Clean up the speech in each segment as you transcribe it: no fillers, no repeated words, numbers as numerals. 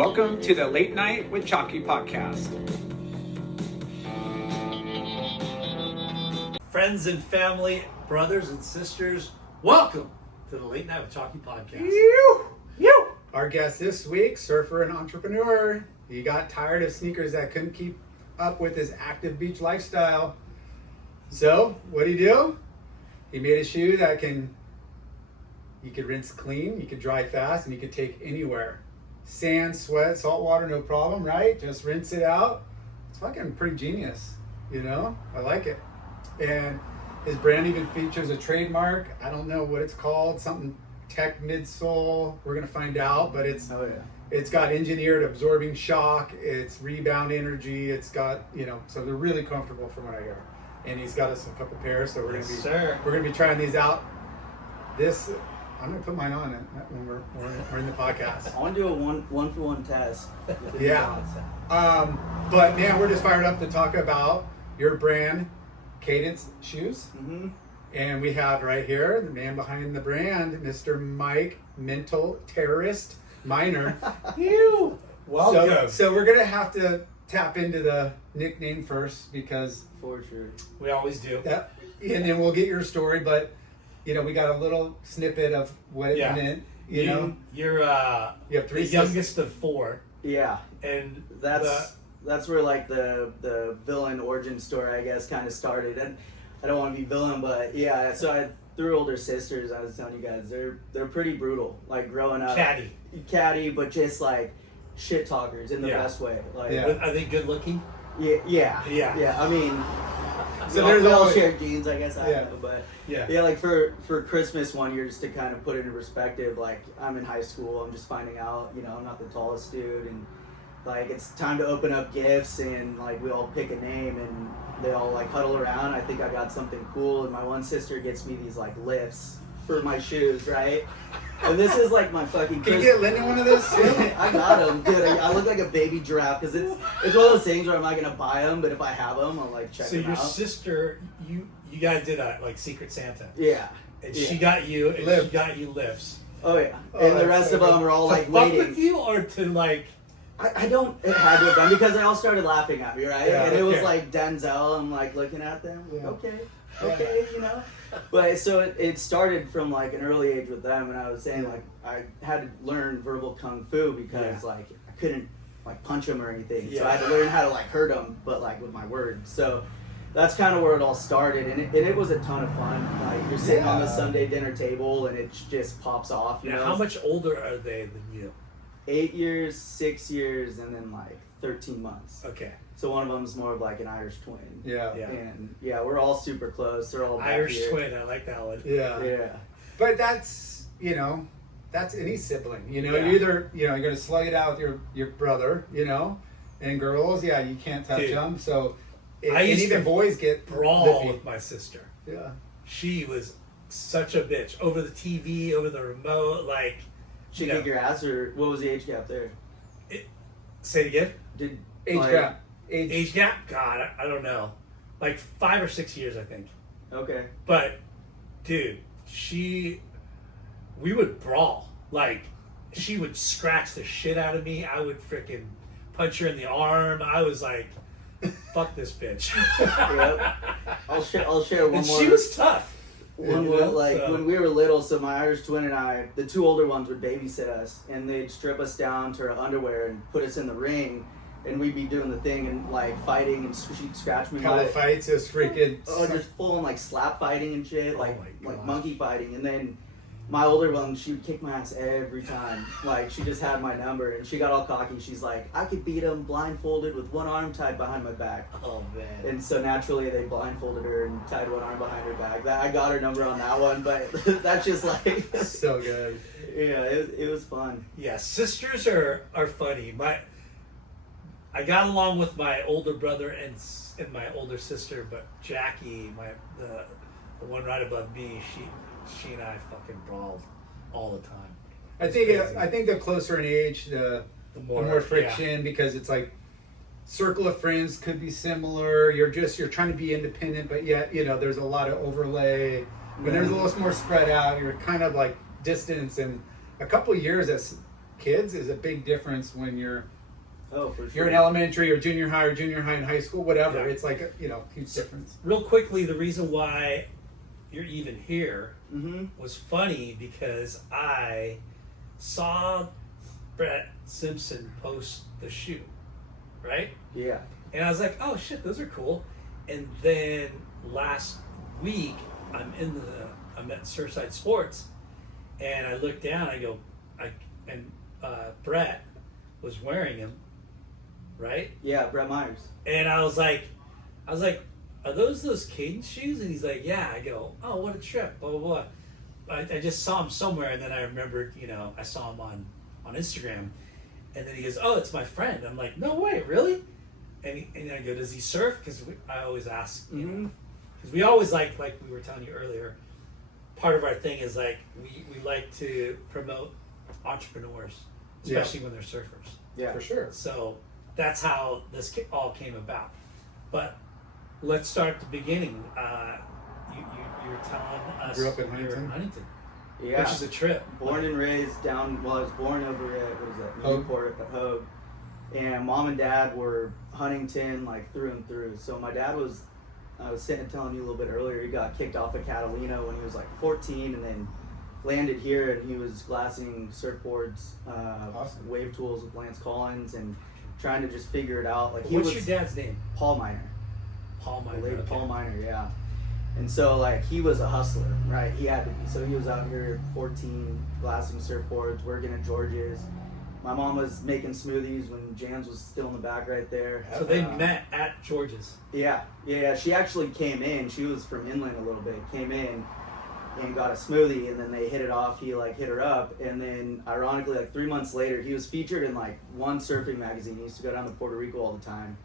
Welcome to the Late Night with Chalky podcast. Friends and family, brothers and sisters, welcome to the Late Night with Chalky podcast. Our guest this week, surfer and entrepreneur. He got tired of sneakers that couldn't keep up with his active beach lifestyle. So, what did he do? He made a shoe that you could rinse clean, you could dry fast, and you could take anywhere. Sand, sweat, salt water, no problem, right? Just rinse it out. It's fucking pretty genius, you know? I like it. And his brand even features a trademark. I don't know what it's called, something tech midsole. We're gonna find out, but it's got engineered absorbing shock, it's rebound energy, it's got, so they're really comfortable from what I hear. And he's got us a couple pairs, so we're gonna be trying these out. I'm gonna put mine on it when we're in the podcast. I want to do a one for one test. Yeah. But man, we're just fired up to talk about your brand, CNCE Shoes. Mm-hmm. And we have right here the man behind the brand, Mr. Mike, Mental Terrorist Minor. You welcome. So we're gonna have to tap into the nickname first because For sure. We always do. And then we'll get your story, but we got a little snippet of what it meant. You're you have three the youngest of four. Yeah. And that's where like the villain origin story, I guess, kind of started. And I don't want to be villain, but yeah. So I had three older sisters. I was telling you guys, they're pretty brutal. Like growing up, catty, but just like shit talkers in the best way. Like, are they good looking? Yeah. I mean, so we all share genes, I guess. I don't know, but yeah. Like for Christmas one year, just to kind of put it in perspective, like I'm in high school, I'm just finding out, I'm not the tallest dude, and like it's time to open up gifts, and like we all pick a name, and they all like huddle around. I think I got something cool, and my one sister gets me these like lifts for my shoes, right? And this is like my fucking. Can you get Lyndon one of those? I got them, dude. I look like a baby giraffe because it's one of those things where I'm not gonna buy them, but if I have them, I'll like check them out. So your sister, you guys did a like Secret Santa. Yeah. And she got you, and she got you lifts. Oh yeah. And the rest of them are all like waiting. To fuck with you or to like. I don't. It had to have been because they all started laughing at me, right? Yeah, and it was like Denzel. I'm like looking at them. Like, okay, But so it started from like an early age with them, and I was saying like I had to learn verbal kung fu because like I couldn't like punch them or anything, so I had to learn how to like hurt them, but like with my words. So that's kind of where it all started, and it was a ton of fun. Like you're sitting on the Sunday dinner table, and it just pops off. You know? How much older are they than you? 8 years, 6 years, and then like 13 months. Okay. So one of them's more of like an Irish twin. Yeah. And we're all super close. They're all back Irish here. twin. I like that one. Yeah. But that's any sibling. Yeah. You either you're gonna slug it out with your brother. And girls, you can't touch them. So even boys get brawl lippy. with my sister. Yeah. She was such a bitch over the TV, over the remote, like. She kick your ass, or what was the age gap there? Say it again. Age gap? God, I don't know. Like 5 or 6 years, I think. Okay. But, dude, we would brawl. Like, she would scratch the shit out of me. I would freaking punch her in the arm. I was like, fuck this bitch. Yep. I'll share one more. And she was tough. When we were little, so my Irish twin and I, the two older ones would babysit us, and they'd strip us down to our underwear and put us in the ring, and we'd be doing the thing and like fighting, and she'd scratch me. Couple fights, just freaking. Just full on like slap fighting and shit, like gosh. monkey fighting, and then my older one, she would kick my ass every time. Like she just had my number, and she got all cocky. She's like, I could beat him blindfolded with one arm tied behind my back. Oh man! And so naturally, they blindfolded her and tied one arm behind her back. I got her number on that one, but that's just like so good. Yeah, it was fun. Yeah, sisters are funny. I got along with my older brother and my older sister, but Jackie, the one right above me, she and I fucking brawled all the time. I think the closer in age, the more friction, because it's like circle of friends could be similar. You're trying to be independent, but yet there's a lot of overlay. When there's a little more spread out, you're kind of like distance, and a couple of years that's kids is a big difference when you're Oh, for sure. you're in elementary or junior high in high school, whatever. Yeah. It's like a, huge difference. Real quickly, the reason why you're even here Mm-hmm. was funny because I saw Brett Simpson post the shoe, right? Yeah. And I was like, oh shit, those are cool. And then last week, I'm at Surfside Sports, and I look down, Brett was wearing them, right? Yeah, Brett Myers. And I was like, are those Caden shoes? And he's like, yeah. I go, oh, what a trip, blah, blah, blah. I just saw him somewhere, and then I remembered, I saw him on Instagram. And then he goes, oh, it's my friend. I'm like, no way, really? And I go, does he surf? Because I always ask, because we always like we were telling you earlier, part of our thing is like, we like to promote entrepreneurs, especially when they're surfers. Yeah. For sure. So that's how this all came about. But let's start at the beginning. You were telling us Grew up in you were in Huntington. Huntington, Yeah. which is a trip. Born and raised down. Well, I was born over at Hogue. Newport at Hogue, and mom and dad were Huntington like through and through. So my dad was, I was sitting and telling you a little bit earlier, he got kicked off of Catalina when he was like 14, and then landed here, and he was glassing surfboards, Awesome. wave tools with Lance Collins, and trying to just figure it out. Like What's your dad's name? Paul Miner. Paul Miner. Late okay. Paul Miner, yeah. And so, like, he was a hustler, right? He had to be. So he was out here at 14, glassing surfboards, working at George's. My mom was making smoothies when Jams was still in the back right there. So they met at George's. Yeah. She actually came in. She was from inland a little bit. Came in and got a smoothie, and then they hit it off. He, like, hit her up. And then, ironically, like, 3 months later, he was featured in, like, one surfing magazine. He used to go down to Puerto Rico all the time.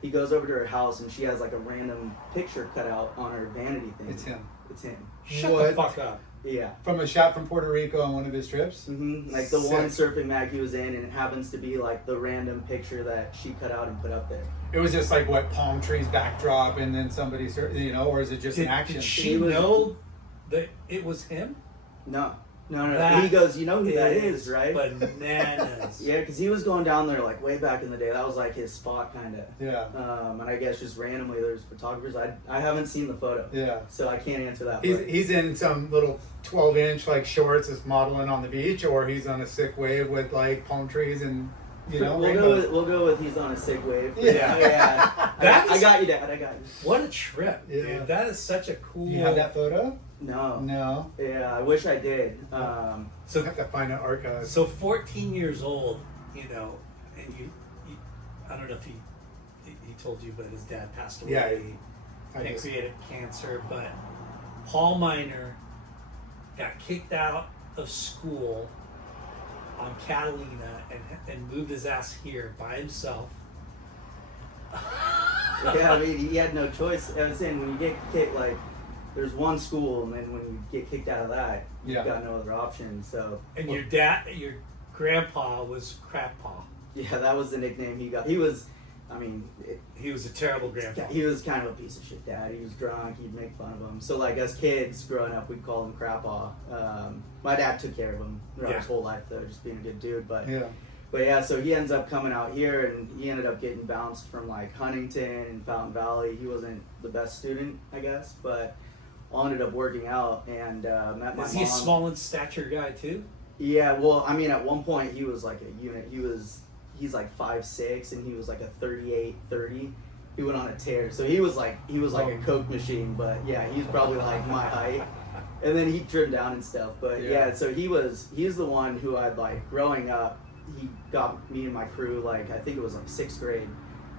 He goes over to her house, and she has like a random picture cut out on her vanity thing. It's him. It's him. Shut What? the fuck up. Yeah. From a shot from Puerto Rico on one of his trips. Like the one Sick. surfing mag he was in, and it happens to be like the random picture that she cut out and put up there. It was just like what, palm trees backdrop, and then somebody, or is it just an action? Did she He was- know that it was him? No. That He goes, you know who that is, right? Bananas. Yeah, because he was going down there like way back in the day. That was like his spot, kind of. Yeah. And I guess just randomly there's photographers. I haven't seen the photo. Yeah. So I can't answer that. He's, but- he's in some little 12-inch like shorts, just modeling on the beach, or he's on a sick wave with like palm trees and rainbows. we'll go with he's on a sick wave. Yeah. Yeah. I got you, Dad. I got you. What a trip, Yeah. dude. That is such a cool. Do you have that photo? No. No. Yeah, I wish I did. I So, have to find an archive. so 14 years old, and you I don't know if he told you, but his dad passed away. Yeah, I just- Pancreatic cancer, but Paul Miner got kicked out of school on Catalina and moved his ass here by himself. Yeah, I mean, he had no choice. I was saying, when you get kicked, like, there's one school, and then when you get kicked out of that, you've Yeah. got no other option. So, And your grandpa was Crap Paw. yeah, that was the nickname he got. He was, He was a terrible grandpa. he was kind of a piece of shit dad. He was drunk. He'd make fun of him. So, like, as kids growing up, we'd call him Crapaw. My dad took care of him throughout his whole life, though, just being a good dude. But yeah, so he ends up coming out here, and he ended up getting bounced from like Huntington and Fountain Valley. He wasn't the best student, I guess, but all ended up working out, and met my mom. Is he a small in stature guy too? Yeah, well, I mean, at one point he was like a unit. He's like 5'6", and he was like a 38-30. He went on a tear, so he was like a coke machine. But yeah, he's probably like my height. And then he trimmed down and stuff. But yeah, so he's the one who I'd like growing up. He got me and my crew, like, I think it was like 6th grade,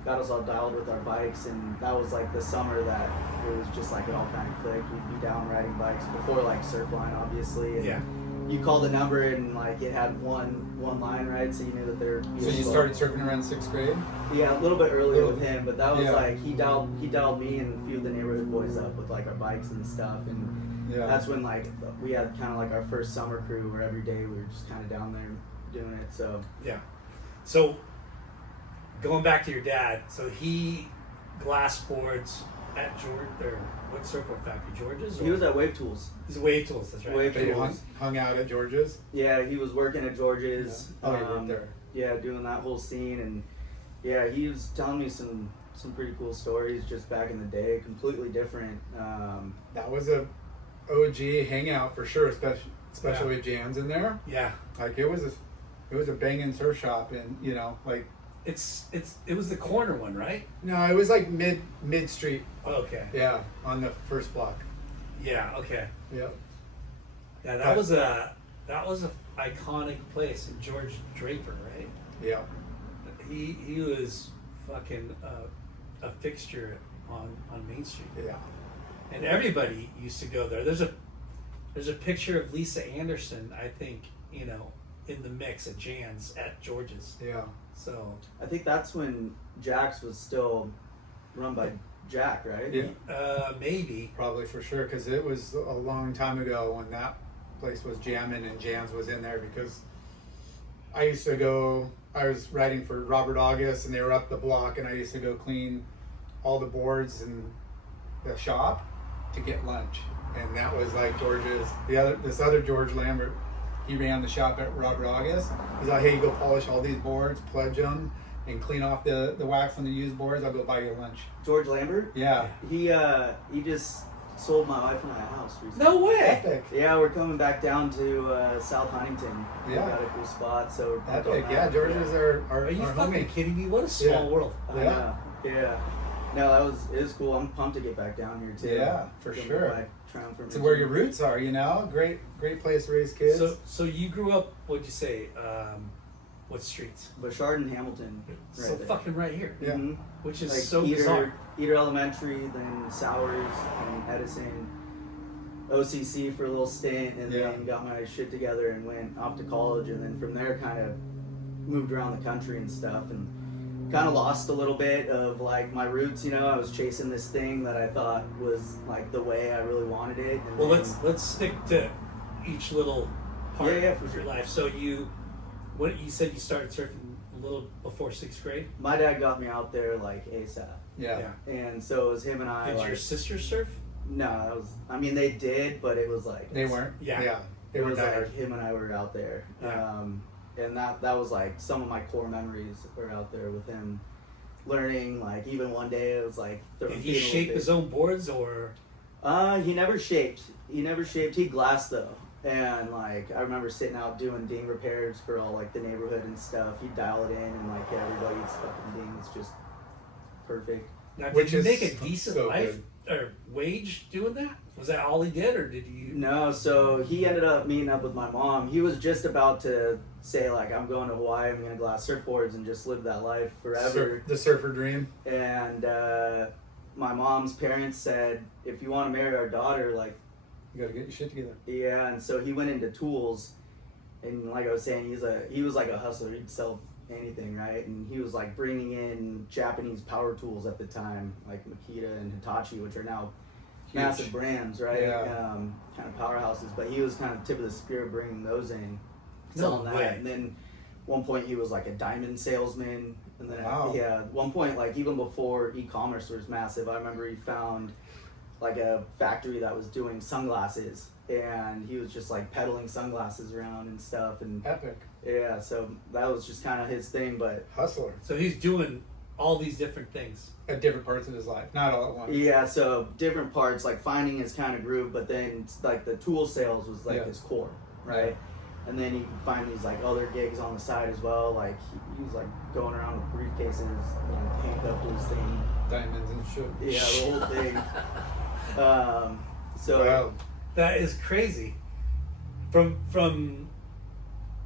got us all dialed with our bikes, and that was like the summer that it was just like it all kind of clicked. We'd be down riding bikes before like Surfline, obviously. And you called the number, and like it had one line, right? So you knew that there. So you started surfing around 6th grade? Yeah, a little bit earlier with him, but that was Yeah. like he dialed me and a few of the neighborhood boys up with like our bikes and stuff, and that's when like we had kind of like our first summer crew where every day we were just kind of down there doing it. So yeah. So going back to your dad, so he glass boards at George, or what surfboard factory? George's? Or? He was at Wave Tools. He's Wave Tools, that's right. Wave They Tools. hung out at George's. Yeah, he was working at George's. Yeah. Oh, he worked there. Yeah, doing that whole scene, and yeah, he was telling me some pretty cool stories just back in the day. Completely different. That was a OG hangout for sure, especially with Jan's in there. Yeah. Like it was a banging surf shop, and you know, like It was the corner one, right? no, it was like mid street. Oh, okay. Yeah, on the first block. Yeah, okay. Yep. Yeah, that was a iconic place. And George Draper, right? Yeah. He was fucking a fixture on Main Street. Yeah. And everybody used to go there. There's a picture of Lisa Anderson, I think, you know, in the mix at Jan's at George's. Yeah. So I think that's when Jack's was still run by Jack, right? Yeah. maybe. Probably for sure, because it was a long time ago when that place was jamming and Jan's was in there, because I used to go, I was writing for Robert August and they were up the block, and I used to go clean all the boards in the shop to get lunch. And that was like George's, this other George Lambert, he ran the shop at Robert August. He's like, hey, you go polish all these boards, pledge them, and clean off the wax on the used boards. I'll go buy you lunch. George Lambert. Yeah. He just sold my wife and I a house recently. No way. Epic. Yeah, we're coming back down to South Huntington. Yeah. We got a cool spot, so we're pumped Epic. on Yeah, that. George's are Are you our fucking homie. kidding me? What a small Yeah. world. I Yeah. know. Yeah. No, it was cool. I'm pumped to get back down here too. Yeah, for Get sure. my triumphant To where return. your roots are, you know? Great place to raise kids. So you grew up, what'd you say? What streets? Bouchard and Hamilton. So Right there. fucking right here. Yeah. Mhm. Which is Like so bizarre. Eater Elementary, then Sowers, and Edison, OCC for a little stint, and Yeah. then got my shit together and went off to college, and then from there kind of moved around the country and stuff, and kind of lost a little bit of like my roots. You know, I was chasing this thing that I thought was like the way I really wanted it. And Well, then- let's stick to each little part Yeah, for of your sure. life. So you said you started surfing a little before 6th grade. My dad got me out there like ASAP, yeah. and so it was him and I. Did like, your sister surf? No, that was. I mean, they did, but it was like They weren't. Yeah. They It were was diehard. like him and I were out there, Yeah. and that was like some of my core memories were out there with him, learning. Like even one day it was like. Did he shape his own boards or? He never shaped. He glassed though, and like I remember sitting out doing ding repairs for all like the neighborhood and stuff. He'd dial it in and like get everybody's fucking dings just perfect. Now, did Which you is make a decent so life or wage doing that? Was that all he did, or did you? No, so he ended up meeting up with my mom. He was just about to say like, I'm going to Hawaii, I'm gonna glass surfboards and just live that life forever. The surfer dream. And my mom's parents said, if you want to marry our daughter, like, You gotta get your shit together. yeah. And so he went into tools, and like I was saying, he was like a hustler. He'd sell anything, right? And he was like bringing in Japanese power tools at the time, like Makita and Hitachi, which are now massive brands, right? Yeah. Kind of powerhouses. But he was kind of tip of the spear bringing those in, No selling that. way. And then one point he was like a diamond salesman. And then Wow. at one point, like even before e-commerce was massive, I remember he found like a factory that was doing sunglasses, and he was just like peddling sunglasses around and stuff. And Epic. yeah, so that was just kind of his thing. But Hustler. So he's doing all these different things. At different parts of his life. Not all at once. yeah, so different parts, like finding his kind of groove, but then like the tool sales was like Yeah. his core, right? And then he could find these like other gigs on the side as well. Like he was like going around with briefcases, you know, handcuffed to his thing. Diamonds and shit. Yeah, the whole thing. So Wow. That is crazy. From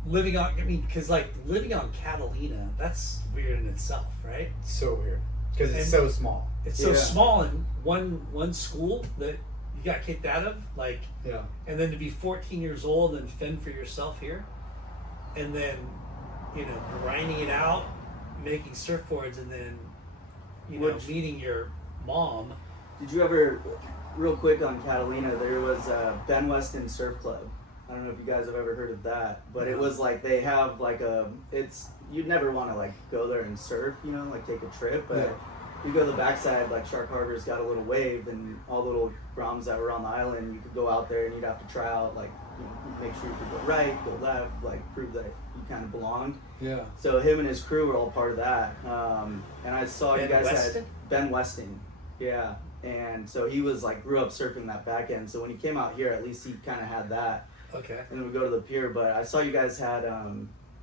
living on, I mean, because like living on Catalina, that's weird in itself, right? So weird. Because it's And- so small. It's so Yeah. small in one school that you got kicked out of, like, Yeah. and then to be 14 years old and fend for yourself here, and then, you know, grinding it out, making surfboards, and then, you know, Which- meeting your mom. did you ever, real quick on Catalina, there was Ben Weston Surf Club. I don't know if you guys have ever heard of that, but it was like they have like you'd never want to like go there and surf, you know, like take a trip, but Yeah. you go to the backside, like Shark Harbor's got a little wave, and all the little groms that were on the island, you could go out there and you'd have to try out, like, you know, make sure you could go right, go left, like prove that you kind of belonged. Yeah. So him and his crew were all part of that. And I saw you guys Weston? had Ben Weston. Yeah. And so he was like, grew up surfing that back end. So when he came out here, at least he kind of had that. Okay. And then we go to the pier, but I saw you guys had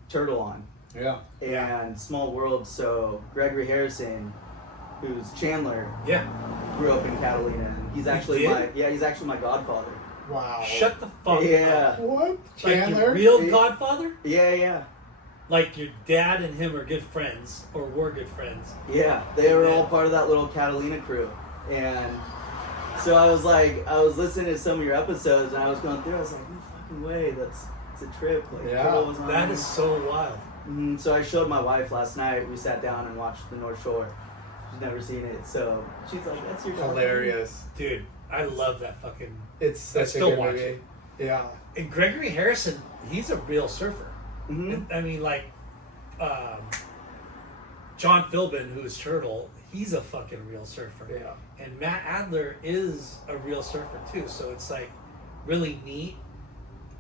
Turtle on. Yeah. And Small World. So Gregory Harrison, who's Chandler, Yeah. grew up in Catalina. And he's actually he's actually my godfather. Wow. Shut the fuck Yeah. up. What? Like Chandler? your real Yeah. godfather? Yeah. Like your dad and him are good friends, or were good friends. Yeah, they were all part of that little Catalina crew. And so I was listening to some of your episodes, and I was going through, I was like, no fucking way, it's a trip. Like, Yeah. Turtle was on That there. is so wild. So I showed my wife last night, we sat down and watched the North Shore. She's never seen it, so she's like, that's your dog. Hilarious. Dude, I love that fucking... It's such a still good watch movie. it. Yeah. And Gregory Harrison, he's a real surfer. Mhm. I mean, like, John Philbin, who's Turtle, he's a fucking real surfer. Yeah. And Matt Adler is a real surfer too, so it's like really neat.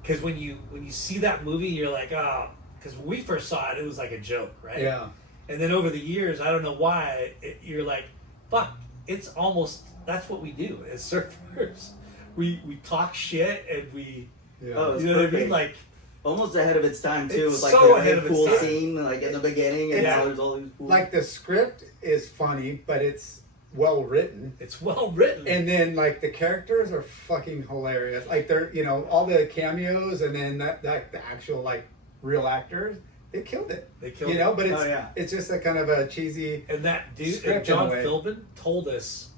Because when you see that movie, you're like, oh, because when we first saw it, it was like a joke, right? Yeah. And then over the years, I don't know why, you're like, fuck, it's almost, that's what we do as surfers. We talk shit and we, Yeah. Oh, you know what I mean? perfect. Like, almost ahead of its time too. It's With like so the ahead of its pool time. scene, like in the beginning, and Yeah. now there's all these pools. Like the script is funny, but it's well written. it's well written. And then like the characters are fucking hilarious. Like they're, you know, all the cameos and then that the actual like real actors, they killed it. They killed you know, it. but it's Oh, yeah. it's just a kind of a cheesy And that dude, script in John a way. Philbin, told us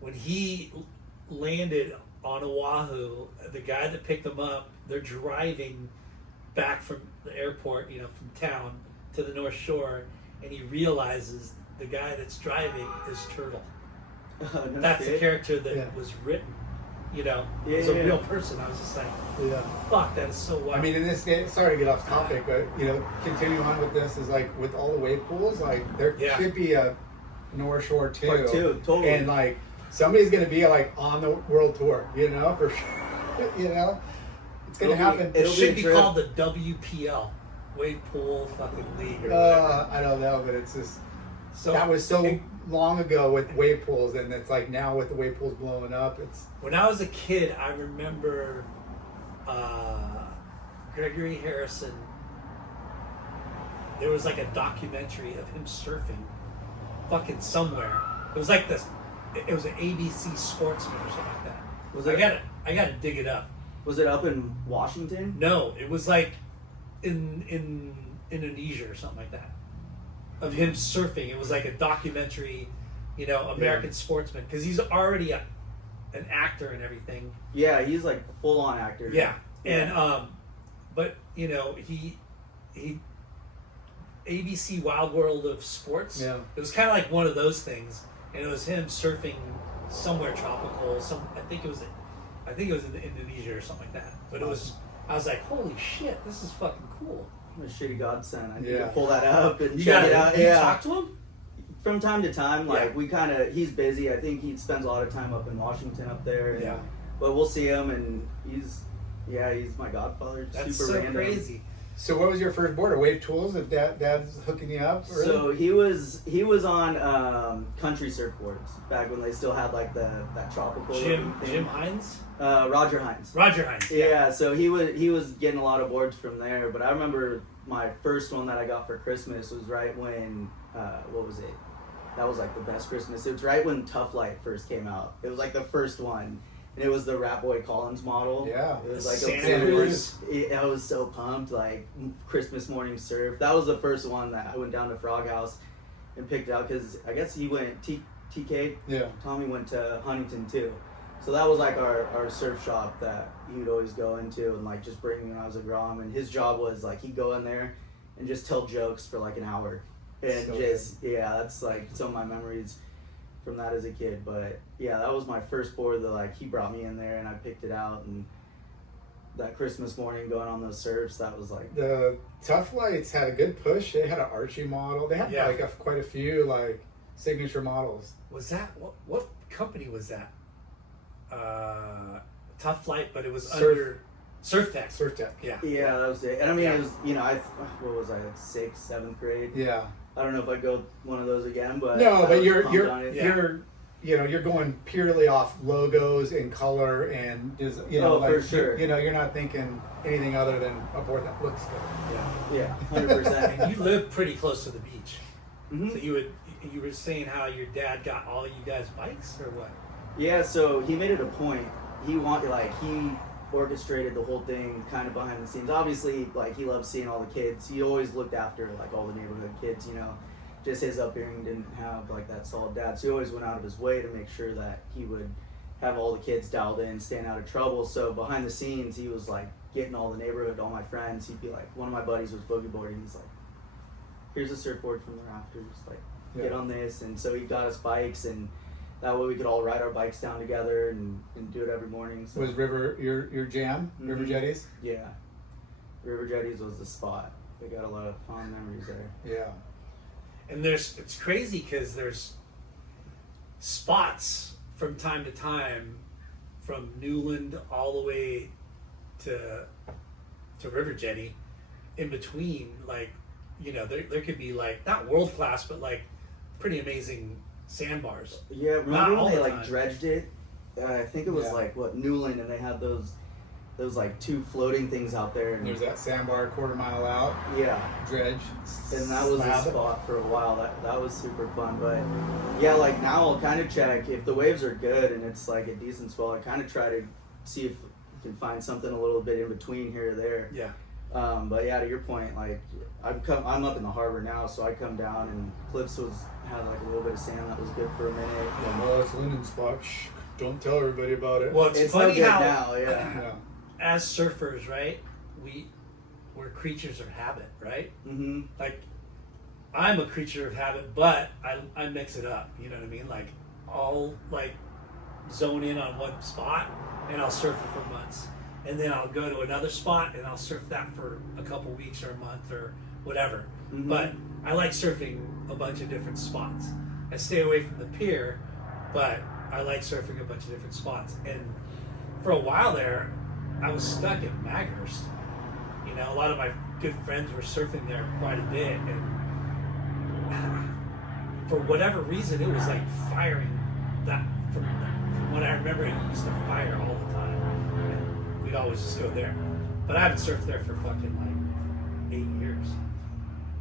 when he landed on Oahu, the guy that picked him up, they're driving back from the airport, you know, from town to the North Shore, and he realizes the guy that's driving is Turtle. No That's the shit. character that Yeah. was written, you know, Yeah, as a yeah, real yeah. person. I was just like, yeah. fuck, that is so wild. I mean, in this game, sorry to get off topic, but you know, continuing on with this is like with all the wave pools, like there Yeah. should be a North Shore 2. Part 2, totally. And like somebody's gonna be like on the world tour, you know, for sure. You know, it's gonna It'll be- happen. it it'll should a be trip. called the WPL, Wave Pool fucking League or whatever. I don't know, but it's just So that was so and long ago with wave pools, and it's like now with the wave pools blowing up, it's when I was a kid, I remember Gregory Harrison. There was like a documentary of him surfing, fucking somewhere. It was like this. It was an ABC Sportsman or something like that. Was I it? got I got to dig it up. Was it up in Washington? No, it was like in Indonesia or something like that. Of him surfing. It was like a documentary, you know, American Sportsman, because he's already an actor and everything. Yeah, he's like a full-on actor. Yeah, and but you know he ABC Wild World of Sports. Yeah. It was kind of like one of those things, and it was him surfing somewhere tropical. I think it was in Indonesia or something like that. But it was. I was like, holy shit, this is fucking cool. I'm a shitty godsend. I need Yeah. to pull that up and You check got it out. You Yeah. talk to him? From time to time, like Yeah. he's busy. I think he spends a lot of time up in Washington up there. And, Yeah. But we'll see him, and he's my godfather. That's super so random. crazy. so. What was your first board? Wave tools? If dad's hooking you up? Really? So he was on country surfboards back when they still had like that tropical Jim thing. Hines? Roger Hines. Roger Hines. Yeah, so he was getting a lot of boards from there. But I remember my first one that I got for Christmas was right when what was it? That was like the best Christmas. It was right when Tough Light first came out. It was like the first one, and it was the Rat Boy Collins model. Yeah. it was like Santa a Cruz. I was so pumped. Like Christmas morning surf. That was the first one that I went down to Frog House and picked out because I guess he went TK. yeah. Tommy went to Huntington too. So that was like our surf shop that he would always go into and like just bring me when I was a grom. And his job was like he'd go in there and just tell jokes for like an hour. And So that's like some of my memories from that as a kid. But yeah, that was my first board that like he brought me in there and I picked it out. And that Christmas morning going on those surfs, that was like The Tough Lights had a good push. They had an Archie model. They had Yeah. like quite a few like signature models. Was that what company was that? Tough Flight, but it was under Surf Tech. Surf Tech. Yeah. Yeah, that was it. And I mean, it was, you know, what was I, like 6th, 7th grade? Yeah. I don't know if I'd go one of those again, but No, but you're Yeah. you're going purely off logos and color and for sure. You're not thinking anything other than a board that looks good. Yeah. Yeah, 100%. And you live pretty close to the beach, Mhm. so you were saying how your dad got all you guys bikes or what? Yeah, so he made it a point. He orchestrated the whole thing kind of behind the scenes. Obviously, like, he loves seeing all the kids. He always looked after like all the neighborhood kids, you know. Just his upbringing didn't have like that solid dad, so he always went out of his way to make sure that he would have all the kids dialed in, staying out of trouble. So behind the scenes, he was like getting all the neighborhood, all my friends. He'd be like, one of my buddies was boogie boarding. He's like, here's a surfboard from the rafters, like, get on this. And so he got us bikes, and that way we could all ride our bikes down together and do it every morning. So Was River your jam? Mhm. River Jetties? yeah, River Jetties was the spot. They got a lot of fond memories there. Yeah. And it's crazy because there's spots from time to time, from Newland all the way to River Jetty, in between, like, you know, there could be like not world class, but like pretty amazing sandbars. Yeah, Not remember all when they the like time. dredged it? I think it was Yeah. like Newland, and they had those like 2 floating things out there. And And there's that sandbar 1/4 mile out, yeah, dredge. and that was the slab. spot for a while. That was super fun. But yeah, like now I'll kind of check if the waves are good and it's like a decent swell. I kind of try to see if you can find something a little bit in between here or there. Yeah. But yeah, to your point, like I'm up in the harbor now, so I come down and Cliffs had like a little bit of sand that was good for a minute. Yeah, well, it's Linden's spot. Shh, don't tell everybody about it. Well, it's It's funny no good how now, yeah. Yeah. as surfers, right, we're creatures of habit, right? Mm-hmm. Like, I'm a creature of habit, but I mix it up. You know what I mean? Like, I'll like zone in on one spot and I'll surf it for months, and then I'll go to another spot and I'll surf that for a couple weeks or a month or whatever. Mhm. But I like surfing a bunch of different spots. I stay away from the pier, but I like surfing a bunch of different spots. And for a while there, I was stuck at Maghurst. You know, a lot of my good friends were surfing there quite a bit, and for whatever reason, it was like firing that from what I remember. It used to fire all the time, and we'd always just go there. But I haven't surfed there for fucking like 8 years.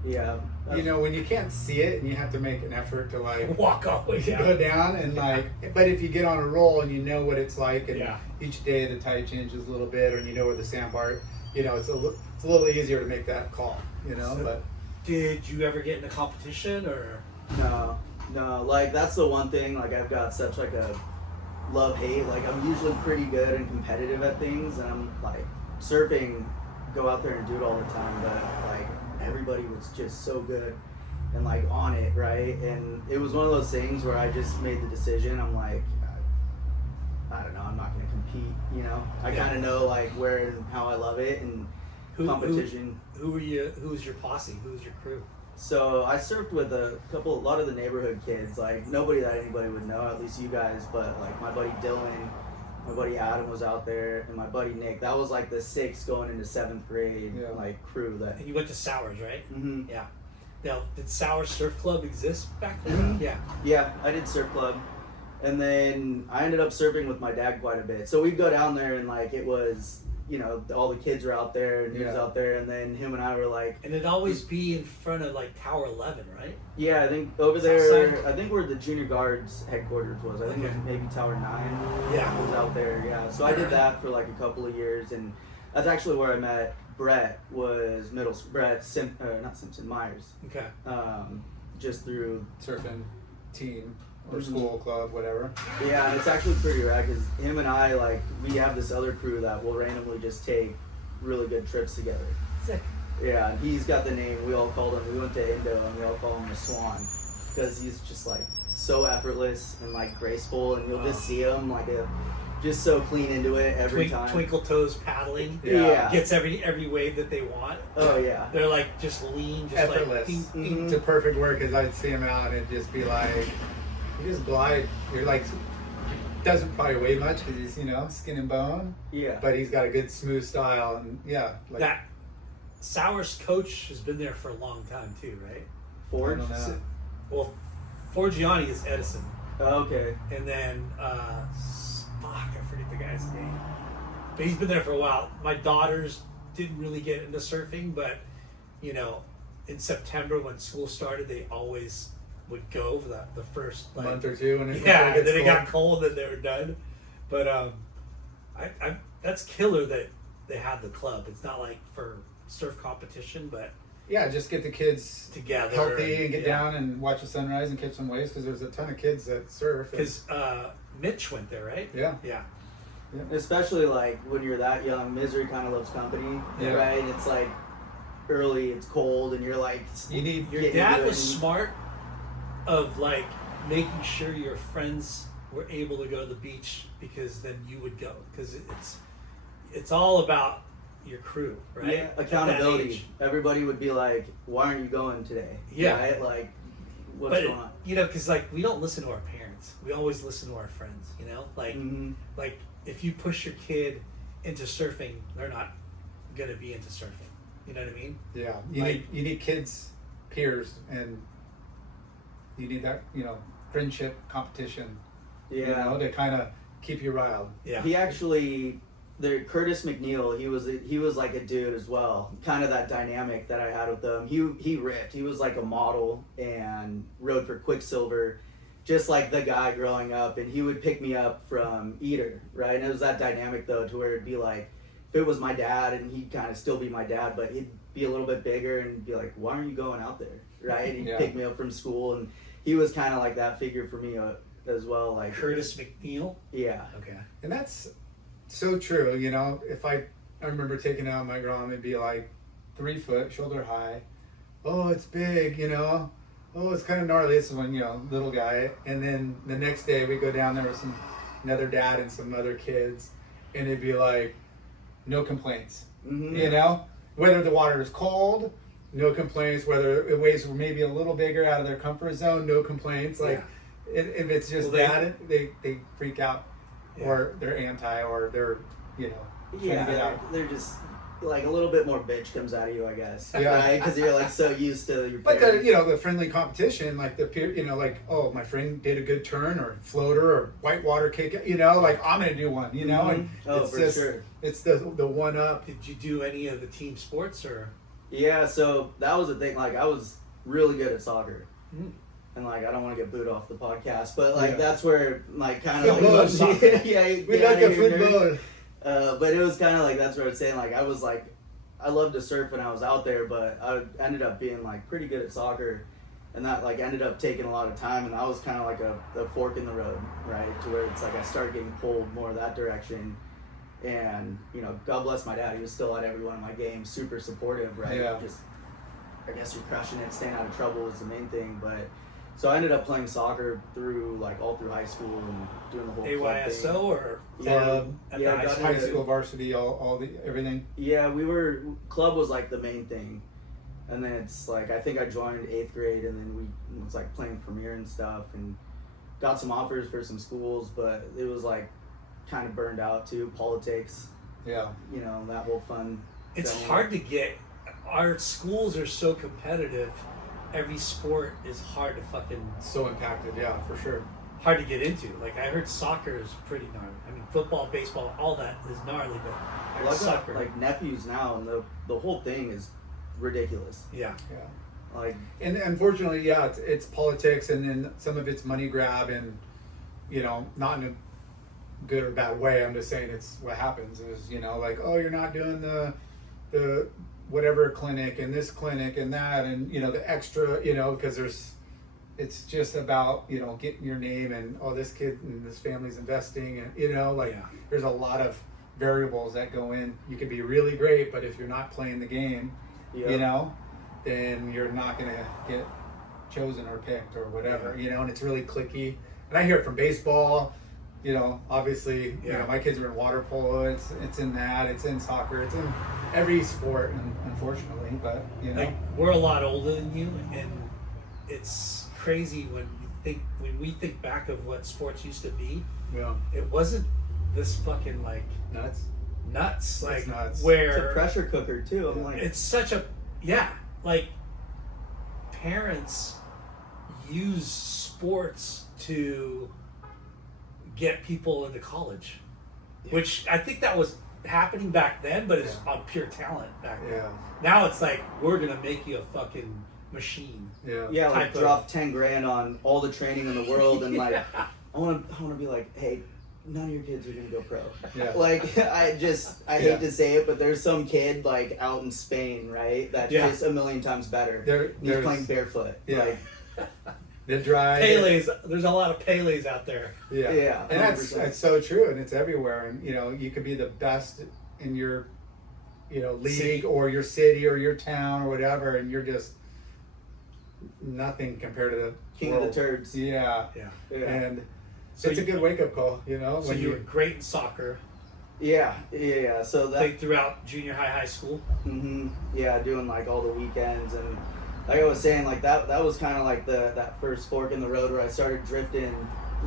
Yeah. You know, when you can't see it and you have to make an effort to like Walk all the way go down. down and like, but if you get on a roll and you know what it's like, and Yeah. each day the tide changes a little bit, or you know where the sandbar, you know, it's a little easier to make that call, you know. So- But Did you ever get in a competition or? No, like that's the one thing, like I've got such like a love-hate, like I'm usually pretty good and competitive at things, and I'm like surfing, go out there and do it all the time, but like everybody was just so good and like on it, right? And it was one of those things where I just made the decision, I'm like, I don't know, I'm not gonna compete, you know? I Yeah. kind of know like where and how I love it, and competition. Who were you? Who was your posse? Who was your crew? So I surfed with a lot of the neighborhood kids, like nobody that anybody would know, at least you guys, but like my buddy Dylan, my buddy Adam was out there, and my buddy Nick. That was like the 6th going into 7th grade, Yeah. like crew that. And you went to Sowers, right? Mm-hmm. Yeah. Now, did Sowers Surf Club exist back then? Mhm. Yeah. Yeah, I did surf club, and then I ended up surfing with my dad quite a bit. So we'd go down there, and like it was, you know, all the kids were out there, and he was Yeah. out there, and then him and I were like, And it'd always be in front of like Tower 11, right? yeah, I think over South there, side? I think where the junior guards headquarters was. I think it Okay. was maybe Tower 9. Yeah. Was out there, yeah. So I did that for like a couple of years, and that's actually where I met Brett. Was Brett not Simpson, Myers. Okay. Just through, surfing team or Mhm. school club, whatever. yeah, and it's actually pretty rad because him and I, like, we have this other crew that will randomly just take really good trips together. Sick. Yeah, and he's got the name, we all called him, we went to Indo and we all call him the Swan because he's just like so effortless and like graceful, and you'll just see them like just so clean into it every time. Twinkle toes paddling. Yeah. Gets every wave that they want. Oh yeah. They're like just lean, just effortless. like ding, ding. Mhm. It's a perfect word because I'd see him out and it'd just be like, you just glide. You're like, doesn't probably weigh much because he's, skin and bone, Yeah. but he's got a good smooth style. And like, That Sauer's coach has been there for a long time too, right? Forge. I don't know. Well, Forgiani is Edison. Oh, okay. And then, I forget the guy's name. But he's been there for a while. My daughters didn't really get into surfing, but, in September when school started, they always would go for the first month or two. And then it got cold and they were done. But I that's killer that they have the club. It's not like for surf competition, but just get the kids together, healthy and get down and watch the sunrise and catch some waves because there's a ton of kids that surf. Because Mitch went there, right? Yeah. Especially like when you're that young, misery kind of loves company, Yeah. right? It's like early, it's cold, and you're like, You need Your dad was smart of like making sure your friends were able to go to the beach because then you would go because it's all about your crew, right? Yeah, At that accountability. age. Everybody would be like, "Why aren't you going today?" Yeah. Right? Like, what's But going on? because like we don't listen to our parents, we always listen to our friends. Like Mhm. like if you push your kid into surfing, they're not gonna be into surfing. You know what I mean? you Like- need kids, peers, and you need that friendship competition. Yeah. To kind of keep you riled. Yeah. He actually, Curtis McNeil, he was like a dude as well. Kind of that dynamic that I had with him. He ripped. He was like a model and rode for Quicksilver, just like the guy growing up. And he would pick me up from Eater, right? And it was that dynamic though, to where it'd be like, if it was my dad, and he'd kind of still be my dad, but he'd be a little bit bigger and be like, "Why aren't you going out there?" Right? And he'd pick me up from school, and he was kind of like that figure for me as well. Like Curtis McNeil. Yeah. Okay. And that's so true. If I remember taking out my Grom, it'd be like 3 foot, shoulder high. Oh, it's big, Oh, it's kind of gnarly. This is when, little guy. And then the next day we go down there with another dad and some other kids, and it'd be like, no complaints. Mm-hmm. Whether the water is cold, no complaints. Whether waves were maybe a little bigger out of their comfort zone, no complaints. Like, if it's just they freak out, or they're anti, or they're trying to get out. They're just like a little bit more bitch comes out of you, I guess. Yeah. Right? Because you're like so used to your But parents. the friendly competition, like the peer, like, oh, my friend did a good turn or floater or whitewater kick, like I'm gonna do one, and Oh, it's for just, sure. it's the one up. Did you do any of the team sports or? Yeah, so that was the thing. Like I was really good at soccer. Mm. And like I don't want to get booed off the podcast, but like Yeah. that's where like kind of Football, like soccer. yeah, We get like outta a here, nerd. football. But it was kind of like that's what I was saying. Like I was like, I loved to surf when I was out there, but I ended up being like pretty good at soccer, and that like ended up taking a lot of time, and that was kind of like a fork in the road, right? To where it's like I started getting pulled more that direction, and God bless my dad, he was still at every one of my games, super supportive, right? Yeah. Just I guess you're crushing it, staying out of trouble is the main thing, but. So I ended up playing soccer all through high school and doing the whole club AYSO thing. or Club, at yeah, the high got school? high school, varsity, all the everything. Yeah, club was like the main thing. And then it's like, I think I joined 8th grade, and then it was like playing Premier and stuff, and got some offers for some schools, but it was like kind of burned out too, politics, Yeah. that whole fun. It's thing. hard to get. Our schools are so competitive. Every sport is hard to So impacted, yeah, for sure. hard to get into. Like I heard soccer is pretty gnarly. I mean, football, baseball, all that is gnarly, but I heard Well, I've got soccer. like nephews now, and the whole thing is ridiculous. yeah. Yeah. Like, And unfortunately, yeah, it's politics, and then some of it's money grab, and not in a good or bad way. I'm just saying it's what happens is like, oh, you're not doing the whatever clinic and this clinic and that, and the extra, because it's just about getting your name, and oh, this kid and this family's investing, and there's a lot of variables that go in. You could be really great, but if you're not playing the game, yeah. then you're not gonna get chosen or picked or whatever, you know, and it's really cliquey. And I hear it from baseball, you know, obviously, you know, my kids are in water polo, it's in that, it's in soccer, it's in every sport, and unfortunately, but, you know. Like, we're a lot older than you, and it's crazy when we think back of what sports used to be. Yeah. It wasn't this fucking like nuts, like nuts. where It's a pressure cooker too. I'm like, it's such a like parents use sports to get people into college, which I think that was happening back then, but it's on pure talent back then. Now it's like, we're gonna make you a fucking machine. Like drop 10 grand on all the training in the world, and like I want to be like, hey, none of your kids are gonna go pro. Like I hate to say it, but there's some kid like out in Spain, right, that's just a million times better. He's playing barefoot. Like the drive. Pele's, there's a lot of Pele's out there. And that's so true, and it's everywhere. And you know, you could be the best in your, you know, league or your city or your town or whatever, and you're just nothing compared to the king world. of the turds. And so it's a good wake up call, you know. So you were great in soccer. So that played throughout junior high school. Doing like all the weekends, and like I was saying, like that was kind of like that first fork in the road where I started drifting,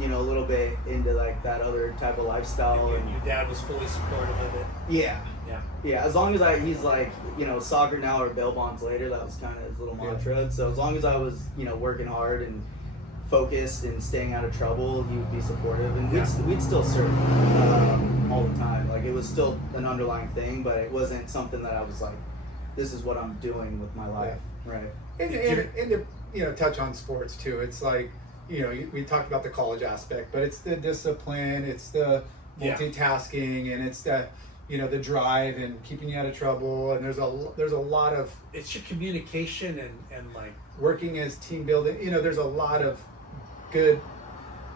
you know, a little bit into like that other type of lifestyle. And your dad was fully supportive of it. As long as he's like, you know, soccer now or bail bonds later. That was kind of his little mantra. So as long as I was, you know, working hard and focused and staying out of trouble, he would be supportive, and we'd still surf all the time. Like, it was still an underlying thing, but it wasn't something that I was like, this is what I'm doing with my life, right? And to, you know, touch on sports too, it's like, you know, we talked about the college aspect, but it's the discipline, it's the multitasking, and it's the, you know, the drive and keeping you out of trouble, and there's a lot of, it's your communication and like working as team building. You know, there's a lot of good,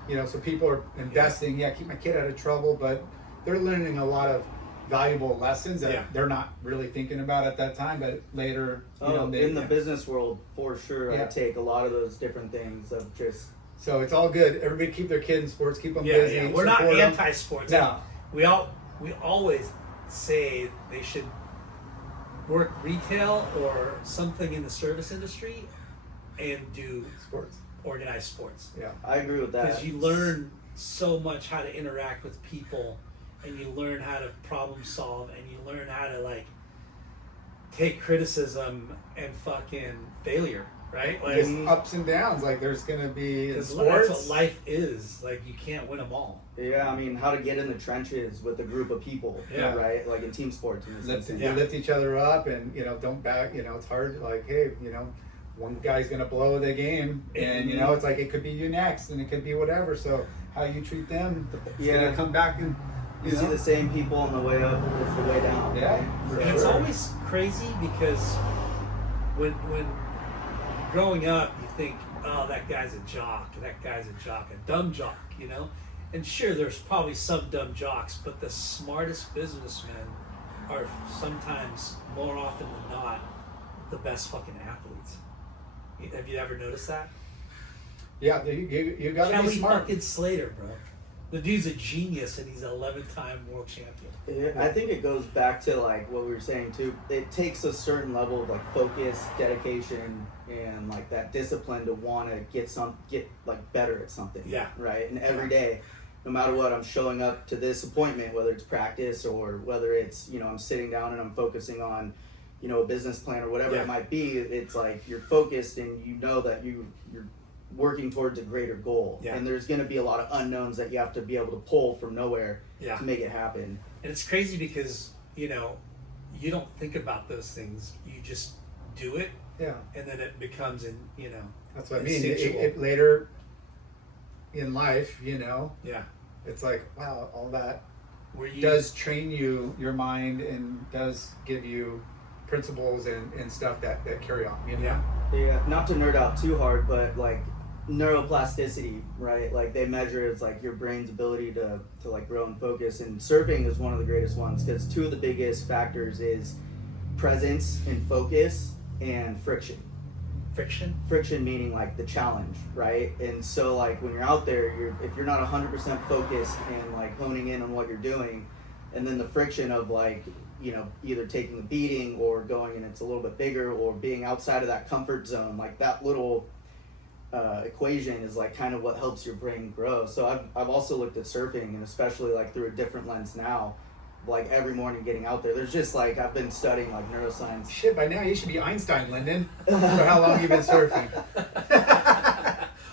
you know, so people are investing, keep my kid out of trouble, but they're learning a lot of valuable lessons that they're not really thinking about at that time, but later, you know, in the business world, for sure, I take a lot of those different things of just. So it's all good. Everybody keep their kid in sports, keep them busy. We're not anti-sports. No. We always say they should work retail or something in the service industry and do sports, organized sports. I agree with that. Because you learn so much how to interact with people, and you learn how to problem solve, and you learn how to like take criticism and fucking failure, right? Like, just ups and downs. Like, there's gonna be in sports. That's what life is. Like, you can't win them all. I mean, how to get in the trenches with a group of people, right? Like in team sports. You lift each other up, and, you know, don't back. You know, it's hard. Like, hey, you know, one guy's gonna blow the game, and you know, it's like it could be you next, and it could be whatever. So how you treat them, it's gonna come back and. You see the same people on the way up as the way down. And it's always crazy because when growing up, you think, oh, that guy's a jock, a dumb jock, you know? And sure, there's probably some dumb jocks, but the smartest businessmen are sometimes, more often than not, the best fucking athletes. Have you ever noticed that? Yeah, you gotta Kelly be smart. Fucking Slater, bro. The dude's a genius, and he's an 11-time world champion. I think it goes back to like what we were saying too. It takes a certain level of like focus, dedication, and like that discipline to want to get like better at something. Right. And every day, no matter what, I'm showing up to this appointment, whether it's practice or whether it's, you know, I'm sitting down and I'm focusing on, you know, a business plan or whatever it might be. It's like you're focused, and you know that you're working towards a greater goal, and there's going to be a lot of unknowns that you have to be able to pull from nowhere to make it happen. And it's crazy because, you know, you don't think about those things, you just do it, and then it becomes, you know, that's what I mean. It later in life, you know, it's like, wow, all that does train your mind, and does give you principles and stuff that carry on, you know? Not to nerd out too hard, but like neuroplasticity, right? Like they measure it's like your brain's ability to like grow and focus, and surfing is one of the greatest ones, because two of the biggest factors is presence and focus and friction. Friction meaning like the challenge, right? And so like when you're out there, if you're not 100% focused and like honing in on what you're doing, and then the friction of like, you know, either taking a beating or going and it's a little bit bigger or being outside of that comfort zone, like that little equation is like kind of what helps your brain grow. So I've also looked at surfing, and especially like through a different lens now, like every morning getting out there. There's just like, I've been studying like neuroscience. Shit, by now you should be Einstein, Lyndon. For how long you've been surfing.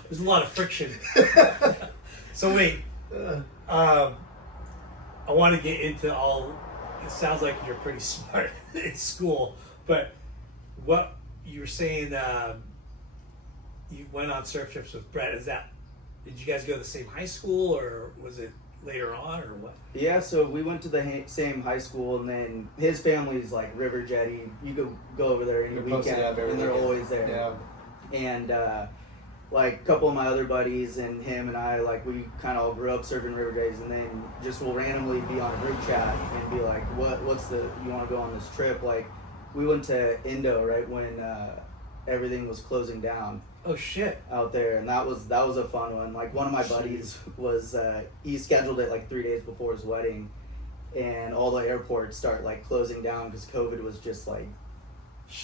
There's a lot of friction. So wait, I want to get into all. It sounds like you're pretty smart in school, but what you were saying, you went on surf trips with Brett. Did you guys go to the same high school, or was it later on, or what? Yeah, so we went to the same high school, and then his family's like River Jetty. You could go over there any weekend, and they're always there. Yeah. And like a couple of my other buddies and him and I, like we kind of all grew up surfing river days, and then just will randomly be on a group chat and be like, what's you want to go on this trip? Like we went to Indo right when everything was closing down. Oh shit! Out there, and that was a fun one. Like one of my buddies was he scheduled it like 3 days before his wedding, and all the airports start like closing down because COVID was just like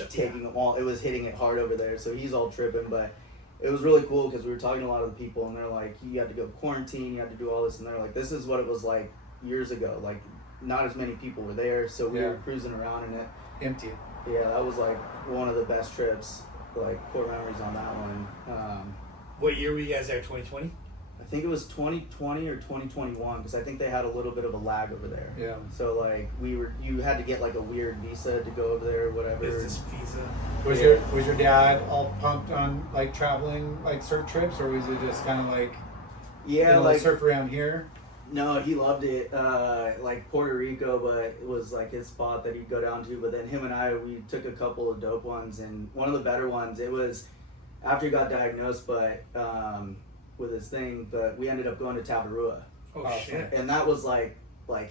taking them all. It was hitting it hard over there, so he's all tripping. But it was really cool because we were talking to a lot of the people, and they're like, you had to go quarantine, you had to do all this, and they're like, this is what it was like years ago. Like not as many people were there, so we were cruising around in it Empty. Yeah, that was like one of the best trips. Like core memories on that one. What year were you guys there? 2020? I think it was 2020 or 2021 because I think they had a little bit of a lag over there. Yeah. So like you had to get like a weird visa to go over there or whatever. Business visa. Was your dad all pumped on like traveling like surf trips, or was it just kind of like like surf around here? No, he loved it, like Puerto Rico, but it was like his spot that he'd go down to. But then him and I, we took a couple of dope ones, and one of the better ones, it was after he got diagnosed, but with his thing, but we ended up going to Tavarua. Oh shit! And that was like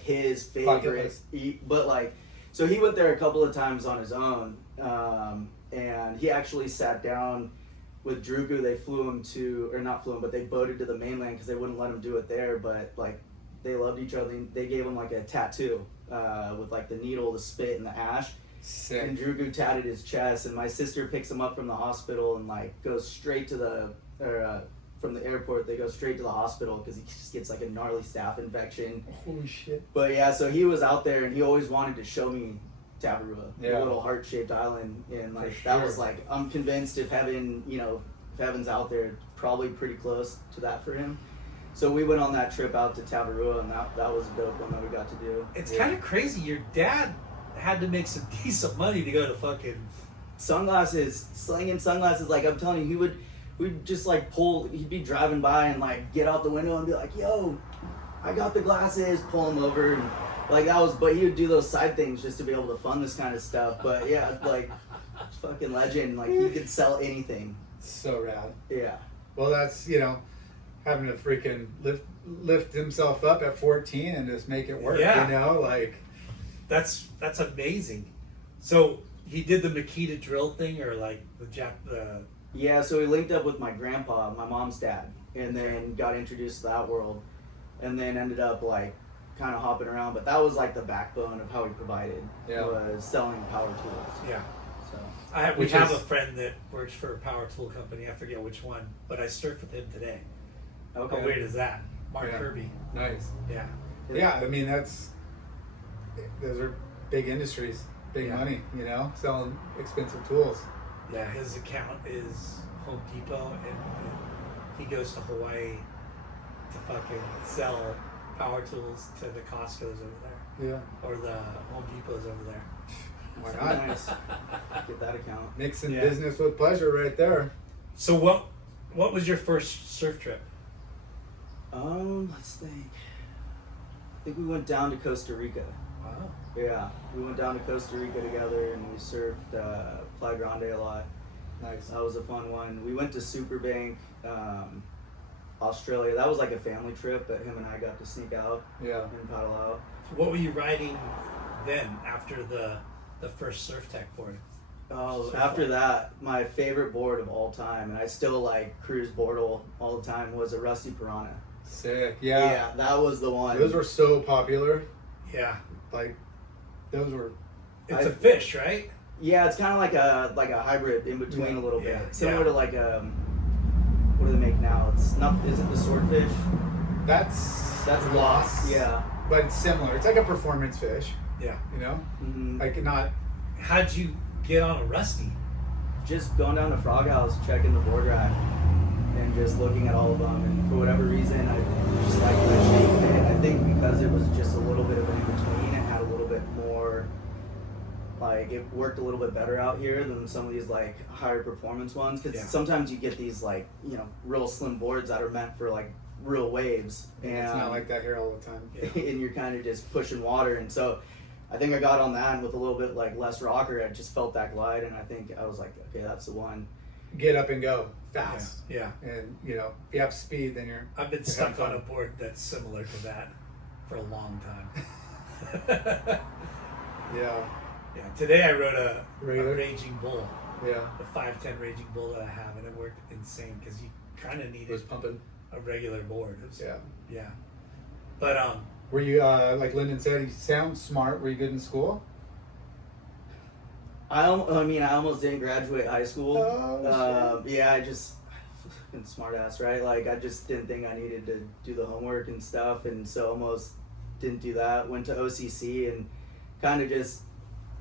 his favorite. But like, so he went there a couple of times on his own, and he actually sat down with Drugu. They flew him to, or not flew him, but they boated to the mainland because they wouldn't let him do it there. But like, they loved each other. They gave him like a tattoo with like the needle, the spit, and the ash. Sick. And Drugu tatted his chest. And my sister picks him up from the hospital and like goes straight to from the airport. They go straight to the hospital because he just gets like a gnarly staph infection. Holy shit. But yeah, so he was out there and he always wanted to show me Tavarua, the little heart-shaped island, and like that was like, I'm convinced if heaven's out there, it's probably pretty close to that for him. So we went on that trip out to Tavarua, and that was a dope one that we got to do. It's kind of crazy. Your dad had to make some decent money to go to fucking slinging sunglasses. Like I'm telling you, we'd just like he'd be driving by and like get out the window and be like, yo, I got the glasses, pull him over, and like but he would do those side things just to be able to fund this kind of stuff. But yeah, like fucking legend. Like he could sell anything. So rad. Yeah. Well, that's having to freaking lift himself up at 14 and just make it work. Yeah. Like that's amazing. So he did the Makita drill thing, or like the Yeah. So he linked up with my grandpa, my mom's dad, and then got introduced to that world, and then ended up like kind of hopping around. But that was like the backbone of how he provided, was selling power tools. Yeah. So we have a friend that works for a power tool company. I forget which one, but I surfed with him today. Okay. How weird is that? Mark Kirby. Nice. Yeah. Yeah, I mean those are big industries, big money, selling expensive tools. Yeah, his account is Home Depot, and he goes to Hawaii to fucking sell power tools to the Costco's over there. Yeah. Or the Home Depot's over there. Why not? Nice. Get that account. Mixing business with pleasure right there. So what was your first surf trip? Let's think. I think we went down to Costa Rica. Wow. Yeah, we went down to Costa Rica together and we surfed Playa Grande a lot. Nice. That was a fun one. We went to Superbank, Australia. That was like a family trip, but him and I got to sneak out and paddle out. So what were you riding then after the first surf tech board? Oh, So after fun. that, my favorite board of all time, and I still like cruise board all the time, was a Rusty Piranha. Sick. Yeah. That was the one. Those were so popular. Yeah. Like, those were. It's a fish, right? Yeah, it's kind of like a hybrid in between a little bit, Yeah. similar to like what do they make now? It's not. Is it the swordfish? That's lost. Yeah. But it's similar. It's like a performance fish. Yeah. You know, Mm-hmm. like not. How'd you get on a Rusty? Just going down to Frog House, checking the board rack, and just looking at all of them. And for whatever reason, I just liked the shape. And I think because it was just a little bit of an in between, it had a little bit more. Like it worked a little bit better out here than some of these like higher performance ones. Because Yeah. sometimes you get these like real slim boards that are meant for like real waves, and It's not like that here all the time. and you're kind of just pushing water. And so I think I got on that, and with a little bit like less rocker, I just felt that glide, and I think I was like, okay, that's the one. Get up and go fast. Yeah. And if you have speed, then you're. I've been you're stuck having on a fun. board that's similar to that for a long time. Yeah. Yeah. Today I rode a Regular? Raging Bull, Yeah. the 510 Raging Bull that I have, and it worked insane because you kind of It was needed pumping. a regular board. It was, Yeah. Yeah. But Were you like Lyndon said? You sound smart. Were you good in school? I almost didn't graduate high school. Oh, Yeah, I just fucking smart ass, right? Like I just didn't think I needed to do the homework and stuff, and so almost didn't do that. Went to OCC and kind of just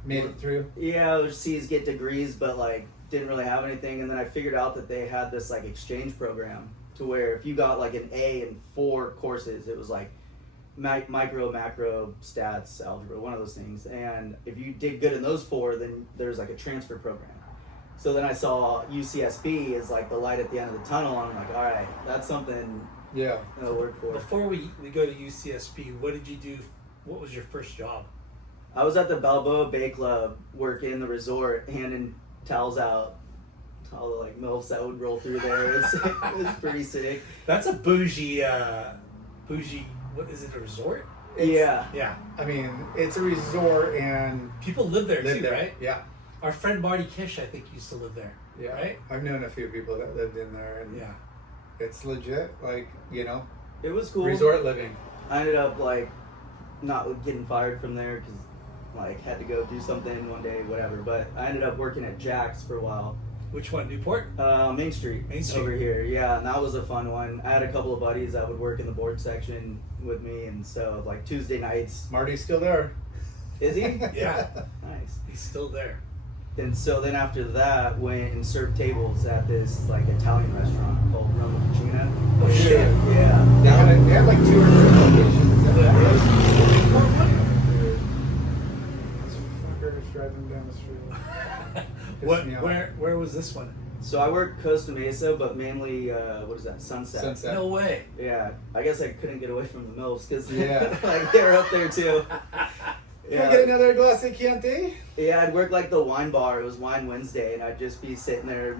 Made it through. overseas get degrees, but like didn't really have anything. And then I figured out that they had this like exchange program to where if you got like an A in 4 courses, it was like micro, macro, stats, algebra, one of those things. And if you did good in those 4, then there's like a transfer program. So then I saw UCSB as like the light at the end of the tunnel. And I'm like, all right, that's something Yeah. I'll work for. before we go to UCSB, what did you do? What was your first job? I was at the Balboa Bay Club working in the resort, handing towels out. All the like MILFs that would roll through there. It was pretty sick. That's a bougie. What is it? A resort? Yeah. Yeah. I mean, it's a resort and People live there live too, there. right? Yeah. Our friend Marty Kish, I think, used to live there. Yeah. Right? I've known a few people that lived in there, and Yeah. it's legit. Like It was cool. resort living. I ended up like not getting fired from there because like had to go do something one day, whatever. But I ended up working at Jack's for a while. Which one? Newport? Main Street. Main Street. Over here, yeah, and that was a fun one. I had a couple of buddies that would work in the board section with me, and so like Tuesday nights. Marty's still there. Is he? Yeah. Nice. He's still there. And so then after that, went and served tables at this like Italian restaurant called Roma Cucina. Oh shit. Yeah. They had like 2 or 3 locations. Is that right? This fucker's driving down the street. What? me off. Where was this one? So I worked Costa Mesa, but mainly what is that? Sunset. Sunset. No way. Yeah, I guess I couldn't get away from the mills because Yeah. like they're up there too. Can I get another glass of Chianti? Yeah, I'd work like the wine bar. It was Wine Wednesday, and I'd just be sitting there,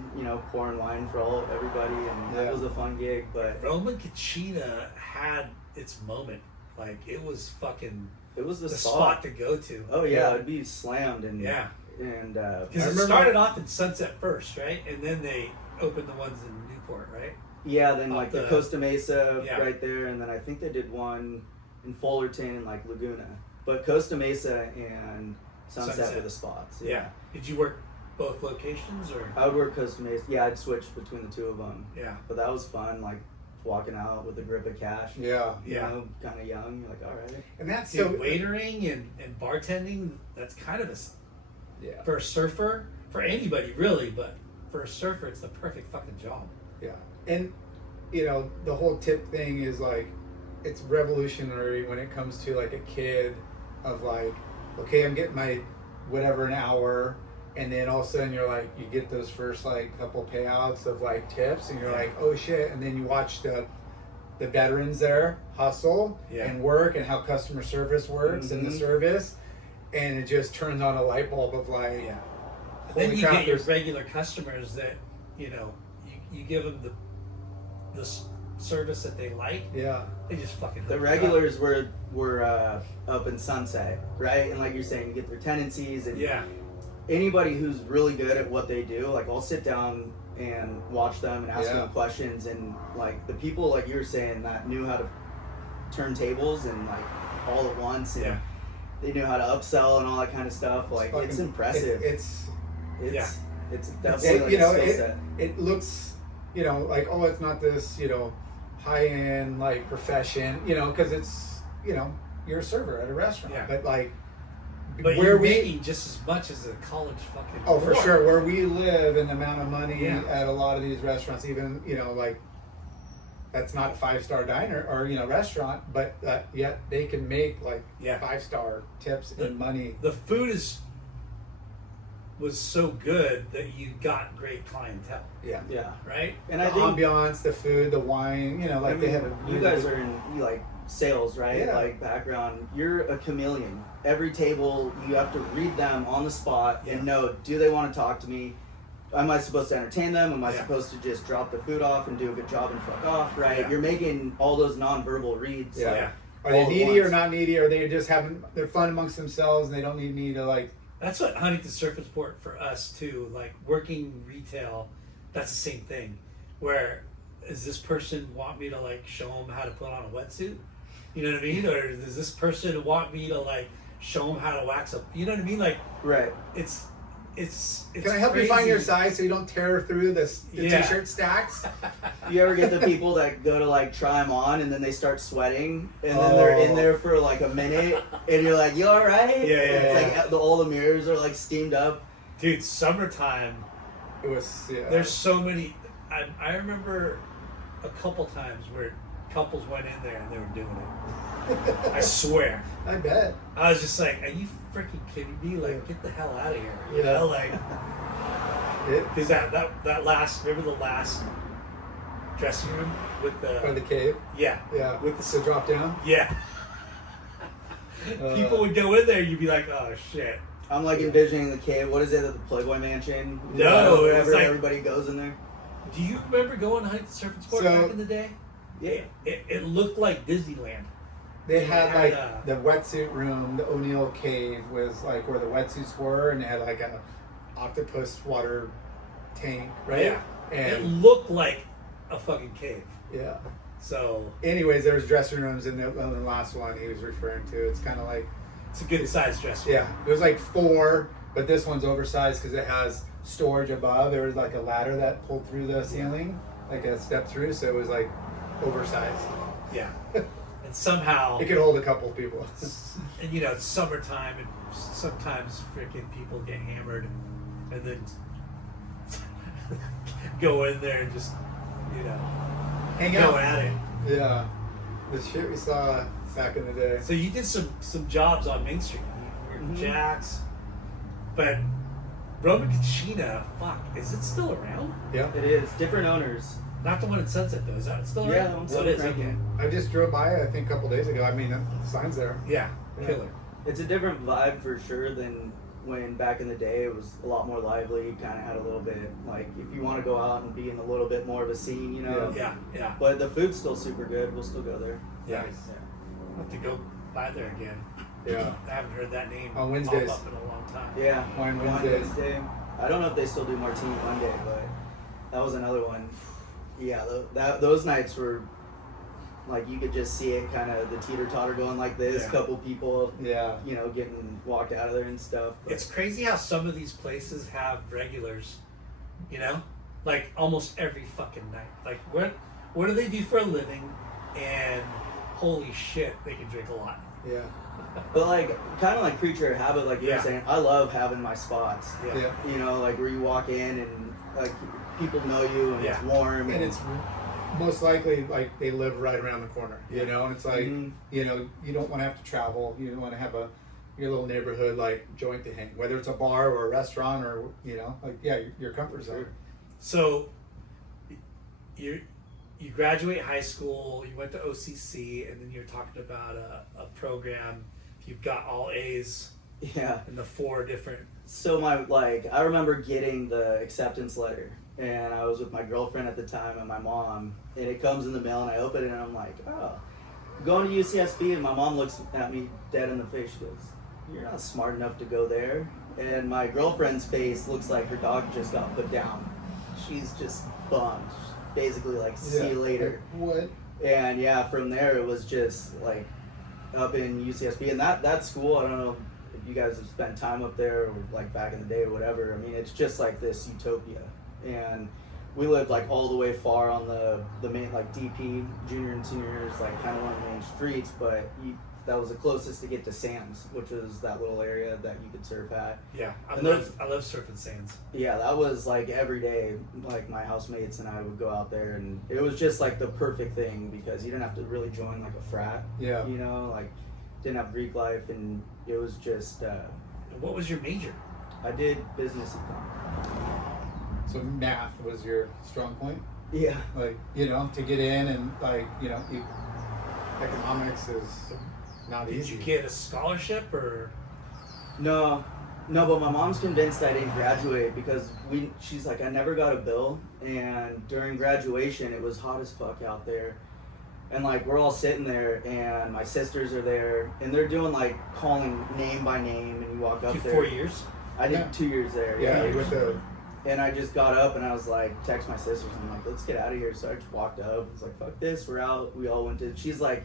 pouring wine for everybody, and Yeah. that was a fun gig. But Roma Cucina had its moment. Like it was fucking it was the the spot. spot to go to. Oh yeah, Yeah. it'd be slammed and Yeah. and I Because it remember- started off in Sunset first, right? And then they opened the ones in Newport, right? yeah, then Up like the the- Costa Mesa Yeah. right there, and then I think they did one in Fullerton and like Laguna. But Costa Mesa and Sunset were the spots. Yeah. Did you work both locations or? I would work Costa Mesa. Yeah, I'd switch between the 2 of them. Yeah. But that was fun, like walking out with a grip of cash. Yeah. Yeah. Kind of young. You're like, all right. And that's So so. waitering and bartending, that's kind of Yeah. for a surfer, for anybody really, but for a surfer, it's the perfect fucking job. Yeah. And, the whole tip thing is like, it's revolutionary when it comes to like a kid of like, okay, I'm getting my whatever an hour. And then all of a sudden you're like, you get those first like couple payouts of like tips and you're like, oh shit. And then you watch the veterans there hustle and work and how customer service works and the service. And it just turns on a light bulb of like, Yeah. holy Then you crap, get your there's- regular customers that, you give them the service that they like. Yeah. They just fucking The hook it up. regulars were up in Sunset, right? And like you're saying, you get their tenancies and Yeah. anybody who's really good at what they do, like I'll sit down and watch them and ask Yeah. them questions, and like the people like you were saying that knew how to turn tables and like all at once, and Yeah. they knew how to upsell and all that kind of like it's Fucking- impressive. It's It's definitely like you know, a skill set. it looks, you know, like, oh, it's not this, you know, high end like profession, you know, because it's, you know, you're a server at a restaurant, Yeah. but like But where you're we making just as much as a college fucking. oh for board. sure where we live and the amount of money Yeah. at a lot of these restaurants, even, you know, like that's not a 5-star diner or, you know, restaurant, but yet they can make like Yeah. 5-star tips and money. The food was so good that you got great clientele, Yeah. Yeah, right? and The I think ambiance, the food, the wine, you know, like I they mean, have a you really guys good- are in like sales, right? Yeah. Like background. You're a chameleon. Every table you have to read them on the spot Yeah. and know, do they want to talk to me? Am I supposed to entertain them? Am I Yeah. supposed to just drop the food off and do a good job and fuck off? Right? Yeah. You're making all those nonverbal reads. Yeah. Yeah. Are they all at needy or once. not needy? Or they just having they're fun amongst themselves and they don't need me to like. That's what Huntington Surf and Sport for us too. Like working retail, that's the same thing. Where does this person want me to like show them how to put on a wetsuit? You know what I mean? Or does this person want me to like show them how to wax up? You know what I mean? Like Right. it's Can I help you find your size so you don't tear through the Yeah. t-shirt stacks? You ever get the people that go to like try them on and then they start sweating and then they're in Oh. there for like a minute and you're like, you all right? Yeah, It's yeah. like all the mirrors are like steamed up. Dude, summertime. It was There's so many. I remember a couple times where couples went in there and they were doing it. I swear. I bet. I was just like, are you freaking kidding me? Like, get the hell out of here. You Yeah. know, like, It, because that last, remember the last dressing room with or the the, cave. yeah, Yeah. with The drop down. yeah. People would go in there, you'd be like, oh shit. I'm like envisioning the cave. What is it? The Playboy Mansion? No, wherever it's like- everybody goes in there. Do you remember going to Huntington Surf and Sport So- back in the day? Yeah. It looked like Disneyland. They had like had, the wetsuit room. The O'Neill cave was like where the wetsuits were, and they had like a octopus water tank, right? Yeah. It And looked like a fucking cave. yeah. So Anyways, there's dressing rooms in the last one he was referring to. It's kind of like it's a good sized dressing room. yeah, there's like 4, but this one's oversized because it has storage above. There was like a ladder that pulled through the ceiling, like a step through, so it was like oversized. Yeah. And somehow, It could hold a couple people. and you know, it's summertime, and sometimes freaking people get hammered, and then go in there and just, you know, Hang go out. at it. Yeah, the shit we saw back in the day. So you did some jobs on Main Street. You were Mhm. Jack's, but Roman Cucina, fuck, is it still around? Yeah, It is. Different owners. Not the one in Sunset though. Is that still around? Yeah, that one's Oh, it still is. cranking. Okay. I just drove by it, I think a couple days ago. I mean, the sign's there. Yeah, Yeah. killer. It's a different vibe for sure than when back in the day it was a lot more lively. You kind of had a little bit, like, if you want to go out and be in a little bit more of a scene, you know. Yeah, yeah, But the food's still super good. We'll still go there. yeah. Nice. I'll have to go by there again. Yeah. I haven't heard that name On Wednesdays. pop up in a long time. Yeah. Wine Wine Wednesdays. Wednesday. I don't know if they still do Martini Monday, but that was another one. Yeah, those nights were like you could just see it, kind of the teeter-totter going like this. Yeah. Couple people, Yeah. you know, getting walked out of there and stuff. But It's crazy how some of these places have regulars, you know, like almost every fucking night. Like what do they do for a living? And holy shit, they can drink a lot. Yeah. But like, kind of like creature of habit, like you Yeah. were saying, I love having my spots. Yeah. Yeah. You know, like where you walk in and like people know you and it's Yeah. warm. And it's most likely like they live right around the corner, you know, and it's like, Mhm. you know, you don't want to have to travel. You don't want to have your little neighborhood like joint to hang, whether it's a bar or a restaurant or, you know, like, yeah, your comfort zone. So you graduate high school, you went to OCC, and then you're talking about a program. You've got all A's Yeah. in the 4 different. So I remember getting the acceptance letter, and I was with my girlfriend at the time and my mom, and it comes in the mail, and I open it, and I'm like, oh, I'm going to UCSB, and my mom looks at me dead in the face. She goes, you're not smart enough to go there. And my girlfriend's face looks like her dog just got put down. She's just bummed. Basically like, see you later. What? And yeah, from there it was just like up in UCSB. And that school, I don't know if you guys have spent time up there or like back in the day or whatever. I mean, it's just like this utopia. And we lived like all the way far on the main, like DP, junior and seniors, like kind of one of the main streets, but that was the closest to get to Sam's, which was that little area that you could surf at. Yeah, I And love surfing sands. Yeah, that was like every day, like my housemates and I would go out there, and it was just like the perfect thing because you didn't have to really join like a frat. Yeah. You know, like didn't have Greek life, and it was just. What was your major? I did business econ. So math was your strong point? Yeah. Like, you know, to get in and like, you know, economics is not Did easy. you get a scholarship or? No, but my mom's convinced I didn't graduate because she's like, I never got a bill, and during graduation it was hot as fuck out there, and like we're all sitting there, and my sisters are there, and they're doing like calling name by name, and you walk up there. 4 years? I did Yeah. 2 years there. Yeah, 2 years. with the And I just got up and I was like, text my sisters, and I'm like, let's get out of here. So I just walked up. I was like, fuck this, we're out. We all went to. She's like,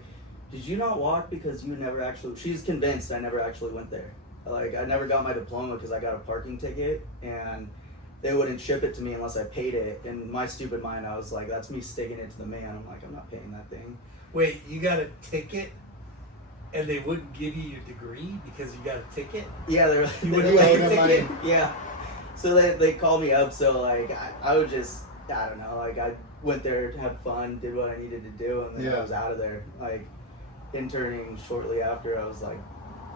did you not walk because you never actually? She's convinced I never actually went there. Like I never got my diploma because I got a parking ticket, and they wouldn't ship it to me unless I paid it. In my stupid mind, I was like, that's me sticking it to the man. I'm like, I'm not paying that thing. Wait, you got a ticket, and they wouldn't give you your degree because you got a ticket? Yeah, they're like, You they're wouldn't like, pay the money. ticket? yeah. So they called me up. So like I would just, I don't know, like I went there, had fun, did what I needed to do, and then Yeah. I was out of there. Like interning shortly after, I was like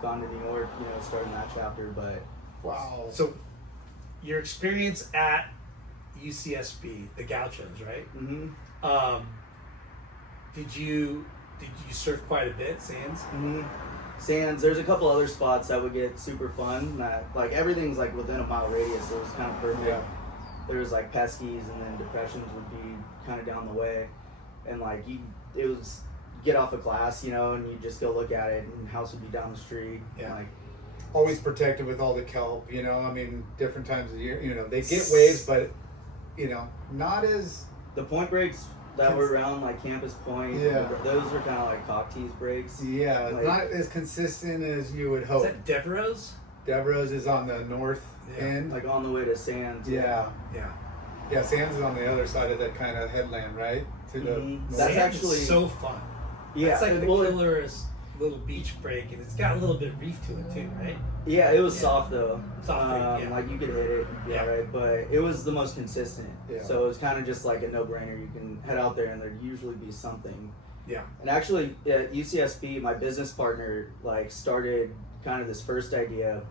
gone to New York, you know, starting that chapter. But wow. So, your experience at UCSB, the Gauchos, right? mhm, Did you surf quite a bit, sands? mhm. Sands. There's a couple other spots that would get super fun. That like everything's like within a mile radius, so it was kind of perfect. Yeah. There was like peskies, and then depressions would be kind of down the way, and like it was get off a class, you know, and you just go look at it, and house would be down the street. Yeah. And like Always protected with all the kelp, you know, I mean, different times of the year, you know, they get waves, but, you know, not as, the point breaks that were around like Campus Point, Yeah. those were kind of like cock tease breaks. yeah, Like- not as consistent as you would Is hope. that Devereaux's? Devereaux's is on the north Yeah. end. Like on the way to Sands. Yeah. Yeah. Yeah, Sands is on the other side of that kind of headland, right? To the Mhm. north. That's Sands actually- is so fun. Yeah. It's like the well, killer's little beach break, and it's got a little bit of reef to it too, right? yeah, it was Yeah. soft though. Soft break, yeah. Like you could hit it, Yeah. right? But it was the most consistent. Yeah. So it was kind of just like a no-brainer. You can head out there, and there'd usually be something. Yeah. And actually, at UCSB, my business partner like started kind of this first idea.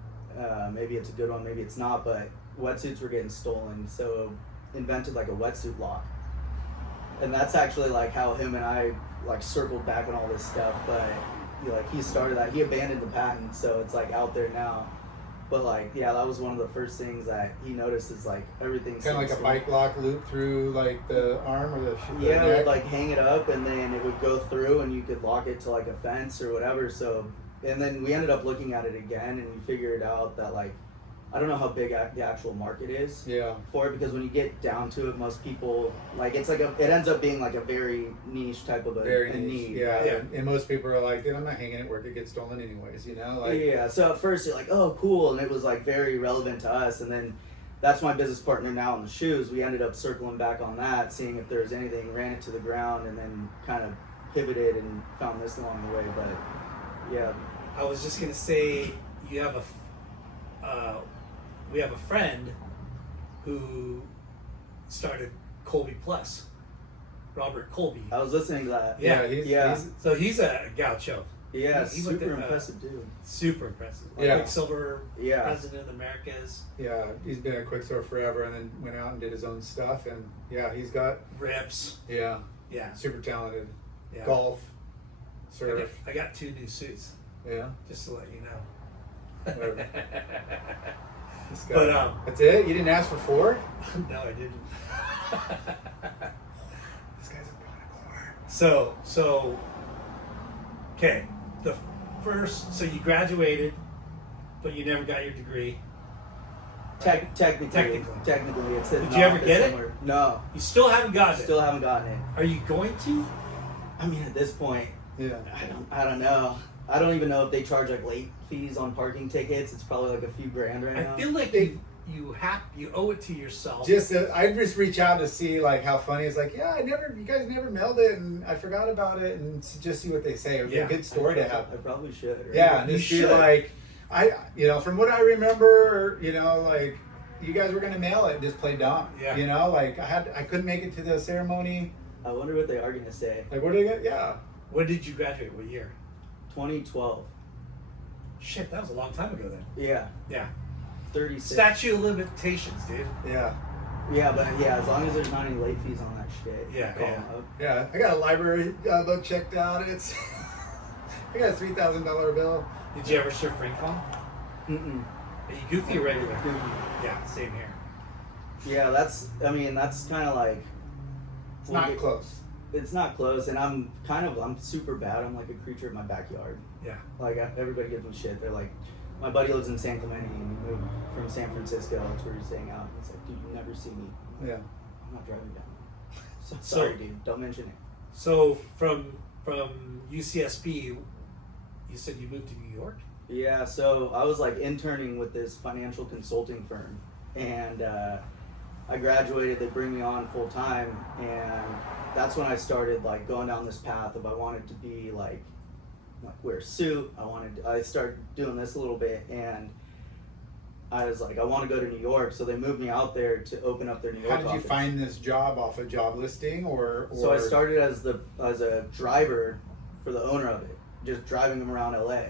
Maybe it's a good one, maybe it's not. But wetsuits were getting stolen, so invented like a wetsuit lock. And that's actually like how him and I like circled back on all this stuff. But he started that. He abandoned the patent, so it's like out there now. But like, yeah, that was one of the first things that he noticed is like everything's Kind of like a bike lock loop through like the arm or the Yeah, neck. we'd like hang it up, and then it would go through, and you could lock it to like a fence or whatever. So, and then we ended up looking at it again, and we figured out that like, I don't know how big the actual market is Yeah. for it, because when you get down to it, most people like it's like it ends up being like a very niche type of a Very a niche. need. Yeah. Yeah. And most people are like, dude, I'm not hanging it where it could get stolen anyways, you know? Like, Yeah, so at first you're like, oh, cool, and it was like very relevant to us, and then that's my business partner now in the shoes. We ended up circling back on that, seeing if there was anything, ran it to the ground, and then kind of pivoted and found this along the way. But yeah, I was just gonna say you have we have a friend who started Colby Plus, Robert Colby. I was listening to that. Yeah, he's So he's a gaucho. Yeah, He looked super at, impressive dude. Super impressive. Like Yeah. Quicksilver Yeah. president of the Americas. yeah, he's been at Quicksilver forever and then went out and did his own stuff and yeah, he's got Rips. yeah, Yeah. super talented. Yeah. Golf, surf, I got 2 new suits, yeah. just to let you know. Whatever. This guy. But That's it? You didn't ask for 4? no, I didn't. This guy's a unicorn. So, okay. So you graduated But you never got your degree. Technically, it's Did you ever get it? somewhere. No, You still haven't gotten still it. haven't gotten it. Are you going to? I mean, at this point, Yeah. I don't know. I don't even know if they charge like late fees on parking tickets. It's probably like a few grand right now. I feel like you owe it to yourself. I'd just reach out to see like how funny it's like. Yeah, you guys never mailed it, and I forgot about it, and just see what they say. It would be a good story to have. I probably should. Right? Yeah, and You just be should. like, from what I remember, like you guys were gonna mail it, and just play dumb. Yeah. Like I couldn't make it to the ceremony. I wonder what they are gonna say. Like, what are they gonna? Yeah. When did you graduate? What year? 2012. Shit, that was a long time ago then. Yeah, Yeah. 36. Statute of limitations, dude. Yeah. Yeah, but yeah, as long as there's not any late fees on that shit. Yeah, call yeah. them up. Yeah. I got a library book checked out. It's I got a $3,000 bill. Did you ever surf Rincon? Mm-mm. Are you goofy or regular? Goofy. Yeah, same here. Yeah, that's kind of like. It's not close. It's not close, and I'm super bad. I'm like a creature of my backyard. Yeah. Like everybody gives me shit. They're like, my buddy lives in San Clemente and he moved from San Francisco. That's where he's staying out. He's like, dude, you never see me. Yeah. I'm not driving down. So, So- sorry, dude. Don't mention it. So from UCSB, you said you moved to New York? Yeah, so I was like interning with this financial consulting firm, and I graduated. They bring me on full time, and that's when I started like going down this path of I wanted to be like wear a suit. I started doing this a little bit, and I was like, I want to go to New York. So they moved me out there to open up their New York How did you office. find this job off a job listing or? So I started as a driver for the owner of it, just driving them around LA,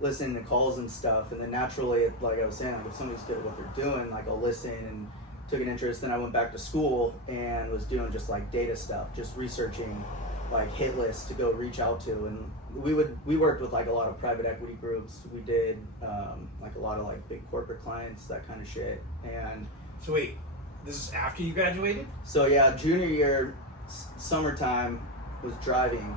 listening to calls and stuff. And then naturally, like I was saying, like if somebody's good at what they're doing, like I'll listen and took an interest. Then I went back to school and was doing just like data stuff, just researching like hit lists to go reach out to. And we worked with like a lot of private equity groups. We did like a lot of like big corporate clients, that kind of shit. And So wait, this is after you graduated? so yeah, junior year, summertime was driving,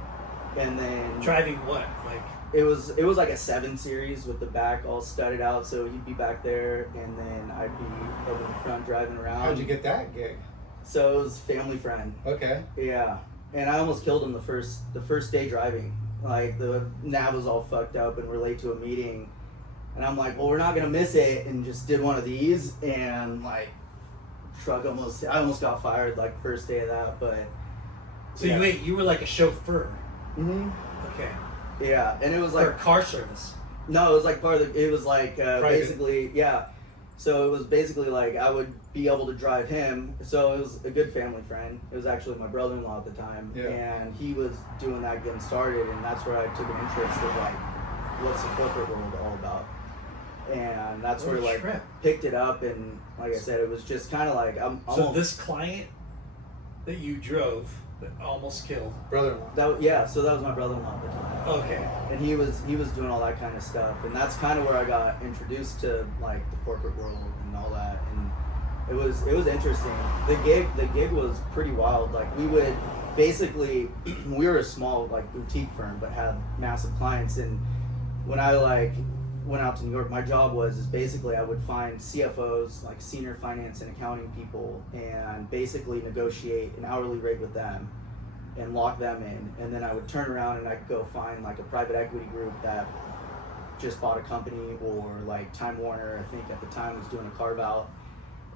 and then Driving what? Like, it was like a 7 series with the back all studded out. So you'd be back there, and then I'd be over in the front driving around. How'd you get that gig? So it was family friend. Okay. Yeah, and I almost killed him the first day driving. Like the nav was all fucked up, and we're late to a meeting, and I'm like, well, we're not gonna miss it, and just did one of these, and like I almost got fired like first day of that, but so yeah. you were like a chauffeur. Mm-hmm. Okay. Yeah, and it was For like car service. no, it was like part of the. It was like basically yeah. So it was basically like I would be able to drive him. So it was a good family friend. It was actually my brother-in-law at the time, Yeah. and he was doing that getting started, and that's where I took an interest of like what's the corporate world all about, and that's What where a like trip. picked it up, and like I said, it was just kind of like So this client that you drove that almost killed. Brother-in-law. so that was my brother-in-law at the time. Okay. And he was doing all that kind of stuff, and that's kind of where I got introduced to like the corporate world and all that, and it was interesting. The gig was pretty wild. Like we would basically we were a small like boutique firm but had massive clients, and when I like went out to New York, my job was basically I would find CFOs, like senior finance and accounting people, and basically negotiate an hourly rate with them and lock them in, and then I would turn around and I'd go find like a private equity group that just bought a company, or like Time Warner, I think at the time, was doing a carve out,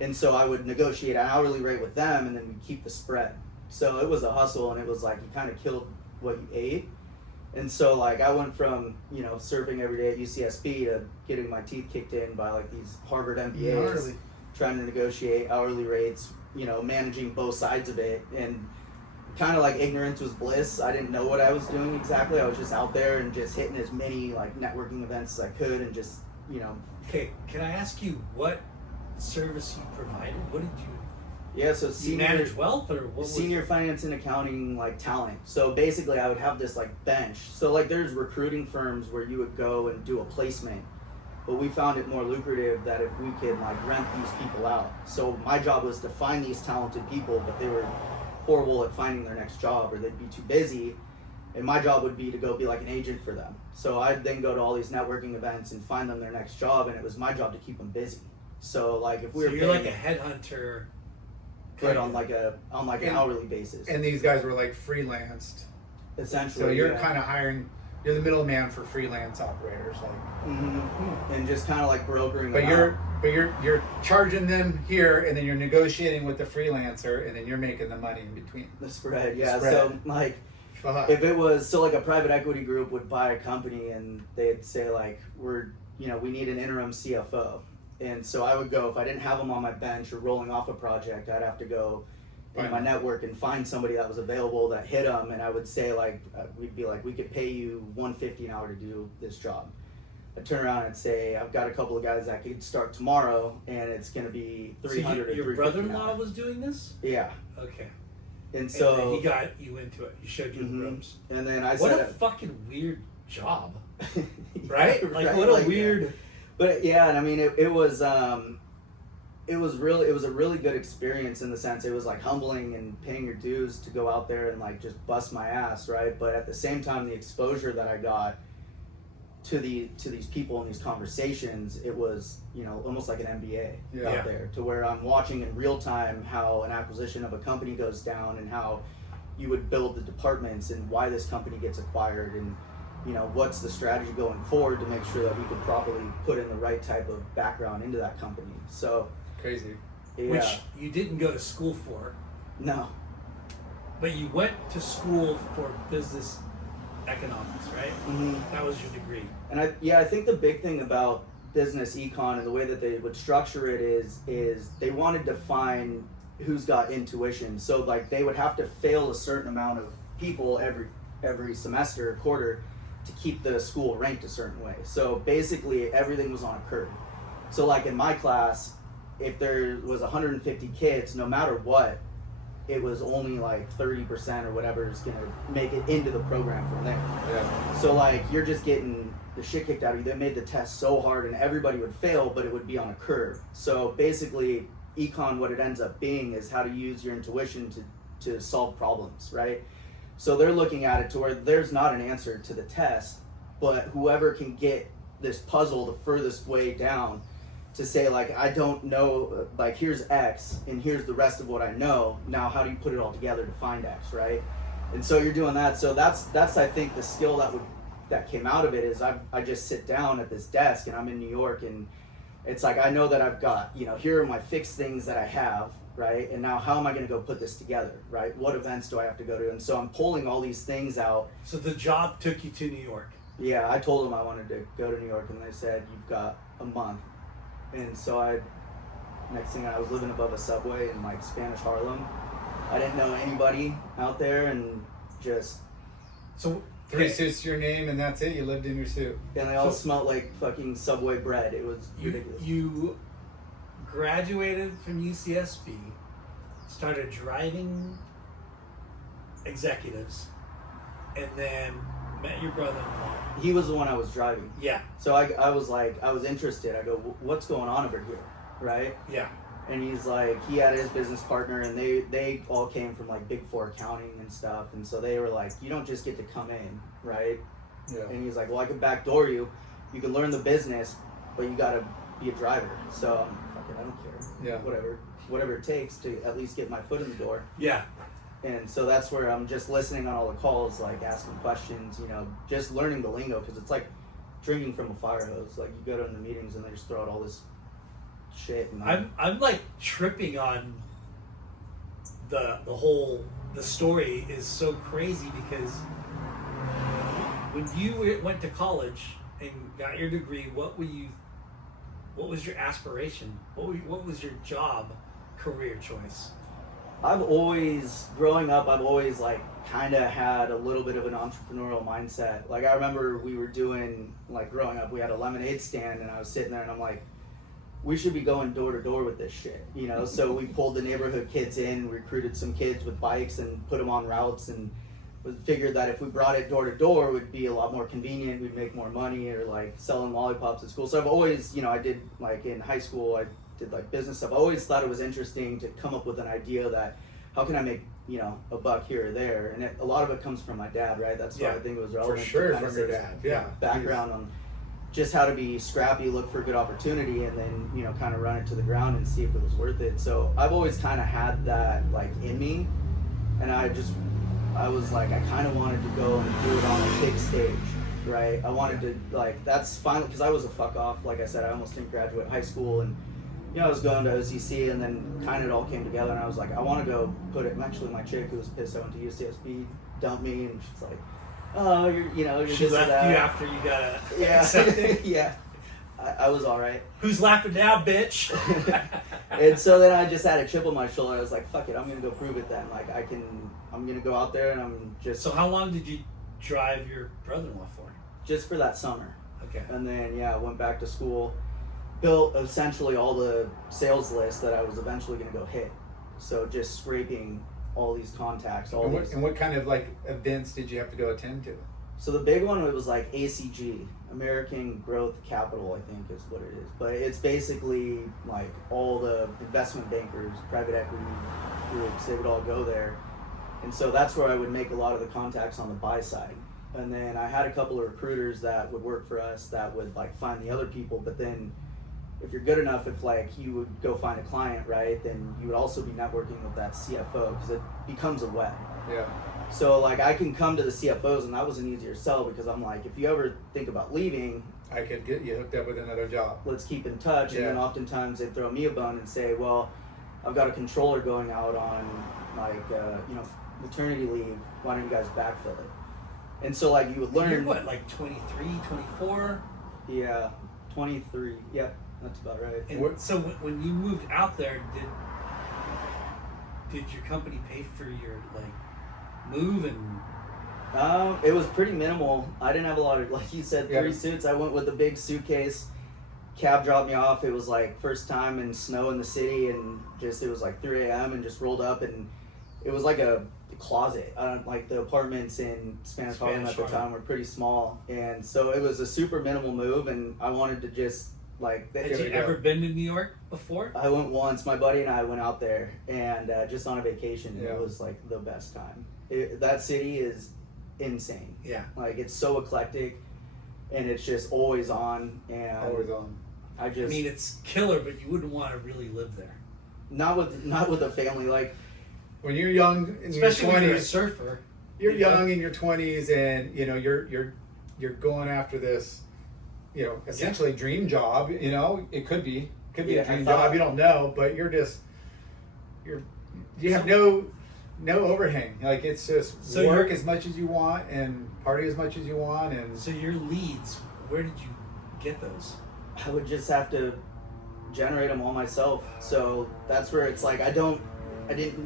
and so I would negotiate an hourly rate with them, and then we'd keep the spread. So it was a hustle, and it was like you kind of killed what you ate. And so like I went from surfing every day at UCSB to getting my teeth kicked in by like these Harvard MBAs, Gnarly. trying to negotiate hourly rates, managing both sides of it, and kind of like ignorance was bliss. I didn't know what I was doing exactly. I was just out there and just hitting as many like networking events as I could, and just Okay, can I ask you what service you provided? What did you so you manage wealth, or what was senior finance and accounting like talent. So basically I would have this like bench. So like there's recruiting firms where you would go and do a placement, but we found it more lucrative that if we could like rent these people out. So my job was to find these talented people, but they were horrible at finding their next job, or they'd be too busy. And my job would be to go be like an agent for them. So I'd then go to all these networking events and find them their next job, and it was my job to keep them busy. So like if we So were you're like paying, a headhunter. but on like an And- hourly basis, And these guys were like freelanced. essentially. So you're yeah. kind of hiring, you're the middleman for freelance operators, like. And just kind of like brokering. But them you're charging them here, and then you're negotiating with the freelancer, and then you're making the money in between. the spread. Yeah. spread. So like. Fuck. If it was so like a private equity group would buy a company and they'd say like we need an interim CFO, and so I would go, if I didn't have them on my bench or rolling off a project, I'd have to go in my network and find somebody that was available that hit them, and I would say like we'd be like, we could pay you $150 an hour to do this job. I'd turn around and say, I've got a couple of guys that could start tomorrow, and it's going to be $300 or your $350 an brother-in-law hour. was doing this? Yeah. Okay. And And so then he got you into it. He showed you Mhm. the ropes. and then I What said a fucking weird job, Yeah, right? Like right? what a Like, weird. But yeah, and I mean it was a really good experience in the sense it was like humbling and paying your dues to go out there and like just bust my ass, right? But at the same time, the exposure that I got to these people in these conversations, it was almost like an MBA Yeah. out there, to where I'm watching in real time how an acquisition of a company goes down and how you would build the departments and why this company gets acquired, and what's the strategy going forward to make sure that we could properly put in the right type of background into that company. So Crazy. yeah, Which you didn't go to school for, no, but you went to school for business economics, right? That was your degree. and I think the big thing about business econ and the way that they would structure it is they wanted to find who's got intuition. So like they would have to fail a certain amount of people every semester or quarter to keep the school ranked a certain way. So basically everything was on a curve. So like in my class, if there was 150 kids, no matter what, it was only like 30% or whatever is gonna make it into the program from there. Yeah. So like you're just getting the shit kicked out of you. They made the test so hard and everybody would fail, but it would be on a curve. So basically econ, what it ends up being is how to use your intuition to solve problems, right? So they're looking at it to where there's not an answer to the test, but whoever can get this puzzle the furthest way down to say like, I don't know, like here's X and here's the rest of what I know. Now how do you put it all together to find X, right? And so you're doing that. So that's I think the skill that came out of it is I just sit down at this desk and I'm in New York, and it's like I know that I've got, here are my fixed things that I have, right? And now how am I going to go put this together, right? What events do I have to go to? And so I'm pulling all these things out. So the job took you to New York. Yeah, I told them I wanted to go to New York, and they said, you've got a month. And so next thing I was living above a subway in like Spanish Harlem. I didn't know anybody out there, and just, So 3 suits to your name, and that's it. You lived in your suit. and they all So- smelled like fucking Subway bread. It was ridiculous. you graduated from UCSB, started driving executives, and then met your brother-in-law. He was the one I was driving. Yeah, So I was like, I was interested. I go, what's going on over here, right? yeah. And he's like, he had his business partner, and they all came from like Big Four accounting and stuff. And so they were like, you don't just get to come in, right? Yeah. And he's like, well, I can backdoor you. You can learn the business, but you got to be a driver. So fuck it, I don't care. Yeah. Whatever it takes to at least get my foot in the door. Yeah. And so that's where I'm just listening on all the calls, like asking questions, just learning the lingo, because it's like drinking from a fire hose. Like you go to the meetings and they just throw out all this shit. And I'm like tripping on the story is so crazy, because when you went to college and got your degree, what was your aspiration? What was your job career choice? Growing up, I've always like kind of had a little bit of an entrepreneurial mindset. Like I remember we were doing, like growing up, we had a lemonade stand, and I was sitting there and I'm like, we should be going door to door with this shit, So we pulled the neighborhood kids in, recruited some kids with bikes and put them on routes, and figured that if we brought it door to door, it would be a lot more convenient. We'd make more money, or like selling lollipops at school. So I've always, I did like in high school, I did like business stuff. I always thought it was interesting to come up with an idea that how can I make, you know, a buck here or there, and a lot of it comes from my dad, right? That's why I think it was relevant. For sure, to kinda from your say dad. Yeah. background on just how to be scrappy, look for a good opportunity, and then, you know, kind of run it to the ground and see if it was worth it. So I've always kind of had that like in me, and I was like, I kind of wanted to go and do it on a big stage, right? I wanted to, like, that's finally, because I was a fuck off, like I said, I almost didn't graduate high school, and you know, I was going to OCC, and then kind of it all came together, and I was like, I want to go put it. Actually, my chick who was pissed I went to UCSB dumped me, and she's like, oh, you're She this or left that. you after you got Yeah. accepted. Yeah. I was all right. Who's laughing now, bitch? And so then I just had a chip on my shoulder. I was like, fuck it, I'm gonna go prove it then. Like I'm gonna go out there, and I'm just. So how long did you drive your brother-in-law for? Just for that summer. Okay. And then I went back to school, built essentially all the sales list that I was eventually gonna go hit. So just scraping all these contacts, And what kind of like events did you have to go attend to? So the big one, it was like ACG, American Growth Capital, I think is what it is. But it's basically like all the investment bankers, private equity groups, they would all go there. And so that's where I would make a lot of the contacts on the buy side. And then I had a couple of recruiters that would work for us that would like find the other people. But then if you're good enough, if like you would go find a client, right, then you would also be networking with that CFO, because it becomes a web. Yeah. So like I can come to the CFOs, and that was an easier sell, because I'm like, if you ever think about leaving, I could get you hooked up with another job. let's keep in touch. And then oftentimes they throw me a bone and say, well, I've got a controller going out on like maternity leave. Why don't you guys backfill it? And so like you would learn. You're what, like 23, 24? Yeah, 23. Yeah, that's about right. And so when you moved out there, did your company pay for your like move and? It was pretty minimal. I didn't have a lot of, like you said, 3 Yeah. suits. I went with a big suitcase. Cab dropped me off. It was like first time in snow in the city, and just it was like 3 a.m. and just rolled up, and it was like a closet. Like the apartments in Spanish Harlem at the time were pretty small, and so it was a super minimal move, and I wanted to just like. Had you ever been to New York before? I went once. My buddy and I went out there, and just on a vacation, and Yeah. it was like the best time. That city is insane. Yeah. Like it's so eclectic, and it's just always on. And Always on. I I mean, it's killer, but you wouldn't want to really live there. not with a family. Like When you're young in Especially your when you're a 20s, surfer. you're you know? young in your 20s, and you know you're going after this, you know, essentially dream job. You know, it could be a Yeah, dream I thought- job. You don't know, but you have no overhang. Like it's just So work you're- as much as you want and party as much as you want, and So your leads, where did you get those? I would just have to generate them all myself. So that's where it's like I didn't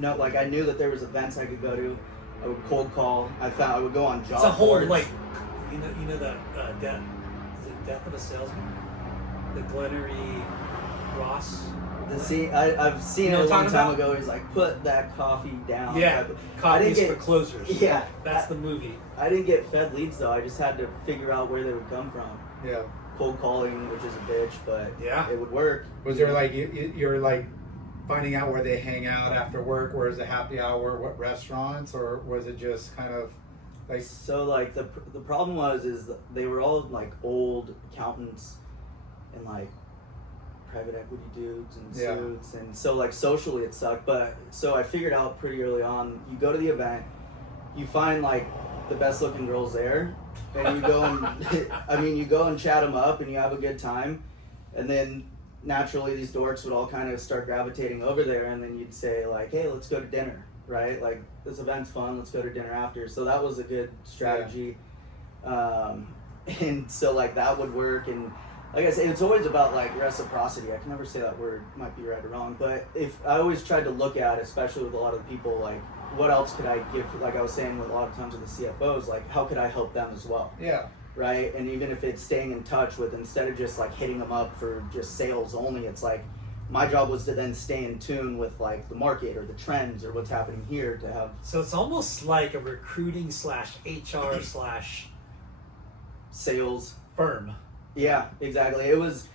know. Like I knew that there was events I could go to. I would cold call. I would go on job It's a whole boards. like, you know that death. Is it Death of a Salesman? The Glennery Ross. I've seen You know it a what long I'm time talking ago. He's like, put that coffee down. Yeah, I didn't Copies get- for Closers. Yeah. That's the movie. I didn't get fed leads though. I just had to figure out where they would come from. yeah. Cold calling, which is a bitch, but Yeah. it would work. Was there like you're like finding out where they hang out after work? Where's the happy hour? What restaurants? Or was it just kind of like So like the problem is that they were all like old accountants and like private equity dudes and Yeah. suits, and so like socially it sucked. But so I figured out pretty early on. You go to the event, you find like the best looking girls there, and you go and you go and chat them up, and you have a good time, and then naturally these dorks would all kind of start gravitating over there, and then you'd say like, hey, let's go to dinner, right? Like this event's fun, let's go to dinner after. So that was a good strategy. And so like that would work, and like I say, it's always about like reciprocity. I can never say that word, might be right or wrong, but if I always tried to look at, especially with a lot of the people, like what else could I give, like I was saying with a lot of times with the CFOs, like how could I help them as well? yeah. Right? And even if it's staying in touch with, instead of just like hitting them up for just sales only, it's like my job was to then stay in tune with like the market or the trends or what's happening here to have So it's almost like a recruiting /HR sales. /firm. Yeah, exactly. It was.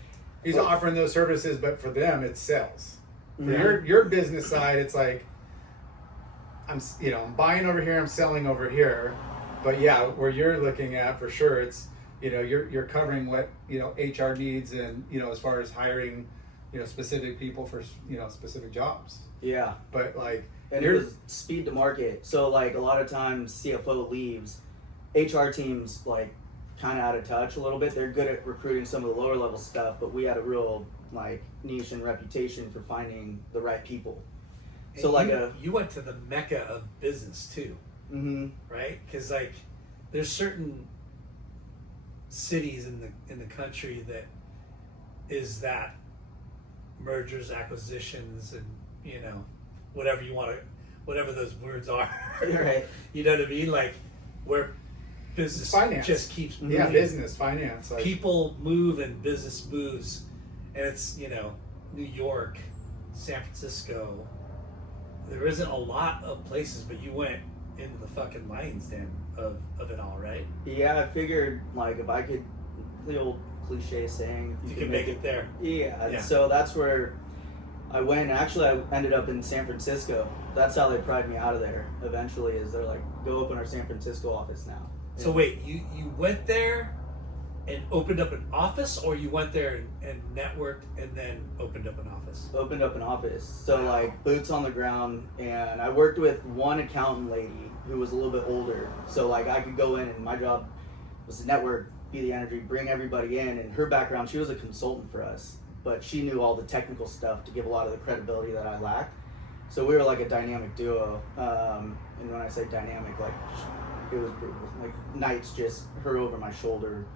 He's offering those services, but for them it's sales. For Yeah. your business side, it's like I'm buying over here, I'm selling over here, but yeah, where you're looking at for sure, it's you're covering what HR needs, and as far as hiring specific people for specific jobs. Yeah. But like, and it was speed to market. So like a lot of times CFO leaves, HR teams like kind of out of touch a little bit. They're good at recruiting some of the lower level stuff, but we had a real like niche and reputation for finding the right people. And so like you went to the mecca of business too, right? Because like there's certain cities in the country that is that mergers, acquisitions, and whatever you want to, whatever those words are. Right. You know what I mean? Like where business finance just keeps moving. Yeah, business, finance. Like, people move and business moves, and it's New York, San Francisco. There isn't a lot of places, but you went into the fucking lion's den of it all, right? Yeah, I figured like if I could, the old cliche saying, if you could make it there. Yeah, so that's where I went. Actually, I ended up in San Francisco. That's how they pried me out of there eventually, is they're like, go open our San Francisco office now. So wait, you went there and opened up an office, or you went there and networked and then opened up an office? Opened up an office. So like boots on the ground, and I worked with one accountant lady who was a little bit older. So like I could go in, and my job was to network, be the energy, bring everybody in. And her background, she was a consultant for us, but she knew all the technical stuff to give a lot of the credibility that I lacked. So we were like a dynamic duo. And when I say dynamic, like it was like nights just her over my shoulder,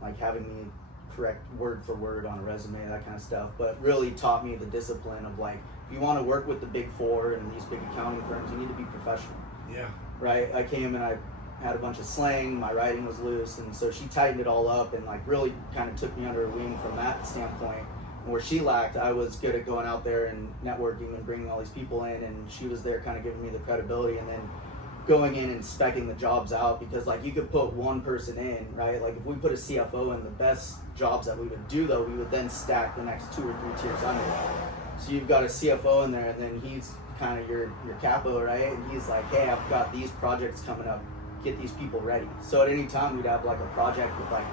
like having me correct word for word on a resume, that kind of stuff. But really taught me the discipline of like, if you want to work with the big four and these big accounting firms, you need to be professional. Yeah. Right? I came and I had a bunch of slang, my writing was loose, and so she tightened it all up and like really kind of took me under her wing from that standpoint. And where she lacked, I was good at going out there and networking and bringing all these people in, and she was there kind of giving me the credibility, and then going in and specking the jobs out, because like you could put one person in, right? Like if we put a CFO in, the best jobs that we would do though, we would then stack the next 2 or 3 tiers under. So you've got a CFO in there, and then he's kind of your capo, right? And he's like, hey, I've got these projects coming up, get these people ready. So at any time we'd have like a project with like,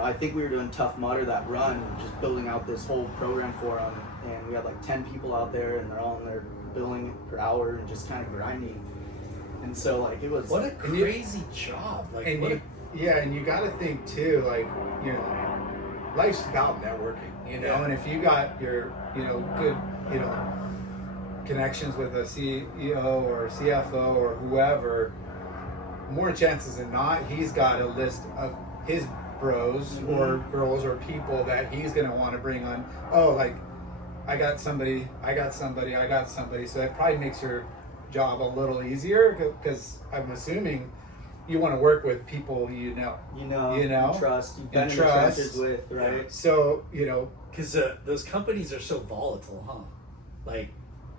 I think we were doing Tough Mudder that run, just building out this whole program for them, and we had like 10 people out there, and they're all in there billing per hour and just kind of grinding. And so like it was, what a crazy job. Like, and and you got to think too, like life's about networking, and if you got your good connections with a CEO or CFO or whoever, more chances than not he's got a list of his bros or girls or people that he's going to want to bring on. Oh, like I got somebody, so it probably makes your job a little easier, because I'm assuming you want to work with people you know, trust, you've been in the trenches with, right? Yeah. So because those companies are so volatile, huh? Like,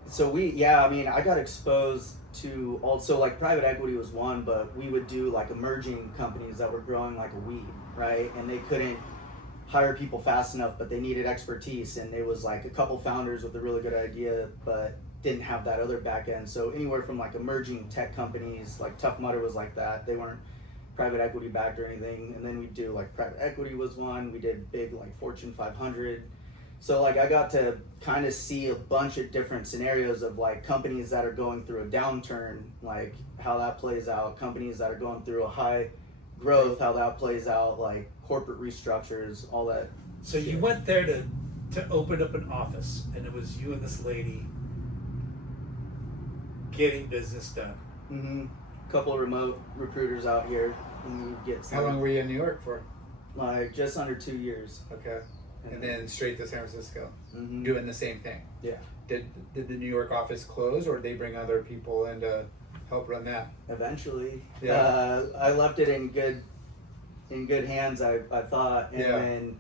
so I got exposed to also like private equity was one, but we would do like emerging companies that were growing like a weed, right? And they couldn't hire people fast enough, but they needed expertise, and it was like a couple founders with a really good idea, but didn't have that other back end. So anywhere from like emerging tech companies, like Tough Mudder was like that. They weren't private equity backed or anything. And then we do like private equity was one. We did big like Fortune 500. So like I got to kind of see a bunch of different scenarios of like companies that are going through a downturn, like how that plays out. Companies that are going through a high growth, how that plays out, like corporate restructures, all that. So you went there to open up an office, and it was you and this lady getting business done. Couple of remote recruiters out here, and we get How long were you in New York for? Like just under 2 years. Okay. And then straight to San Francisco, Mm-hmm. doing the same thing. Yeah. Did the New York office close, or did they bring other people in to help run that? Eventually, Yeah. I left it in good hands. I thought, and then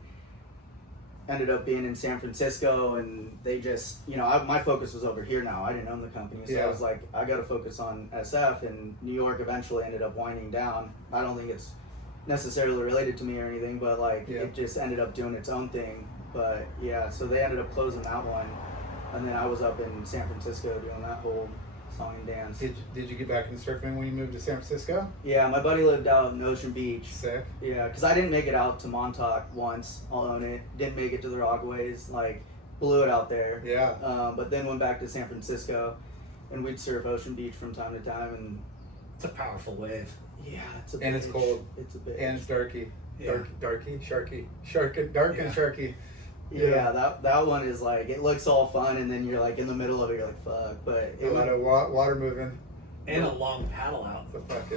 ended up being in San Francisco, and they just, my focus was over here now. I didn't own the company, so I was like, I got to focus on SF, and New York eventually ended up winding down. I don't think it's necessarily related to me or anything, but like it just ended up doing its own thing. But yeah, so they ended up closing that one, and then I was up in San Francisco doing that whole song and dance. Did you get back into surfing when you moved to San Francisco? Yeah, my buddy lived out in Ocean Beach. Sick. Yeah, because I didn't make it out to Montauk once. I'll own it. Didn't make it to the Rockaways. Like, blew it out there. Yeah. But then went back to San Francisco, and we'd surf Ocean Beach from time to time. And It's a powerful wave. yeah, it's a And it's bitch. cold. It's a bitch. And it's darky. Yeah. Dark, darky, sharky, dark Yeah. and sharky. yeah, that one is like, it looks all fun, and then you're like in the middle of it, you're like, fuck. But A lot of water moving. And a long paddle out. It's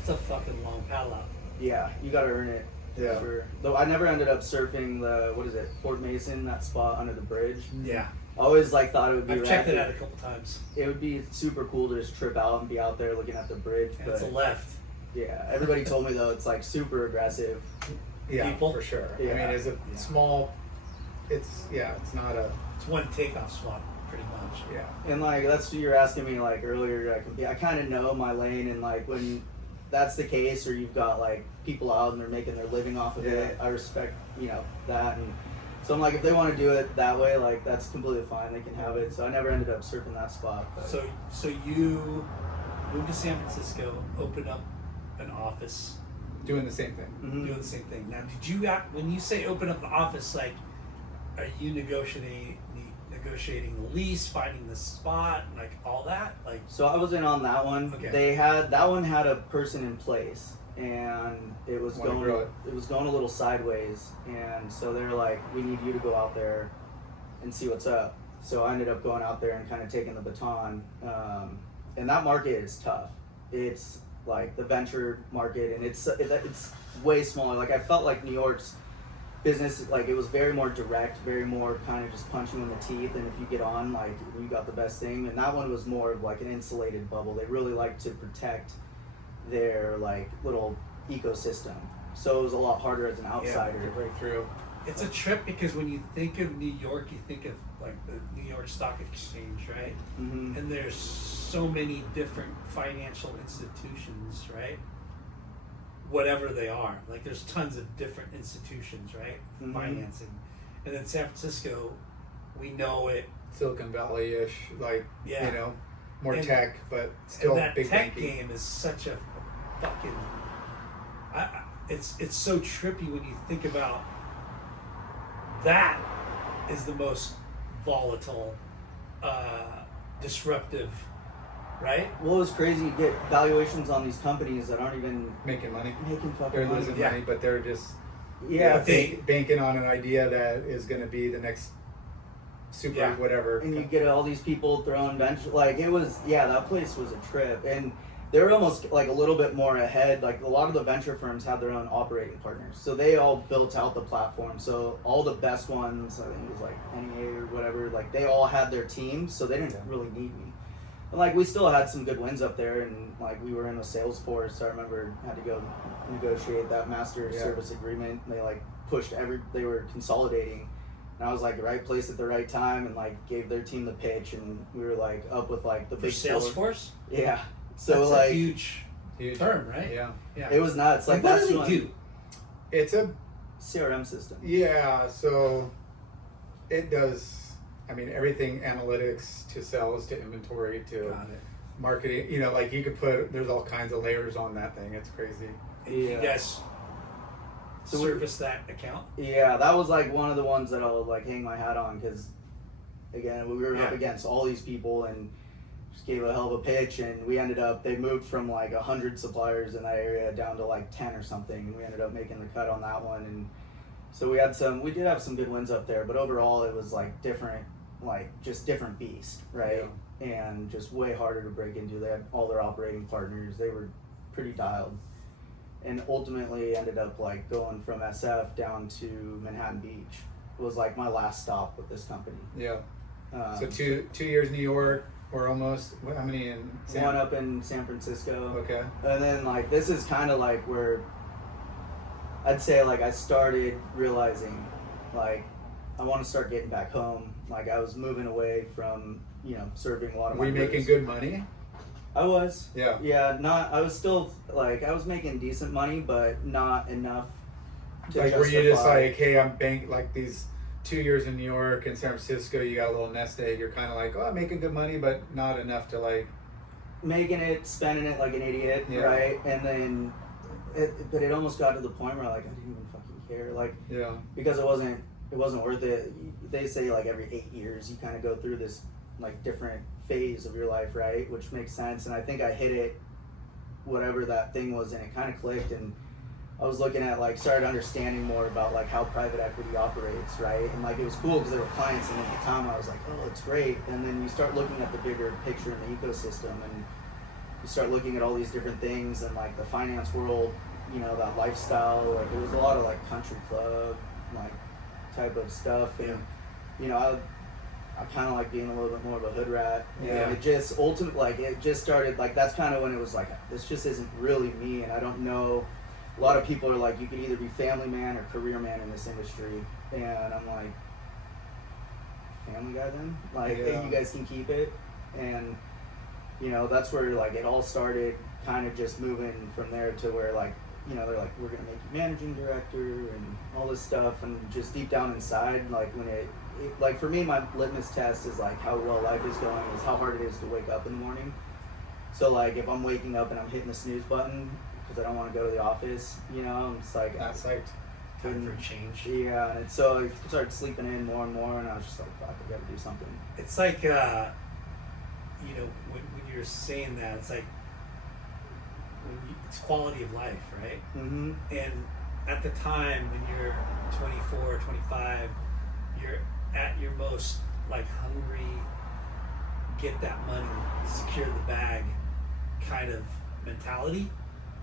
It's a fucking long paddle out. yeah, you gotta earn it. Yeah. For sure. Though I never ended up surfing the, what is it, Fort Mason, that spot under the bridge. Yeah. I always like thought it would be I've checked it rad. out a couple times. It would be super cool to just trip out and be out there looking at the bridge. And But it's a left. yeah, everybody told me though it's like super aggressive. Yeah, People. for sure. I Yeah. mean, it's a Yeah. small. It's not a. It's one takeoff swap, pretty much. Yeah. And like that's what you were asking me like earlier. I kind of know my lane, and like when that's the case, or you've got like people out and they're making their living off of it, I respect that. And so I'm like, if they want to do it that way, like that's completely fine. They can have it. So I never ended up surfing that spot. But. So you moved to San Francisco, opened up an office, Doing the same thing. Mhm. doing the same thing. Now, did you when you say open up the office, like, are you negotiating the lease, finding the spot, like all that, like? So I was in on that one. Okay. That one had a person in place, and it was Wanna going grow it. it was going a little sideways, and so they're like, we need you to go out there and see what's up. So I ended up going out there and kind of taking the baton, and that market is tough. It's like the venture market, and it's way smaller. Like I felt like New York's business, like it was very more direct, very more kind of just punch you in the teeth, and if you get on, like you got the best thing. And that one was more of like an insulated bubble. They really like to protect their like little ecosystem, so it was a lot harder as an outsider To break through. It's a trip because when you think of New York, you think of like the New York Stock Exchange, right? Mm-hmm. And there's so many different financial institutions, right? Whatever they are, like there's tons of different institutions, right? Mhm. Financing, and then San Francisco, we know it. Silicon Valley-ish, like Yeah. more And- tech, but still And that big tech banking. game is such a fucking. It's so trippy when you think about that is the most volatile, disruptive, right? Well, it's crazy. You get valuations on these companies that aren't even Making money. making fucking They're money. losing Yeah. money, but they're just Yeah, banking on an idea that is going to be the next super Yeah. whatever. and you get all these people throwing venture. Like it was, yeah, that place was a trip, and they were almost like a little bit more ahead. Like a lot of the venture firms have their own operating partners, so they all built out the platform. So all the best ones, I think it was like NEA or whatever, like they all had their teams, so they didn't really need me. And like we still had some good wins up there, and like we were in a Salesforce. I remember had to go negotiate that master service agreement. They like pushed they were consolidating. And I was like the right place at the right time, and like gave their team the pitch, and we were like up with like the For big four. Salesforce, Yeah. So that's like a huge firm, right? Yeah. Yeah. it was nuts. Like what that's do they when- do? It's a CRM system. so it does. I mean, everything analytics to sales to inventory to Got it. marketing. Like you could there's all kinds of layers on that thing. It's crazy. And you Yeah. guys So service that account? Yeah, that was like one of the ones that I'll like hang my hat on, because again we were up Yeah. against all these people and just gave a hell of a pitch, and we ended up, they moved from like 100 suppliers in that area down to like 10 or something, and we ended up making the cut on that one. And so we did have some good wins up there, but overall it was like different, like just different beast, right? And just way harder to break into. They had all their operating partners, they were pretty dialed, and ultimately ended up like going from SF down to Manhattan Beach. It was like my last stop with this company. Yeah. Um, So 2 years New York, or almost. How many in one up in San Francisco. Okay. And then like this is kind of like where I'd say like I started realizing like I want to start getting back home. Like I was moving away from serving a lot of Were my you making roots. good money? I was. Yeah. Yeah, I was still like I was making decent money, but not enough to Like were you just justify- like, hey, I'm bank like these 2 years in New York and San Francisco, you got a little nest egg. You're kind of like, oh, I'm making good money, but not enough to like making it, spending it like an idiot, right? And then, but it almost got to the point where like I didn't even fucking care, like because it wasn't worth it. They say like every 8 years you kind of go through this like different phase of your life, right? Which makes sense. And I think I hit it, whatever that thing was, and it kind of clicked. And I was looking at like started understanding more about like how private equity operates, right? And like it was cool because there were clients, and at the time I was like, oh, it's great. And then you start looking at the bigger picture in the ecosystem, and you start looking at all these different things, and like the finance world, you know, that lifestyle. Like there was a lot of like country club like type of stuff, and you know, I kind of like being a little bit more of a hood rat. And it just ultimately, like, it just started, like, that's kind of when it was like, this just isn't really me. And I don't know, a lot of people are like, you can either be family man or career man in this industry. And I'm like, family guy then? Like, hey, you guys can keep it. And, you know, that's where, like, it all started kind of just moving from there to where, like, you know, they're like, we're going to make you managing director and all this stuff. And just deep down inside, like, when it like for me, my litmus test is like how well life is going is how hard it is to wake up in the morning. So like if I'm waking up and I'm hitting the snooze button because I don't want to go to the office, you know, it's like that's like time for a change. Yeah, and so I started sleeping in more and more, and I was just like, fuck, I got to do something. It's like you know, when you're saying that, it's like it's quality of life, right? Mm-hmm. And at the time when you're 24, 25, you're at your most like hungry, get that money, secure the bag kind of mentality,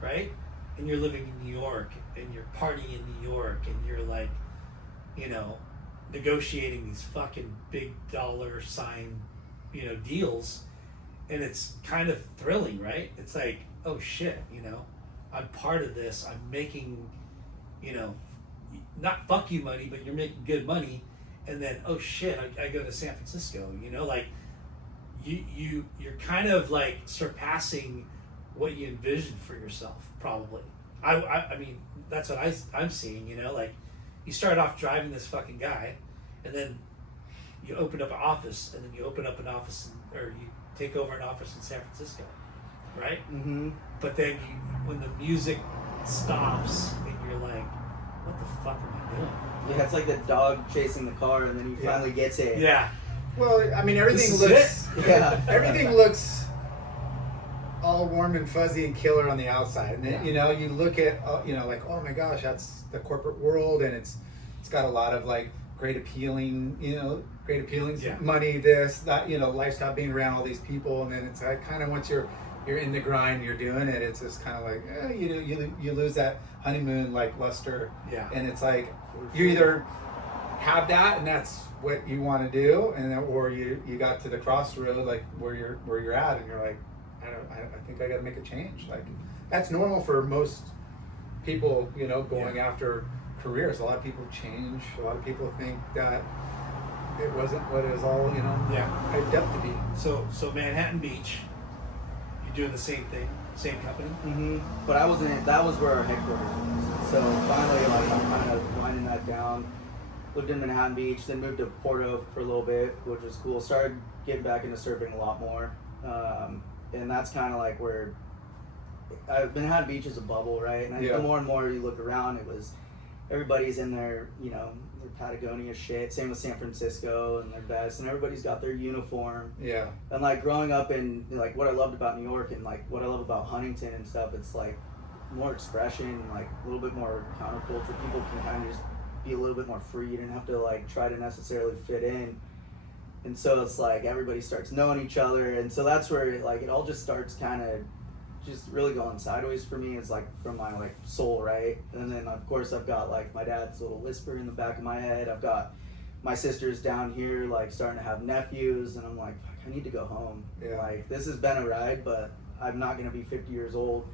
right? And you're living in New York and you're partying in New York and you're like, you know, negotiating these fucking big dollar sign, you know, deals, and it's kind of thrilling, right? It's like, oh shit, you know, I'm part of this, I'm making, you know, not fuck you money, but you're making good money. And then, oh shit, I go to San Francisco, you know, like you're kind of like surpassing what you envisioned for yourself, probably. I mean, that's what I'm seeing, you know, like you start off driving this fucking guy, and then you open up an office, and then you open up an office, or you take over an office in San Francisco, right? Mm-hmm. But then when the music stops, and you're like, what the fuck am I doing? Yeah, it's like the dog chasing the car, and then he finally gets it. Yeah. Well, I mean, everything looks. Everything looks all warm and fuzzy and killer on the outside, and then you know, you look at, you know, like, oh my gosh, that's the corporate world, and it's got a lot of like great appealing, you know, money, this, that, you know, lifestyle, being around all these people, and then it's like kind of once you're in the grind, you're doing it, it's just kind of like you lose that honeymoon like luster, and it's like you either have that and that's what you want to do, and then, or you got to the crossroad like where you're at, and you're like, I think I got to make a change. Like that's normal for most people, you know, going after careers. A lot of people change. A lot of people think that it wasn't what it was all, you know, hyped up to be. So Manhattan Beach, you're doing the same thing, same company? Mm-hmm. But I wasn't. That was where our headquarters was. So finally, like I'm kind of winding that down. Lived in Manhattan Beach, then moved to Porto for a little bit, which was cool. Started getting back into surfing a lot more, and that's kind of like where Manhattan Beach is a bubble, right? And the more and more you look around, it was everybody's in their, you know, their Patagonia shit. Same with San Francisco and their vest, and everybody's got their uniform. Yeah. And like growing up in, like, what I loved about New York and like what I love about Huntington and stuff, it's like more expression, like a little bit more counterculture. People can kind of just be a little bit more free. You didn't have to like try to necessarily fit in. And so it's like everybody starts knowing each other, and so that's where it all just starts kind of just really going sideways for me. It's like from my like soul, right? And then of course I've got like my dad's little whisper in the back of my head. I've got my sisters down here like starting to have nephews, and I'm like, fuck, I need to go home. Like this has been a ride, but I'm not gonna be 50 years old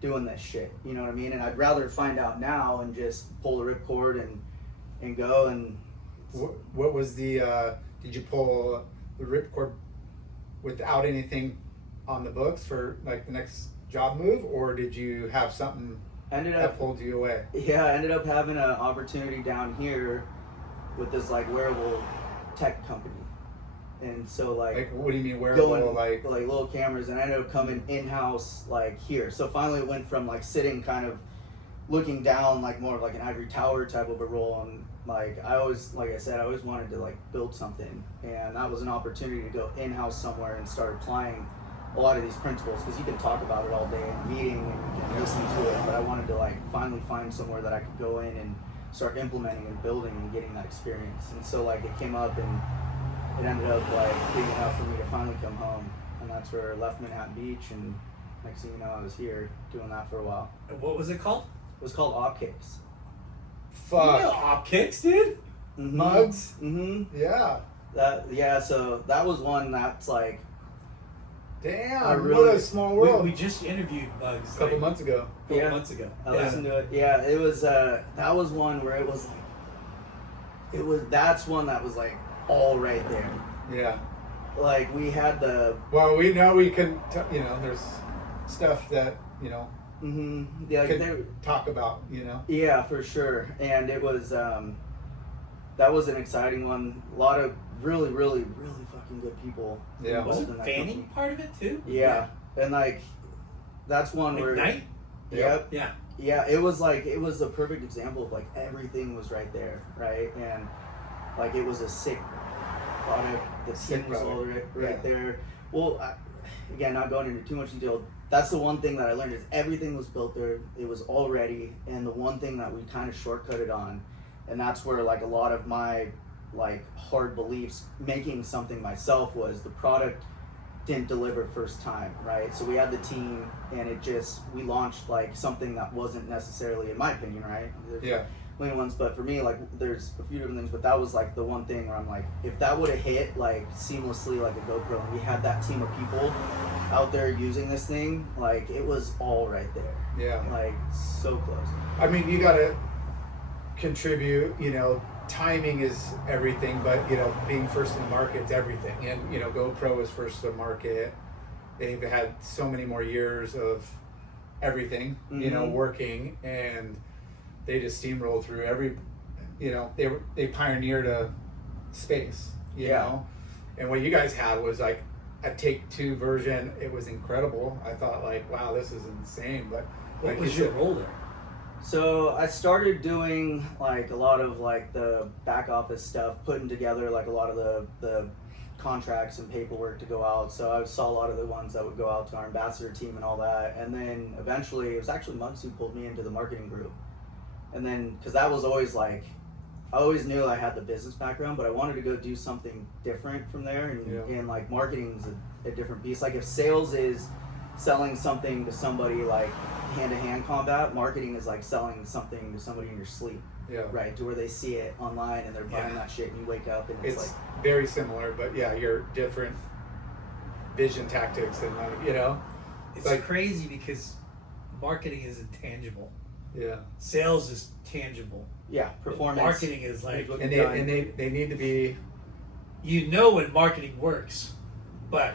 doing this shit, you know what I mean? And I'd rather find out now and just pull the ripcord and go. And what was the did you pull the ripcord without anything on the books for like the next job move, or did you have something that pulled you away? Yeah, I ended up having an opportunity down here with this like wearable tech company, and so Like, what do you mean wearable? going Like, little cameras, and I ended up coming in house like here. So finally, it went from like sitting kind of looking down like more of like an ivory tower type of a role, and like I always, like I said, I always wanted to like build something, and that was an opportunity to go in house somewhere and start applying a lot of these principles, because you can talk about it all day in a meeting and you can listen to it, but I wanted to like finally find somewhere that I could go in and start implementing and building and getting that experience. And so like it came up, and it ended up like being enough for me to finally come home, and that's where I left Manhattan Beach, and next thing you know, I was here doing that for a while. And what was it called? It was called Opkicks. fuck. You know Opkicks, dude. Mugs? Mm-hmm. Yeah. So that was one that's like, Damn, I really- what a small world. We just interviewed Bugs a couple like, months ago. a couple Yeah. months ago. I listened to it. Yeah, it was that was one where it was like, that's one that was like all right there. Yeah. Like we had the Well, we know we can, there's stuff that, yeah, like could they, talk about, yeah, for sure. And it was that was an exciting one. A lot of really, really, really fucking good people. Yeah. involved Wasn't in that Fanning company. part of it too? Yeah. And like that's one where McKnight? Yep. Yeah. Yeah, it was the perfect example of like everything was right there, right? And like it was a sick product. The Sick team was all product. right Yeah. there. Well, again, not going into too much detail. That's the one thing that I learned is everything was built there. It was all ready, and the one thing that we kind of shortcutted on, and that's where like a lot of my like hard beliefs making something myself was the product didn't deliver first time, right? So we had the team, and we launched like something that wasn't necessarily, in my opinion, right? There's Yeah. a million ones, but for me, like there's a few different things, but that was like the one thing where I'm like, if that would have hit like seamlessly like a GoPro, and we had that team of people out there using this thing, like it was all right there, Yeah. like so close. I mean, you got to contribute, timing is everything, but, being first in the market is everything. And, GoPro is first to market. They've had so many more years of everything, Mhm. working, and they just steamrolled through they pioneered a space, you Yeah. know? And what you guys had was like a take two version. It was incredible. I thought like, wow, this is insane. But What like was you your said- role there? So I started doing like a lot of like the back office stuff, putting together like a lot of the contracts and paperwork to go out. So I saw a lot of the ones that would go out to our ambassador team and all that. And then eventually it was actually Muggs who pulled me into the marketing group. And then, because that was always like, I always knew I had the business background, but I wanted to go do something different from there. And like marketing is a different piece. Like if sales is selling something to somebody like hand-to-hand combat, marketing is like selling something to somebody in your sleep, Yeah. right? To where they see it online and they're buying that shit, and you wake up and it's It's like, very similar, but yeah, you're different vision tactics and It's like- crazy because marketing is intangible. yeah. Sales is tangible. yeah, performance. Marketing is like, Look And done. they need to be you know when marketing works, but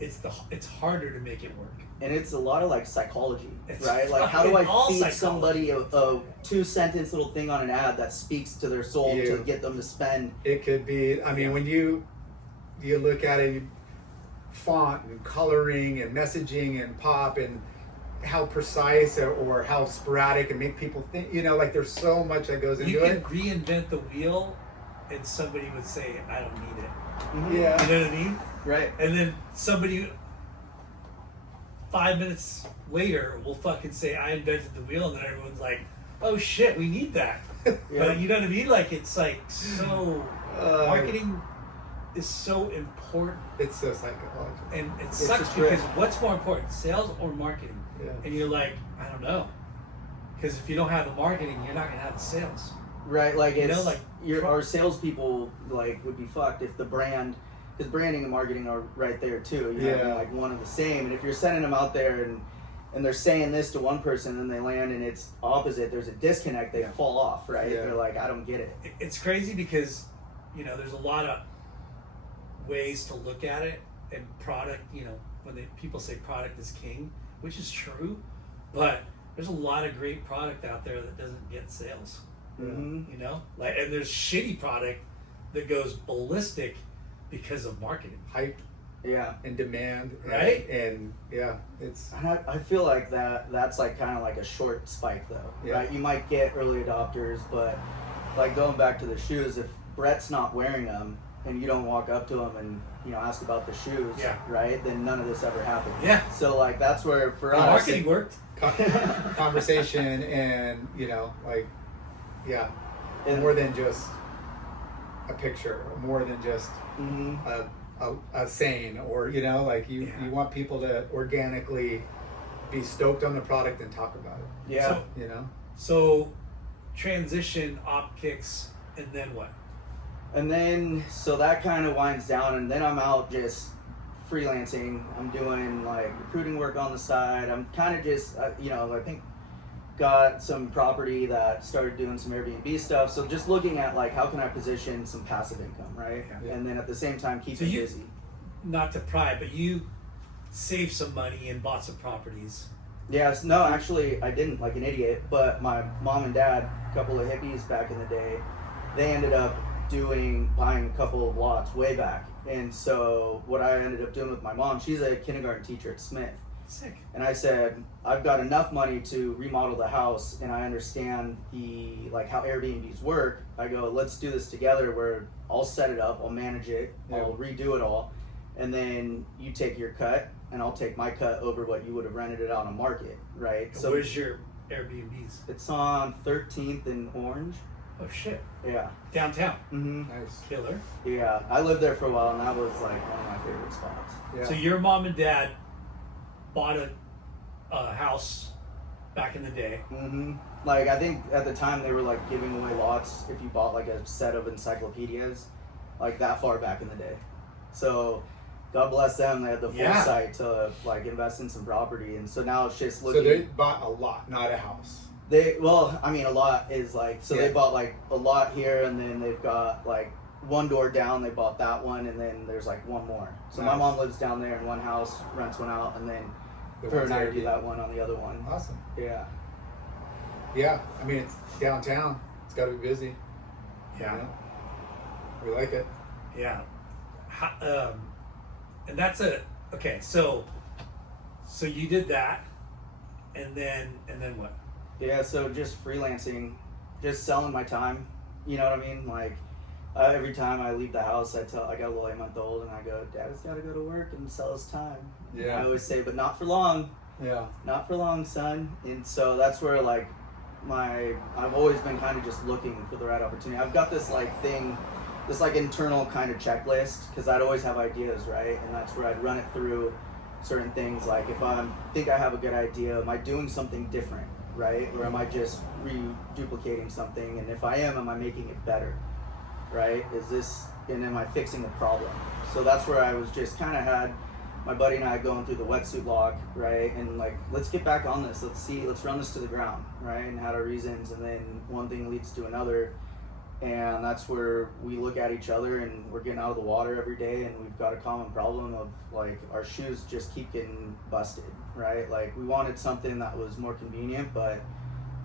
it's harder to make it work. And it's a lot of like psychology, It's right? Like how do fucking all I feed psychology. somebody a 2-sentence little thing on an ad that speaks to their soul Yeah. to get them to spend. it could be, I mean, when you look at it, font and coloring and messaging and pop and how precise or how sporadic and make people think, like there's so much that goes into You can it. reinvent the wheel, and somebody would say, "I don't need it." Yeah. You know what I mean? Right. And then somebody 5 minutes later will fucking say, "I invented the wheel," and then everyone's like, "Oh shit, we need that." Yeah. But you know what I mean? Like it's like so marketing is so important, It's so psychological. and it It's sucks just because great. what's more important, sales or marketing? Yeah. And you're like, I don't know, because if you don't have the marketing, you're not gonna have the sales. Right, like You know, it's like, our salespeople like would be fucked if the brand, because branding and marketing are right there too. You know, Yeah. like one of the same. And if you're sending them out there and they're saying this to one person and they land and it's opposite, there's a disconnect. They fall off, right? Yeah. They're like, I don't get it. It's crazy because there's a lot of ways to look at it, and product. When people say product is king, which is true, but there's a lot of great product out there that doesn't get sales. Mhm. You know, like, and there's shitty product that goes ballistic because of marketing. Hype Yeah. and demand, Right? And yeah, it's And I feel like that's like kind of like a short spike though, Yeah. right? You might get early adopters, but like going back to the shoes, if Brett's not wearing them and you don't walk up to him and ask about the shoes, Yeah. right? Then none of this ever happened. Yeah. So like that's where for The us, marketing worked. conversation and like And- more than just a picture, more than just Mhm. a saying, or like you want people to organically be stoked on the product and talk about it. Yeah. So transition optics, and then what? And then, so that kind of winds down, and then I'm out just freelancing. I'm doing like recruiting work on the side. I'm kind of just, I think got some property that started doing some Airbnb stuff. So just looking at like, how can I position some passive income, right? Yeah. And then at the same time, keep So it you- busy. Not to pry, but you saved some money and bought some properties. Yes, no, actually, I didn't, like an idiot. But my mom and dad, a couple of hippies back in the day, they ended up buying a couple of lots way back. And so what I ended up doing with my mom, she's a kindergarten teacher at Smith. Sick. And I said, I've got enough money to remodel the house, and I understand how Airbnbs work. I go, let's do this together where I'll set it up, I'll manage it, Yeah. I'll redo it all, and then you take your cut and I'll take my cut over what you would have rented it out on market, right? So where's your Airbnbs? It's on 13th and Orange. Oh shit. Yeah. Downtown. Mm-hmm. Nice. Killer. Yeah. I lived there for a while, and that was like one of my favorite spots. Yeah. So your mom and dad bought a house back in the day. Mm-hmm. Like, I think at the time they were like giving away lots if you bought like a set of encyclopedias, like that far back in the day. So God bless them, they had the foresight to like invest in some property, and so now it's just looking. So they bought a lot, not a house. A lot is like, so they Yeah. bought like a lot here, and then they've got like one door down, they bought that one, and then there's like one more. So my Nice. mom lives down there in one house, rents one out, and then The her ones and I that do are- that one on the other one. Awesome. Yeah. Yeah, I mean it's downtown. It's got to be busy. Yeah. We like it. Yeah. And that's okay. So you did that, and then what? Yeah, so just freelancing, just selling my time. You know what I mean? Like every time I leave the house, I got a little 8-month-old, and I go, Dad's got to go to work and sell his time. And Yeah. I always say, but not for long, Yeah. not for long, son. And so that's where like I've always been kind of just looking for the right opportunity. I've got this like thing, this like internal kind of checklist, because I'd always have ideas, right? And that's where I'd run it through certain things. Like if I think I have a good idea, am I doing something different, right? Or am I just reduplicating something? And if I am I making it better, right? And am I fixing the problem? So that's where I was just kind of had my buddy and I going through the wetsuit log, right? And like, let's get back on this. Let's run this to the ground, right? And had our reasons, and then one thing leads to another. And that's where we look at each other, and we're getting out of the water every day, and we've got a common problem of like our shoes just keep getting busted, right? Like we wanted something that was more convenient, but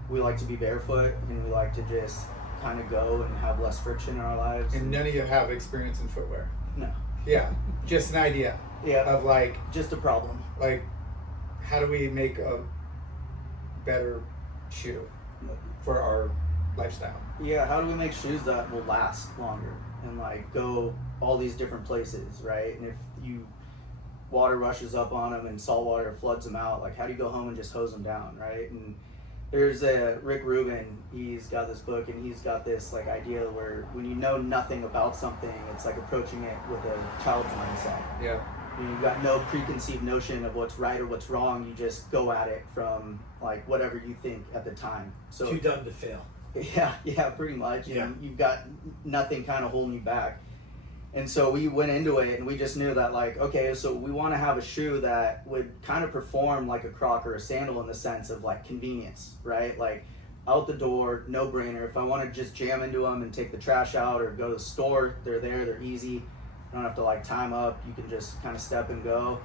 we like to be barefoot, and we like to just kind of go and have less friction in our lives. And none of you have experience in footwear. No. Yeah, just an idea Yeah. of like Just a problem. how do we make a better shoe for our lifestyle? Yeah, how do we make shoes that will last longer and like go all these different places, right? And if water rushes up on them and salt water floods them out, like how do you go home and just hose them down, right? And there's Rick Rubin, he's got this book, and he's got this like idea where when you know nothing about something, it's like approaching it with a child's mindset. Yeah. You've got no preconceived notion of what's right or what's wrong. You just go at it from like whatever you think at the time. So Too dumb to fail. yeah, pretty much. Yeah. And you've got nothing kind of holding you back. And so we went into it, and we just knew that like, okay, so we want to have a shoe that would kind of perform like a Croc or a sandal in the sense of like convenience, right? Like out the door, no brainer. If I want to just jam into them and take the trash out or go to the store, they're there, they're easy. You don't have to like time up. You can just kind of step and go.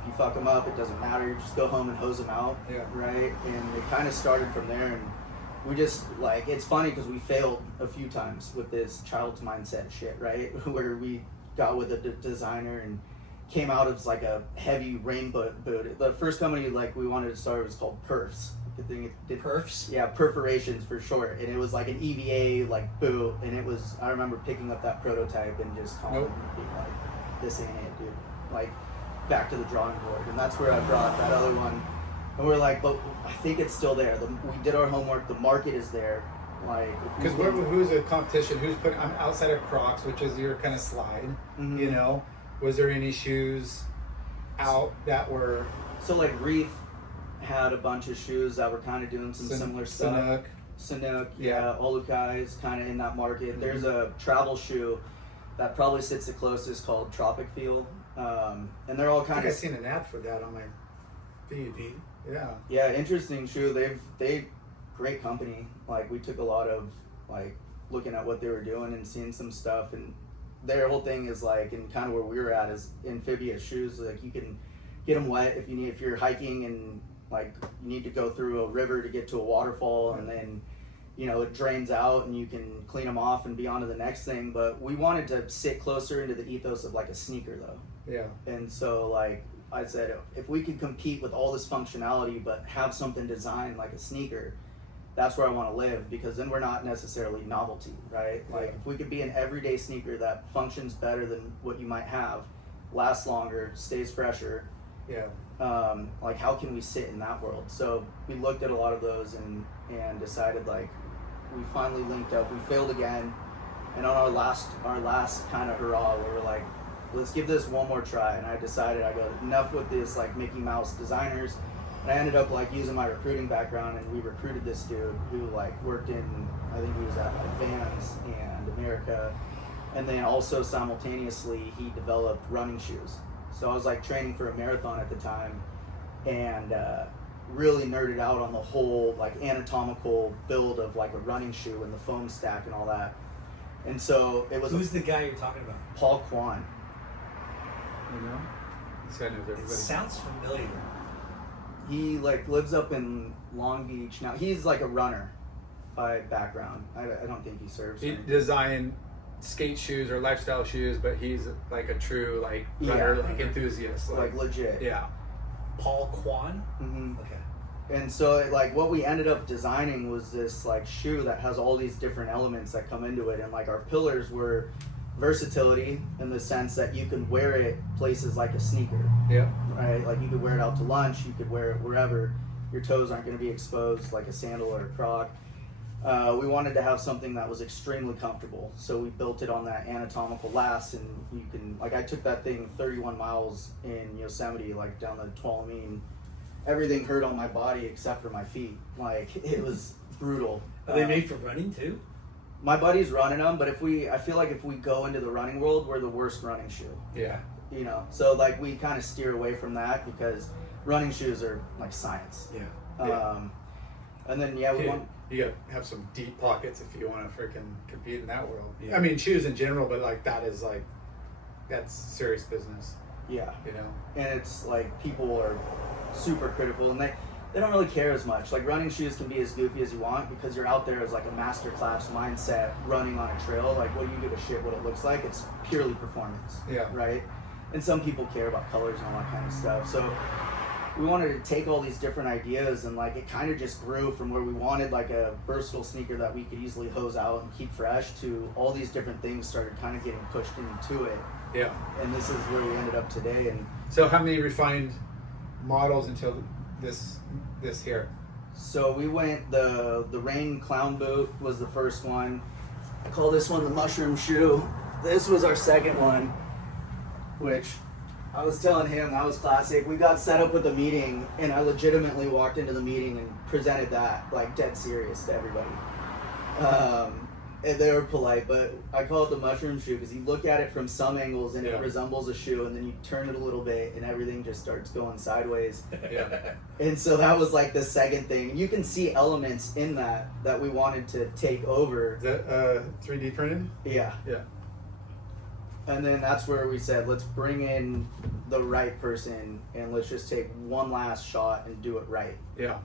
If you fuck them up, it doesn't matter. You just go home and hose them out, Yeah. right? And it kind of started from there. And we just like, it's funny because we failed a few times with this child's mindset shit, right? Where we got with a designer and came out as like a heavy rainbow boot. The first company like we wanted to start was called Perfs. Good thing it did. Perfs? Yeah, perforations for short. And it was like an EVA like boot, and it was, I remember picking up that prototype and just calling and being like, this ain't it, dude. Like, back to the drawing board. And that's where I brought that other one. And we're like, but I think it's still there. We did our homework. The market is there. Like, Because who's a competition? Who's putting outside of Crocs, which is your kind of slide? Mhm. You know, was there any shoes out that were So like Reef had a bunch of shoes that were kind of doing some similar stuff. Sanuk, yeah, Olukai is kind of in that market. There's a travel shoe that probably sits the closest called Tropic Feel, and they're all I kind think of. I've seen an ad for that on my feed. Yeah. Yeah, interesting shoe. They great company. Like we took a lot of like looking at what they were doing and seeing some stuff, and their whole thing is like, and kind of where we were at is amphibious shoes. Like you can get them wet if you're hiking and like you need to go through a river to get to a waterfall, and then you know it drains out and you can clean them off and be on to the next thing. But we wanted to sit closer into the ethos of like a sneaker though. Yeah. And so like I said, if we could compete with all this functionality but have something designed like a sneaker, that's where I want to live, because then we're not necessarily novelty, right? Like if we could be an everyday sneaker that functions better than what you might have, lasts longer, stays fresher. Yeah. Like how can we sit in that world? So we looked at a lot of those and decided like we finally linked up. We failed again, and on our last kind of hurrah, we were like, let's give this one more try. And I decided, I go, enough with this like Mickey Mouse designers. And I ended up like using my recruiting background, and we recruited this dude who like worked in, I think he was at like Vans and America, and then also simultaneously he developed running shoes. So I was like training for a marathon at the time, and really nerded out on the whole like anatomical build of like a running shoe and the foam stack and all that. And so it was. Who's the guy you're talking about? Paul Kwan. You know, this guy knows everybody. It sounds familiar. He like lives up in Long Beach now. He's like a runner by background. I don't think he surfs. He designed skate shoes or lifestyle shoes, but he's like a true like runner, like enthusiast, like legit. Yeah. Paul Kwan? Mm-hmm. Okay. And so like what we ended up designing was this like shoe that has all these different elements that come into it, and like our pillars were versatility in the sense that you can wear it places like a sneaker. Yeah. Right? Like you could wear it out to lunch, you could wear it wherever. Your toes aren't going to be exposed like a sandal or a Croc. We wanted to have something that was extremely comfortable, so we built it on that anatomical last, and you can, like I took that thing 31 miles in Yosemite, like down the Tuolumne. Everything hurt on my body except for my feet. Like it was brutal. Are they made for running too? My buddy's running them, but I feel like if we go into the running world, we're the worst running shoe. Yeah. You know, so like we kind of steer away from that because running shoes are like science. Yeah. And then we want. You got to have some deep pockets if you want to freaking compete in that world. Yeah. I mean, shoes in general, but like that's serious business. Yeah. You know. And it's like people are super critical, and they don't really care as much. Like running shoes can be as goofy as you want because you're out there as like a master class mindset running on a trail. Like what do you give a shit what it looks like? It's purely performance. Yeah. Right? And some people care about colors and all that kind of stuff. So we wanted to take all these different ideas, and like it kind of just grew from where we wanted like a versatile sneaker that we could easily hose out and keep fresh to all these different things started kind of getting pushed into it. Yeah. And this is where we ended up today. And so how many refined models until this here? so we went, the Rain Clown Boot was the first one. I call this one the Mushroom Shoe. This was our second one, which I was telling him that was classic. We got set up with a meeting, and I legitimately walked into the meeting and presented that like dead serious to everybody. And they were polite, but I call it the Mushroom Shoe because you look at it from some angles and it resembles a shoe, and then you turn it a little bit and everything just starts going sideways. Yeah. And so that was like the second thing. You can see elements in that we wanted to take over. Is that 3D printed? Yeah. Yeah. And then that's where we said, let's bring in the right person and let's just take one last shot and do it right. Yeah.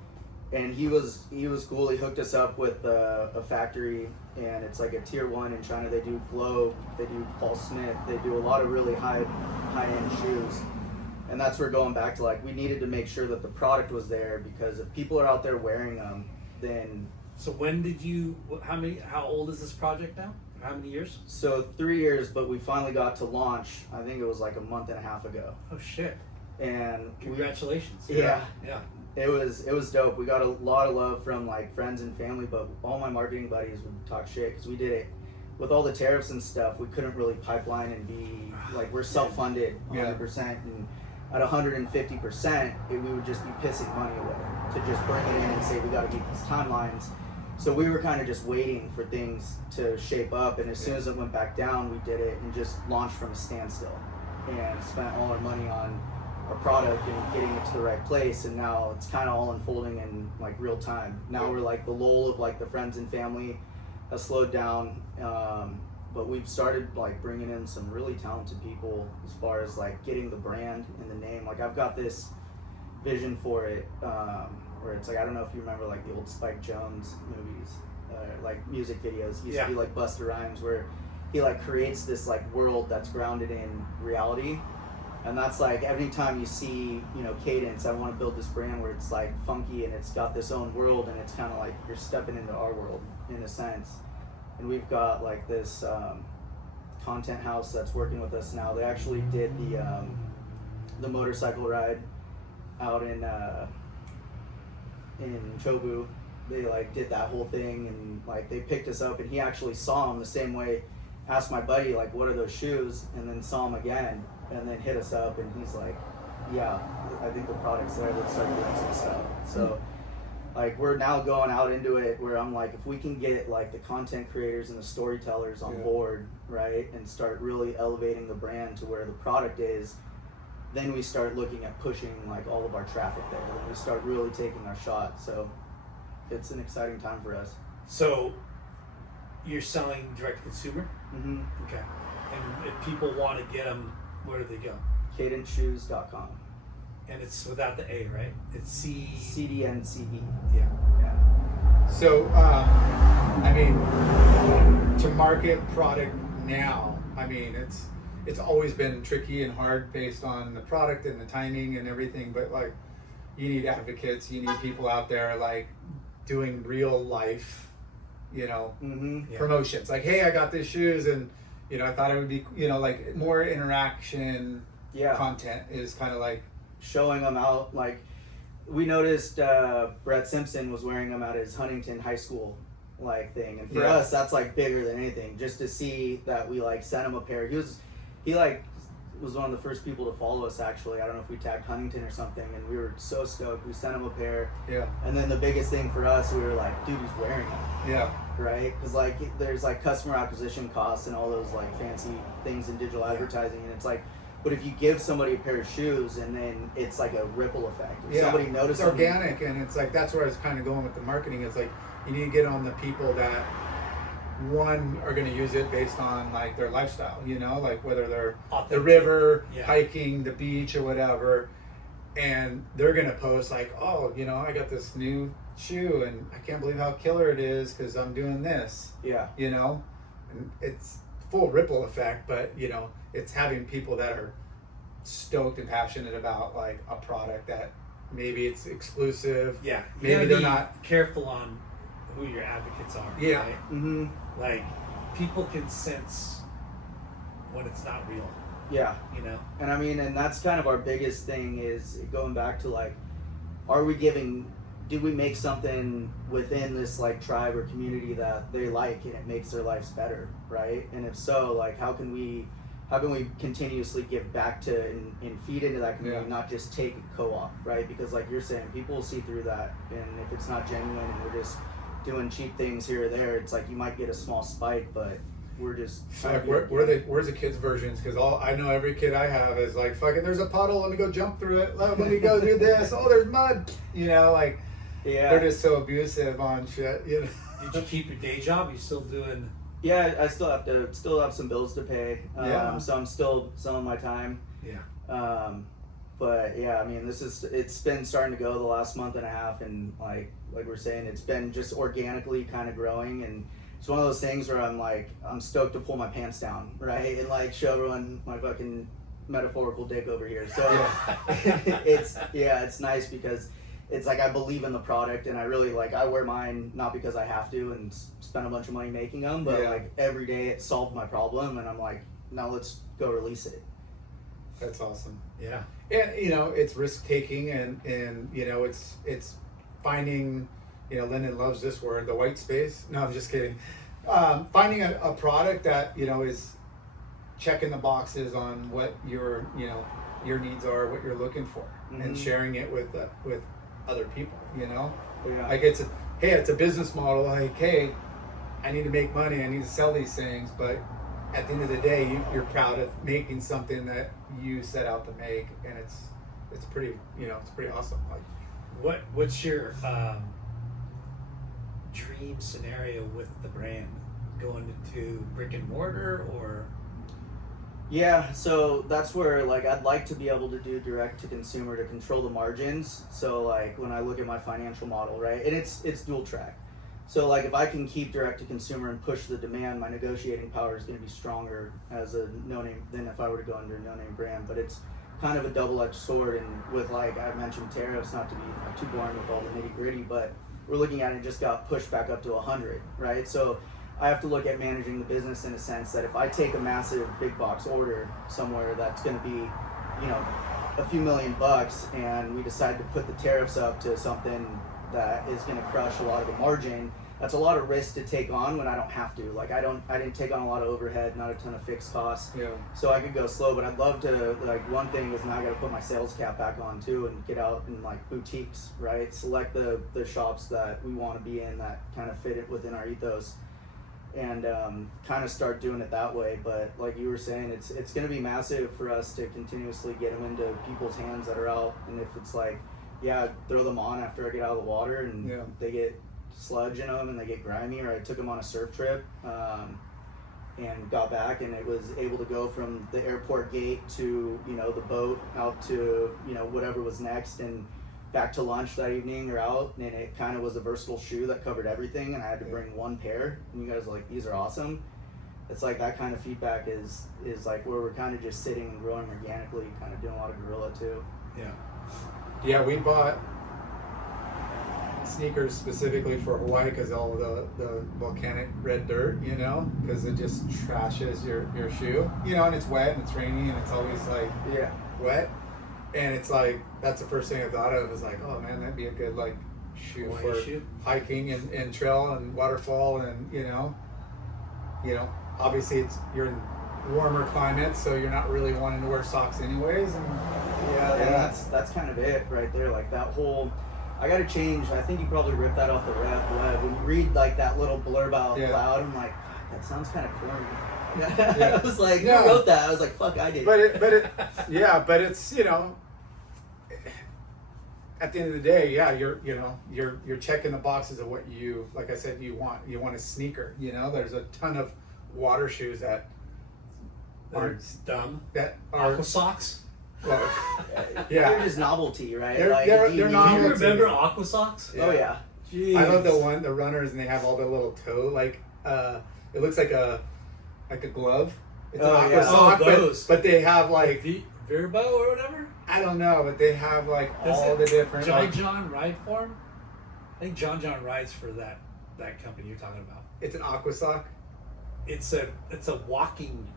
And he was cool. He hooked us up with a factory, and it's like a tier 1 in China. They do Globe, they do Paul Smith, they do a lot of really high end shoes. And that's where going back to like we needed to make sure that the product was there, because if people are out there wearing them, then. So when did you? How old is this project now? How many years? So 3 years, but we finally got to launch. I think it was like a month and a half ago. Oh shit! And congratulations. Yeah. It was dope. We got a lot of love from like friends and family, but all my marketing buddies would talk shit because we did it with all the tariffs and stuff. We couldn't really pipeline and be like we're self-funded 100%, and at 150%, we would just be pissing money away to just bring it in and say we got to meet these timelines. So we were kind of just waiting for things to shape up, and as soon as it went back down, we did it and just launched from a standstill and spent all our money on our product and getting it to the right place, and now it's kind of all unfolding in like real time. Now we're like the lull of like the friends and family has slowed down, but we've started like bringing in some really talented people as far as like getting the brand and the name. Like I've got this vision for it where it's like, I don't know if you remember like the old Spike Jones movies, like music videos. He used to be like Busta Rhymes, where he like creates this like world that's grounded in reality. And that's like every time you see, you know, Cadence, I want to build this brand where it's like funky and it's got this own world, and it's kind of like you're stepping into our world in a sense. And we've got like this content house that's working with us now. They actually did the motorcycle ride out in Chobu. They like did that whole thing, and like they picked us up, and he actually saw them the same way. Asked my buddy like, what are those shoes? And then saw him again, and then hit us up, and he's like, yeah, I think the product's there. Let's start doing some stuff. So like we're now going out into it where I'm like, if we can get like the content creators and the storytellers on board, right, and start really elevating the brand to where the product is, then we start looking at pushing like all of our traffic there. Then we start really taking our shot. So it's an exciting time for us. So you're selling direct to consumer? Mm-hmm. Okay. And if people want to get them, where do they go? CadenceShoes.com. And it's without the A, right? It's CDNCE. Yeah. So, I mean, to market product now, I mean, it's always been tricky and hard based on the product and the timing and everything, but like you need advocates, you need people out there like doing real life, you know, promotions. Like, hey, I got these shoes, and you know, I thought it would be, you know, like more interaction content is kind of like showing them out. Like we noticed Brett Simpson was wearing them at his Huntington High School like thing, and for us that's like bigger than anything, just to see that we like sent him a pair. He was one of the first people to follow us actually. I don't know if we tagged Huntington or something, and we were so stoked. We sent him a pair. And then the biggest thing for us, we were like, dude, he's wearing them. Right? Because like there's like customer acquisition costs and all those like fancy things in digital advertising, and it's like, but if you give somebody a pair of shoes, and then it's like a ripple effect. If somebody notices, it's organic, and it's like that's where I was kind of going with the marketing. It's like you need to get on the people that one are going to use it based on like their lifestyle, you know, like whether they're the river, hiking, the beach, or whatever, and they're going to post like, oh, you know, I got this new shoe and I can't believe how killer it is because I'm doing this. You know, and it's full ripple effect, but you know, it's having people that are stoked and passionate about like a product that maybe it's exclusive. Maybe they're not careful on who your advocates are. Right? Like people can sense when it's not real. You know? And I mean, and that's kind of our biggest thing is going back to like, do we make something within this like tribe or community that they like and it makes their lives better, right? And if so, like how can we continuously give back to and feed into that community, not just take and co-op, right? Because like you're saying, people will see through that, and if it's not genuine and we're just doing cheap things here or there, it's like you might get a small spike, but we're just like where's the kids versions? Because all I know, every kid I have is like, fucking, there's a puddle, let me go jump through it, let me go do this, oh, there's mud, you know, like they're just so abusive on shit, you know. Did you keep your day job? You still doing? I still have some bills to pay, so I'm still selling my time. But yeah, I mean, it's been starting to go the last month and a half, and like we're saying, it's been just organically kind of growing, and it's one of those things where I'm stoked to pull my pants down, right, and like show everyone my fucking metaphorical dick over here. So it's nice because it's like I believe in the product, and I really I wear mine not because I have to and spend a bunch of money making them, but like every day it solved my problem, and I'm like, now let's go release it. That's awesome. Yeah. And it's risk taking, and it's finding, Lyndon loves this word, the white space. No, I'm just kidding. Finding a product that is checking the boxes on what your needs are, what you're looking for, and sharing it with other people. Like it's a business model. Like, hey, I need to make money. I need to sell these things, but at the end of the day, you're proud of making something that you set out to make, and it's pretty awesome. Like, what's your dream scenario with the brand? Going into brick and mortar or? Yeah, so that's where I'd like to be able to do direct to consumer to control the margins. So when I look at my financial model, right, and it's dual track. So if I can keep direct to consumer and push the demand, my negotiating power is going to be stronger as a no name than if I were to go under a no name brand. But it's kind of a double-edged sword, and with I mentioned tariffs, not to be too boring with all the nitty gritty, but we're looking at it just got pushed back up to 100, right? So I have to look at managing the business in a sense that if I take a massive big box order somewhere that's going to be, a few $1,000,000, and we decide to put the tariffs up to something that is going to crush a lot of the margin, that's a lot of risk to take on when I don't have to. I didn't take on a lot of overhead, not a ton of fixed costs. Yeah. So I could go slow, but I'd love to, one thing is now I got to put my sales cap back on too and get out in boutiques, right? Select the shops that we want to be in that kind of fit it within our ethos, and kind of start doing it that way. But like you were saying, it's going to be massive for us to continuously get them into people's hands that are out, and if it's throw them on after I get out of the water, and they get sludge in them and they get grimy, or I took them on a surf trip and got back, and it was able to go from the airport gate to the boat out to whatever was next, and back to lunch that evening or out, and it kind of was a versatile shoe that covered everything, and I had to bring one pair, and you guys are like, these are awesome. It's that kind of feedback is where we're kind of just sitting and growing organically, kind of doing a lot of guerrilla too. Yeah, we bought sneakers specifically for Hawaii because all the volcanic red dirt, because it just trashes your shoe, and it's wet and it's rainy and it's always wet, and it's that's the first thing I thought of was oh man, that'd be a good shoe Hawaii for shoe. hiking and trail and waterfall, and obviously you're in warmer climates, so you're not really wanting to wear socks anyways, and and that's kind of it right there. That whole, I got to change. I think you probably ripped that off the web. When you read that little blurb out loud, I'm like, God, that sounds kind of corny. I was like, who wrote that? I was like, fuck, I did. But it's at the end of the day, you're checking the boxes of what you, like I said, you want a sneaker. There's a ton of water shoes that Aren't dumb. That are Aqua socks. Well, They're just novelty, right? They're Do you novelty. remember Aqua socks? Oh yeah. Jeez. I love the runners, and they have all the little toe, it looks like a glove. It's an aqua sock, but they have Virbo or whatever. I don't know, but they have all the different. John ride for 'em? I think John rides for that company you're talking about. It's an aqua sock. It's a walking,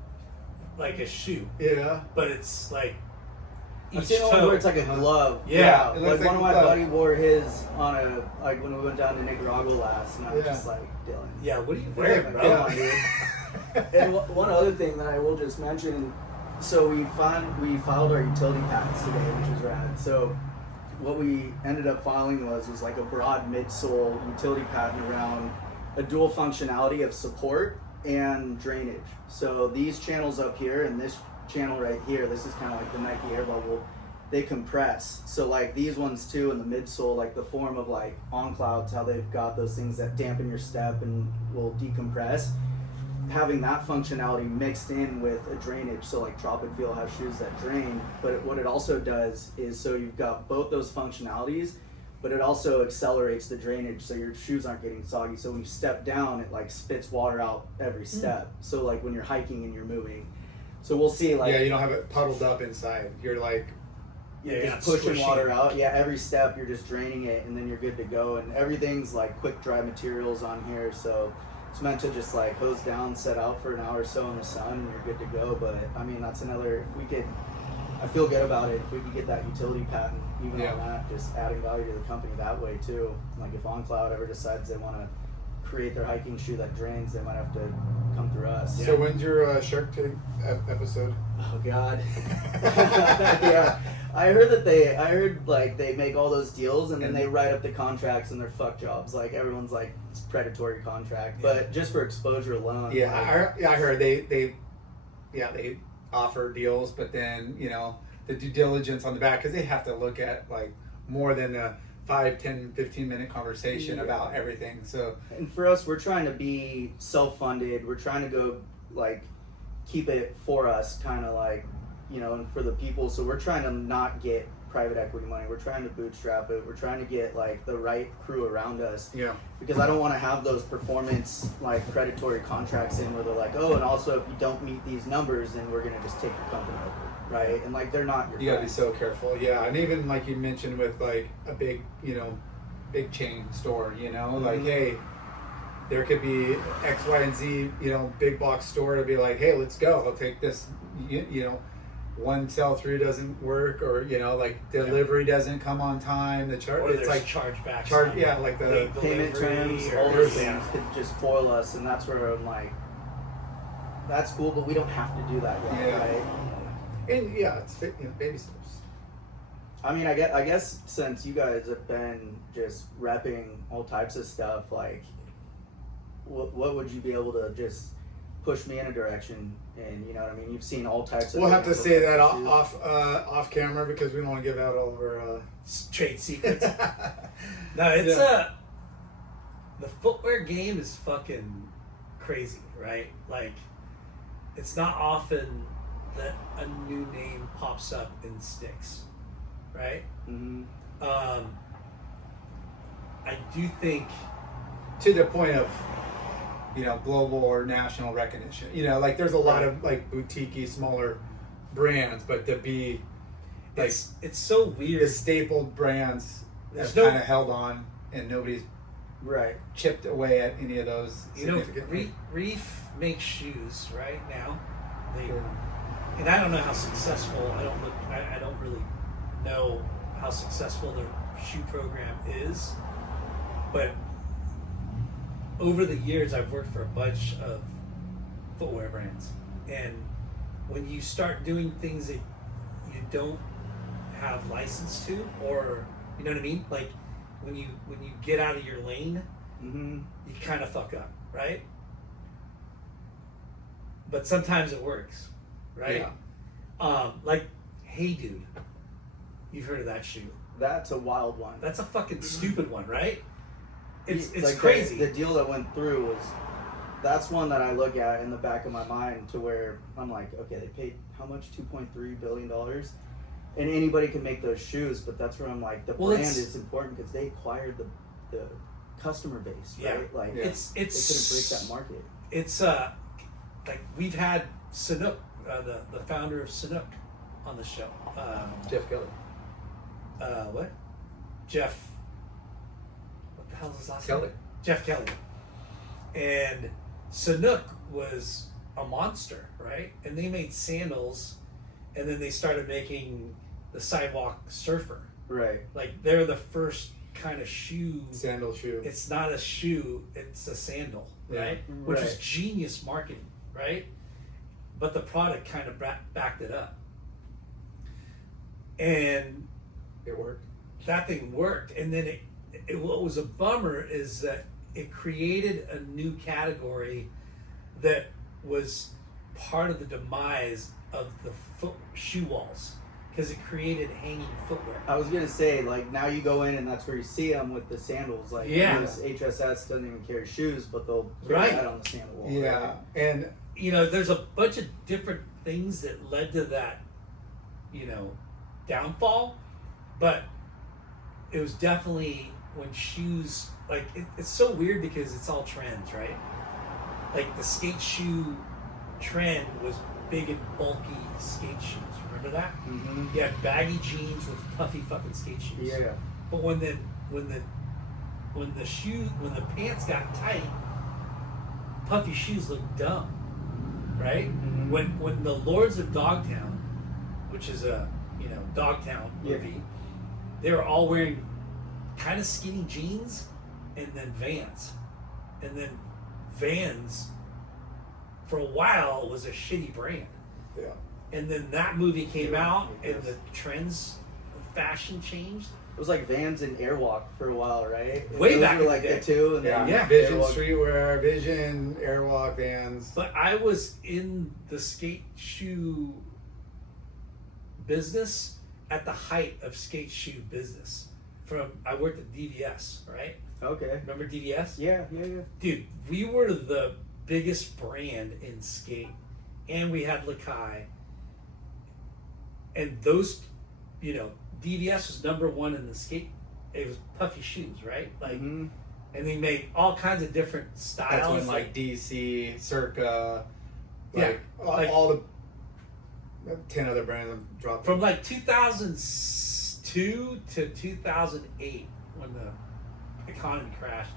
a shoe. Yeah. But it's I've each seen one toe. where it's like a glove. Yeah. It looks One of like my a glove. buddy wore his on a when we went down to Nicaragua last, and I was just like, Dylan. Yeah, what are you Right, wearing, bro? Come on, dude. And one other thing that I will just mention, so we filed our utility patents today, which is rad. So what we ended up filing was a broad midsole utility patent around a dual functionality of support and drainage. So these channels up here and this channel right here, this is kind of like the Nike Air Bubble, they compress. So these ones too in the midsole, the form of On Clouds, how they've got those things that dampen your step and will decompress. having that functionality mixed in with a drainage, so like Drop and Feel has shoes that drain, but what it also does is, so you've got both those functionalities, but it also accelerates the drainage, so your shoes aren't getting soggy. So when you step down, it like spits water out every step. So like when you're hiking and you're moving, so we'll see like, yeah, you don't have it puddled up inside. You're like, you're Yeah, just pushing squishy. water out. Yeah, every step you're just draining it, and then you're good to go. And everything's like quick dry materials on here, so it's meant to just like hose down, set out for an hour or so in the sun, and you're good to go. But I mean, that's another. If we could, I feel good about it. If we could get that utility patent, even Yeah. on that, just adding value to the company that way too. Like if OnCloud ever decides they want to create their hiking shoe that drains, they might have to come through us. so when's your Shark Tank episode? Oh God. Yeah. I heard like they make all those deals and then they write up the contracts and they're fuck jobs. Like everyone's like, it's predatory contract, but just for exposure alone. Yeah, like, I heard they offer deals, but then the due diligence on the back, because they have to look at like more than a 5, 10, 15-minute conversation about everything. So and for us, we're trying to be self-funded. We're trying to go like keep it for us, kind of like, and for the people. So we're trying to not get private equity money. We're trying to bootstrap it. We're trying to get like the right crew around us. yeah, Because I don't want to have those performance like predatory contracts in where they're like, oh, and also if you don't meet these numbers, then we're gonna just take your company over, right? And like they're not your you gotta be friends. so careful. Yeah, and even like you mentioned with like a big big chain store, like hey, there could be X, Y, and Z, big box store to be like, hey, let's go. I'll take this, one sell through doesn't work, or like delivery doesn't come on time. The charge, Or it's there's like chargebacks. charge, on yeah, like the late Payment delivery terms, or- all those yeah. things could just foil us, and that's where I'm like, that's cool, but we don't have to do that yet, Yeah. right? and yeah, it's baby steps. I mean, I guess since you guys have been just repping all types of stuff, like, what would you be able to just push me in a direction? And you know what I mean? You've seen all types of. We'll have to different say that types of off camera because we don't want to give out all of our. Trade secrets. No, it's Yeah. the footwear game is fucking crazy, right? Like, it's not often that a new name pops up and sticks, right? Mhm. I do think To the point of, global or national recognition. Like there's a lot of like boutique-y, smaller brands, but to be like it's so the weird. stapled brands There's have no- kind of held on, and nobody's Right. chipped away at any of those. significantly. Reef makes shoes right now. They Sure. and I don't know how successful. I don't really know how successful their shoe program is, but over the years, I've worked for a bunch of footwear brands, and when you start doing things that you don't have license to, or you know what I mean, like when you get out of your lane, Mhm. you kind of fuck up, right? But sometimes it works, right? Like, hey, dude, you've heard of that shoe? That's a wild one. That's a fucking stupid one, right? It's Like, crazy. The deal that went through was, that's one that I look at in the back of my mind to where I'm like, okay, they paid how much? $2.3 billion, and anybody can make those shoes, but that's where I'm like, the Well, brand it's- is important because they acquired the customer base, Yeah. right? Like Yeah. It's they couldn't break that market. It's like we've had Sanook, the founder of Sanook, on the show. Jeff Kelly. What? Jeff. What the hell's his last Kelly. name? Jeff Kelly. And Sanook was a monster, right? And they made sandals, and then they started making the sidewalk surfer. Right. Like they're the first kind of shoe. Sandal shoe. It's not a shoe, it's a sandal, Yeah. right? Which is Right. genius marketing, right? But the product kind of backed it up. And It worked. that thing worked. And then what was a bummer is that it created a new category that was part of the demise of the shoe walls. because it created hanging footwear. I was gonna say, like, now you go in and that's where you see them with the sandals. Like, Yeah. this HSS doesn't even carry shoes, but they'll carry Right. that on the sandal wall. Yeah, right? and You know, there's a bunch of different things that led to that, you know, downfall, but it was definitely when shoes, like, it's so weird because it's all trends, right? Like, the skate shoe trend was big and bulky skate shoes. Remember that? Mm-hmm. You had baggy jeans with puffy fucking skate shoes. Yeah. But when the pants got tight, puffy shoes looked dumb, right? Mhm. When the Lords of Dogtown, which is a Dogtown movie, Yeah. they were all wearing kind of skinny jeans and then Vans, and then Vans for a while was a shitty brand, yeah, and then that movie came Yeah, out yes. and the trends of fashion changed. It was like Vans and Airwalk for a while, right? Way Those back were in like the the day. two, and then Yeah. Vision Airwalk. streetwear, Vision Airwalk Vans. But I was in the skate shoe business at the height of skate shoe business. I worked at DVS, right? Okay. Remember DVS? Yeah. Dude, we were the biggest brand in skate, and we had Lakai. And those, DVS was number one in the skate. It was puffy shoes, right? Like, Mhm. and they made all kinds of different styles. That's when like DC, Circa, like, Yeah, like- all the 10 other brands I'm dropping. From like 2002 to 2008, when the economy crashed,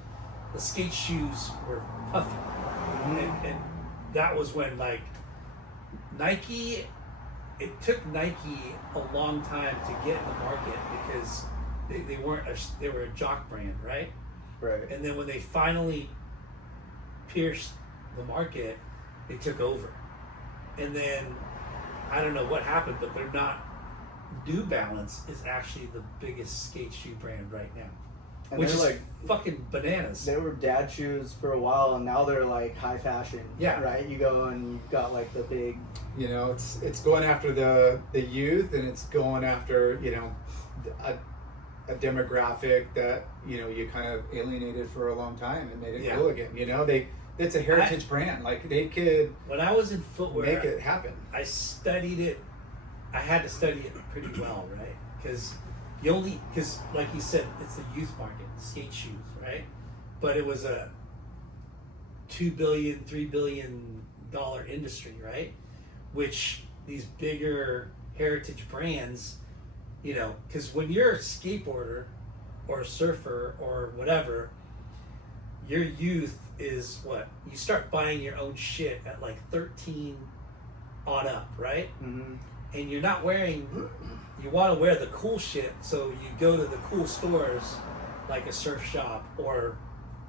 the skate shoes were puffy, and that was when like Nike. It took Nike a long time to get in the market because they weren't they were a jock brand, right? Right. And then when they finally pierced the market, they took over. And then I don't know what happened, but they're not. New Balance is actually the biggest skate shoe brand right now, And which they're is like fucking bananas. they were dad shoes for a while, and now they're like high fashion. Yeah. Right. You go and you've got like the big. It's going after the youth, and it's going after a demographic that you kind of alienated for a long time and made it Yeah. cool again. It's a heritage brand. Like they could When I was in footwear, make it happen. I studied it. I had to study it pretty well, right? Because like you said, it's the youth market, skate shoes, right? But it was a $2 billion, $3 billion industry, right? Which these bigger heritage brands, because when you're a skateboarder or a surfer or whatever, your youth is what? You start buying your own shit at like 13 on up, right? Mm-hmm. And you're not wearing, you want to wear the cool shit, so you go to the cool stores like a Surf Shop or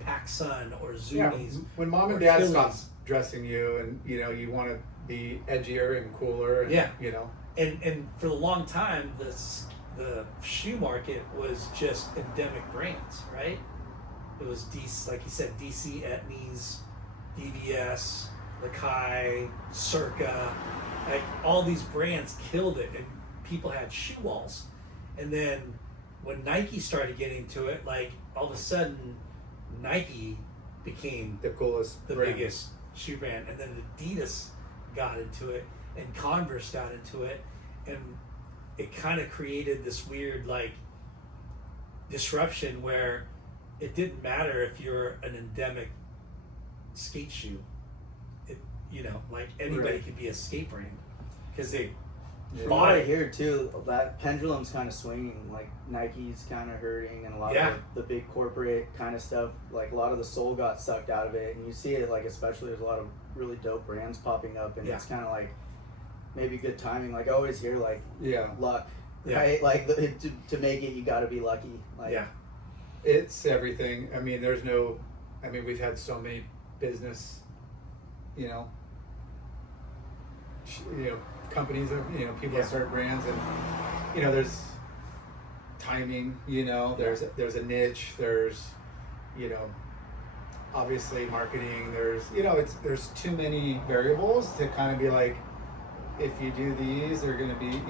PacSun or Yeah, Zoomies. when mom and or dad Achilles. stop dressing you, and you want to be edgier and cooler, and, Yeah. And for a long time, the shoe market was just endemic brands, right? It was DC, like you said, DC, Etnies, DVS, Lakai, Circa, like all these brands killed it, and people had shoe walls. And then when Nike started getting into it, like all of a sudden, Nike became the coolest, the brand. biggest shoe brand, and then Adidas got into it, and Converse got into it, and it kind of created this weird like disruption where it didn't matter if you're an endemic skate shoe. It like anybody Right. could be a skate brand because they From bought what I it. hear too, that pendulum's kind of swinging. Like Nike's kind of hurting, and a lot Yeah. of the big corporate kind of stuff. Like a lot of the soul got sucked out of it, and you see it. Like especially there's a lot of really dope brands popping up, and Yeah. it's kind of like maybe good timing. Like I always hear like Yeah, luck, Yeah. right? Like to make it, you got to be lucky. Like Yeah. it's everything. I mean, we've had so many business, companies that people Yeah. that start brands, and there's timing. There's a niche. There's obviously marketing. There's there's too many variables to kind of be like, if you do these, they're going to be,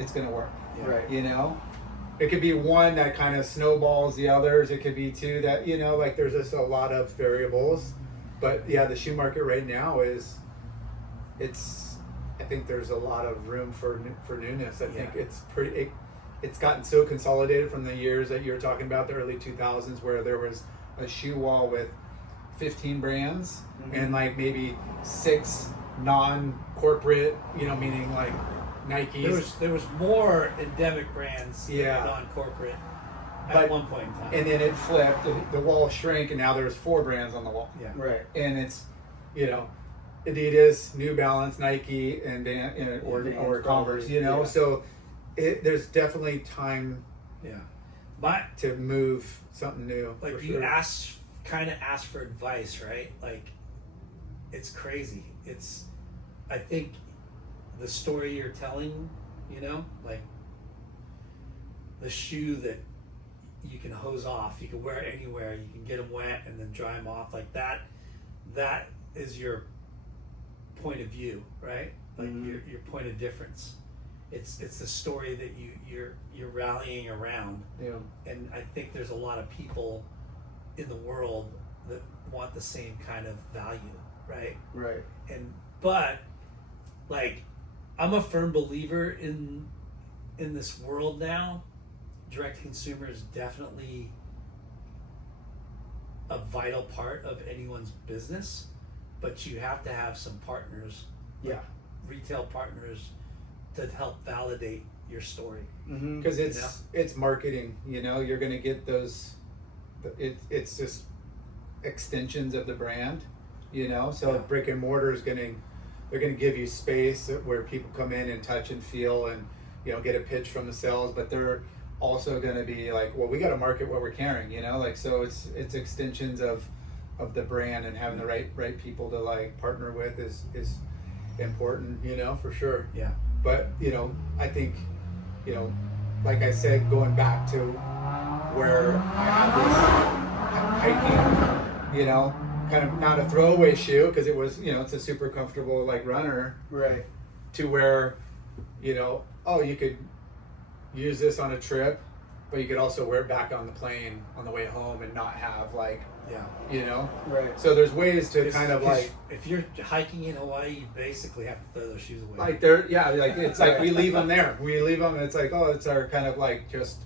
it's going to work. Yeah. Right. It could be one that kind of snowballs the others. It could be two that, like there's just a lot of variables. But yeah, the shoe market right now I think there's a lot of room for newness. I think it's gotten so consolidated from the years that you were talking about, the early 2000s, where there was a shoe wall with 15 brands and like maybe 6 non-corporate, meaning like Nikes. There was more endemic brands than Yeah. non-corporate at But- one point in time. And then it flipped, the wall shrank, and now there's 4 brands on the wall. yeah. Right. And it's, Adidas, New Balance, Nike, and or Vans, Converse, probably, yeah. So there's definitely time Yeah. My to move something new. like for you sure. kind of ask for advice, right? Like it's crazy. I think the story you're telling, like the shoe that you can hose off, you can wear it anywhere, you can get them wet and then dry them off, like that is your point of view, right? Like your point of difference. It's the story that you're rallying around. Yeah. And I think there's a lot of people in the world that want the same kind of value, right? Right. But like I'm a firm believer in this world now. Direct to consumer is definitely a vital part of anyone's business, but you have to have some partners, Yeah. retail partners, to help validate your story. Because it's marketing, you're going to get those, it's just extensions of the brand, so Yeah. brick and mortar is they're going to give you space where people come in and touch and feel and, get a pitch from the sales, but they're also going to be like, well, we got to market what we're carrying, so it's extensions of the brand, and having the right people to like partner with is important, for sure. Yeah. But, I think, like I said, going back to where I had this hiking, kind of not a throwaway shoe, because it was, it's a super comfortable like runner, Right. to where, you could use this on a trip, but you could also wear it back on the plane on the way home and not have like, Yeah. Right. So there's ways to kind of 'Cause like, if you're hiking in Hawaii, you basically have to throw those shoes away. like it's like we leave them there. We leave them. It's like, oh, it's our kind of like just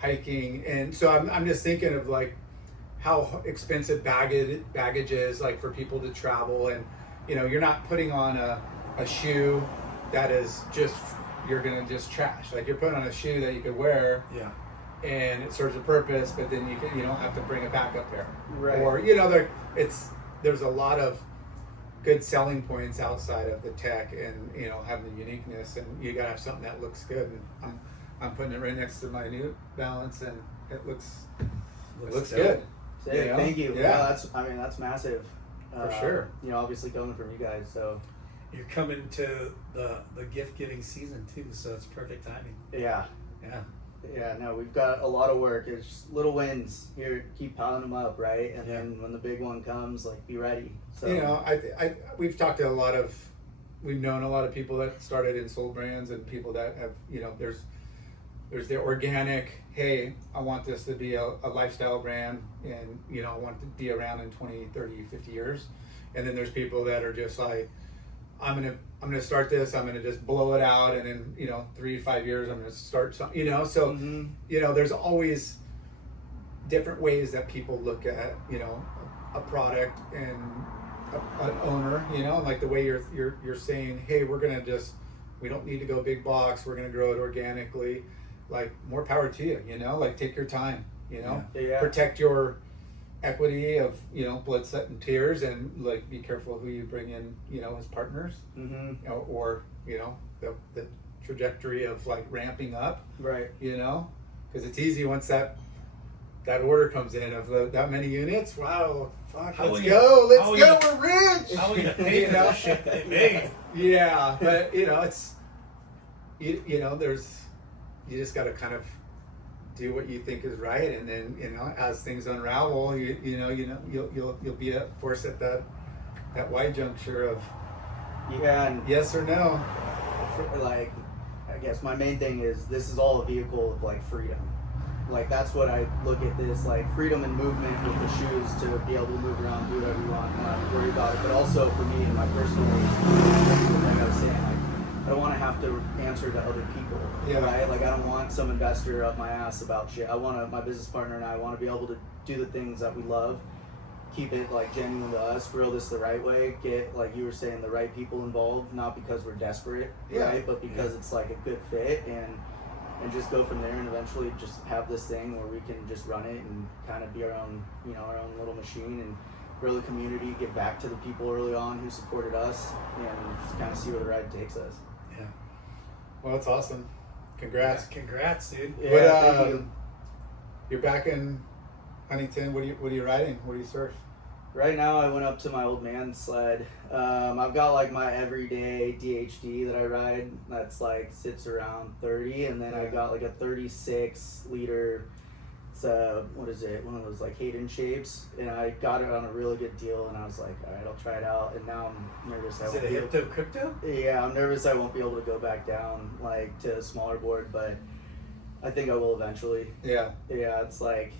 hiking. And so I'm just thinking of like how expensive baggage is like for people to travel, and you're not putting on a shoe that is just, you're gonna just trash. Like you're putting on a shoe that you could wear, Yeah. and it serves a purpose, but then you don't have to bring it back up there. Right. Or there's a lot of good selling points outside of the tech, and having the uniqueness, and you gotta have something that looks good. And I'm putting it right next to my New Balance, and it looks dope. good. Thank you. Yeah. That's massive. For sure. Obviously coming from you guys, so You're coming to the gift giving season too, so it's perfect timing. yeah. Yeah. No, we've got a lot of work. It's just little wins here, keep piling them up, right? And Yeah. then when the big one comes, like, be ready. So We've talked to we've known a lot of people that started and sold brands, and people that have, there's the organic, hey, I want this to be a lifestyle brand, and, I want it to be around in 20, 30, 50 years. And then there's people that are just like, I'm gonna start this, I'm gonna just blow it out, and in 3 to 5 years I'm gonna start something, so there's always different ways that people look at a product and an owner, like the way you're saying, hey, we don't need to go big box, we're gonna grow it organically, like more power to you, like take your time, Yeah. protect your equity of blood, sweat, and tears, and like be careful who you bring in as partners, or the trajectory of like ramping up, Right. because it's easy once that order comes in of that many units. Wow, fuck, How let's we go, gonna- how we we're rich. How are we gonna pay for that shit that they made? Yeah, but it's there's, you just got to kind of do what you think is right, and then as things unravel, you'll be a force at that wide juncture of Yeah, and Yes or no? like, I guess my main thing is this is all a vehicle of like freedom. Like that's what I look at this, like freedom and movement with the shoes to be able to move around, do whatever you want, not worry about it. But also for me in my personal life, like I was saying, like I don't want to have to answer to other people, right? Like I don't want some investor up my ass about shit. I want my business partner and I want to be able to do the things that we love, keep it like genuine to us, grow this the right way, get like you were saying the right people involved, not because we're desperate, right? But because it's like a good fit and just go from there and eventually just have this thing where we can just run it and kind of be our own, you know, our own little machine and grow the community, give back to the people early on who supported us and just kind of see where the ride takes us. Yeah. Well, that's awesome. Congrats. Yeah, congrats, dude. Yeah, thank you. You're back in Huntington. What are you riding? What do you surf? Right now, I went up to my old man sled. I've got like my everyday DHD that I ride. That's like sits around 30, and then I got like a 36 liter. It's what is it? One of those like Hayden shapes, and I got it on a really good deal. And I was like, all right, I'll try it out. And now I'm nervous. Is it a Hypto Crypto? Yeah, I'm nervous. I won't be able to go back down like to a smaller board, but I think I will eventually. Yeah. Yeah, it's like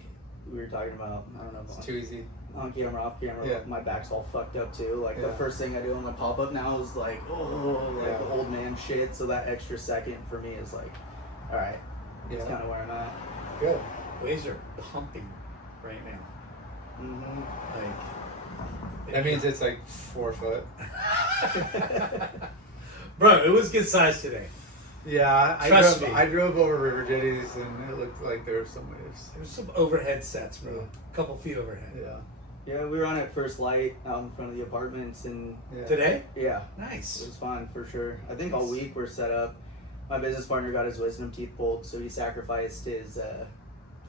we were talking about. I don't know. It's too easy. On camera, off camera, my back's all fucked up too. Like the first thing I do on my pop up now is like, like the old man shit. So that extra second for me is like, all right, that's kind of where I'm at. Good. Waves are pumping right now. Like That means it's like 4 foot. Bro, it was good size today. Yeah, Trust me. I drove over river jetties and it looked like there were some waves. There was some overhead sets, bro. A couple feet overhead. Yeah. Yeah, we were on at First Light out in front of the apartments and Today? yeah, it Nice. was fun for sure. I think all week we're set up. My business partner got his wisdom teeth pulled, so he sacrificed his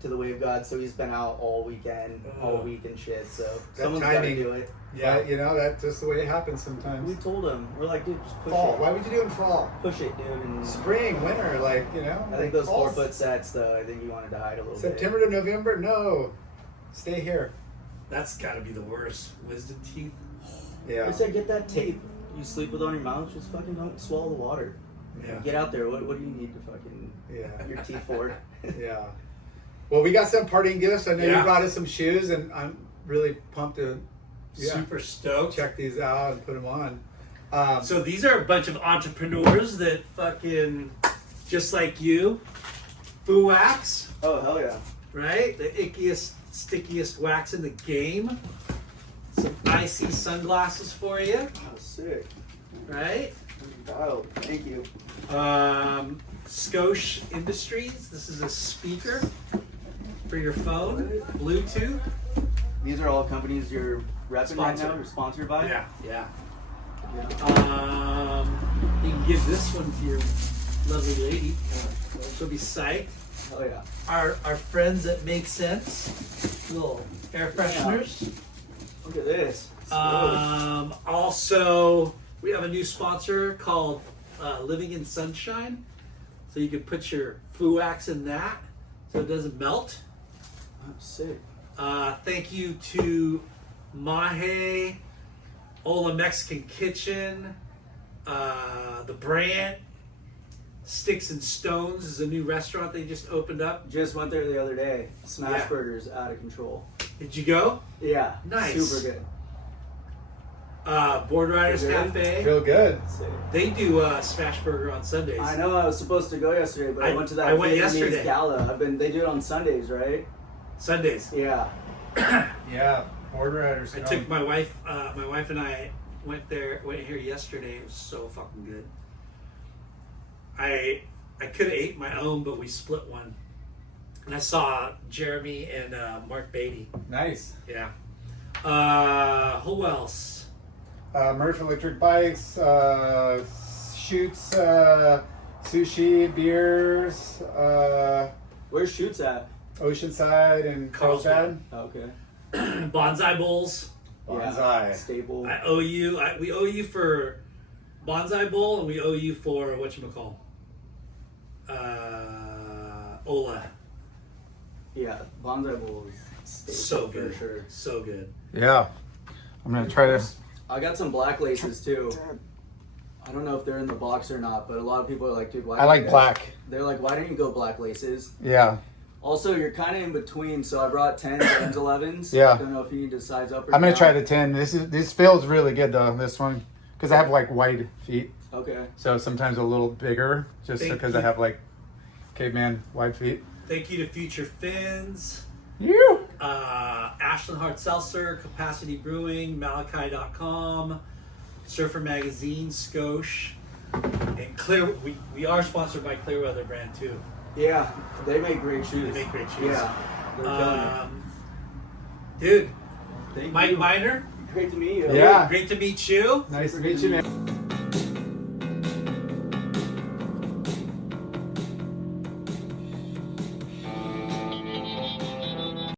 to the wave god. So he's been out all weekend, all week and shit. So someone's got to do it. Yeah, you know, that's just the way it happens sometimes. We told him, we're like, dude, just push Fall. it. Why would you do it in fall? Push it, dude. And Spring, winter, like, you know. I think those fall. 4 foot sets, though. I think you wanted to hide a little September to November? No. Stay here. That's got to be the worst. Wisdom teeth. bit. Yeah. I said, get that tape. You sleep with it on your mouth, just fucking don't swallow the water. Yeah. Get out there. What do you need to fucking your teeth for? Yeah. Well, we got some parting gifts. I know Yeah. you brought us some shoes, and I'm really pumped to Super stoked. check these out and put them on. So these are a bunch of entrepreneurs that fucking, just like you, Foo Wax, Oh, hell yeah. right? The ickiest, stickiest wax in the game. Some icy sunglasses for you, Oh, sick. right? Dialed. Thank you. Skosh Industries. This is a speaker for your phone, Bluetooth. These are all companies you're repping right now, Sponsored. you're sponsored by? Yeah. Yeah. You can give this one to your lovely lady. She'll be psyched. Oh, yeah. Our friends at Make Sense, little air fresheners. Look at this. Also, we have a new sponsor called Living in Sunshine. So you can put your Foo Wax in that so it doesn't melt. Oh, sick. Thank you to Mahe, Ola Mexican Kitchen, the Brand, Sticks and Stones is a new restaurant they just opened up. Just went there the other day. Smash Yeah. burgers out of control. Did you go? Yeah. Nice. Super good. Board Riders Good. Cafe. Feel good. Sick. They do Smash Burger on Sundays. I know I was supposed to go yesterday, but I went to that I went Vietnamese yesterday. gala. They do it on Sundays, right? Sundays. Yeah. Yeah. Board riders. I took my wife. My wife and I went here yesterday. It was so fucking good. I could have ate my own, but we split one. And I saw Jeremy and Mark Beatty. Nice. Yeah. Who else? Murph Electric Bikes, Shoots, Sushi, Beers, Where's Shoots at? Oceanside, and Carlsbad. Okay. Bonsai Bowls. Bonsai. Yeah. Staple. I owe you. We owe you for Bonsai Bowl, and we owe you for whatchamacall. Ola. Yeah. Bonsai Bowl is staple So for good. sure. So good. Yeah. I'm going to try to. I got some black laces too. I don't know if they're in the box or not, but a lot of people are like, dude, why? I like black. They're like, why don't you go black laces? Yeah. Also, you're kind of in between, so I brought 10s and 11s. Yeah. I don't know if you need to size up or I'm gonna down. try the 10. This feels really good though. This one, because I have like wide feet, Okay. so sometimes a little bigger, just Thank because I you. have like caveman wide feet. Thank you to Future Fins, You. Ashland Hard Seltzer, Capacity Brewing, Malachi.com, Surfer Magazine, Skosh, and Clear. We are sponsored by Clearweather brand too. Yeah, they make great shoes. They make great shoes. Yeah. They're killing it. Dude, Thank Mike you. Miner, Great to meet you. Yeah. great to meet you. Nice to meet you, man.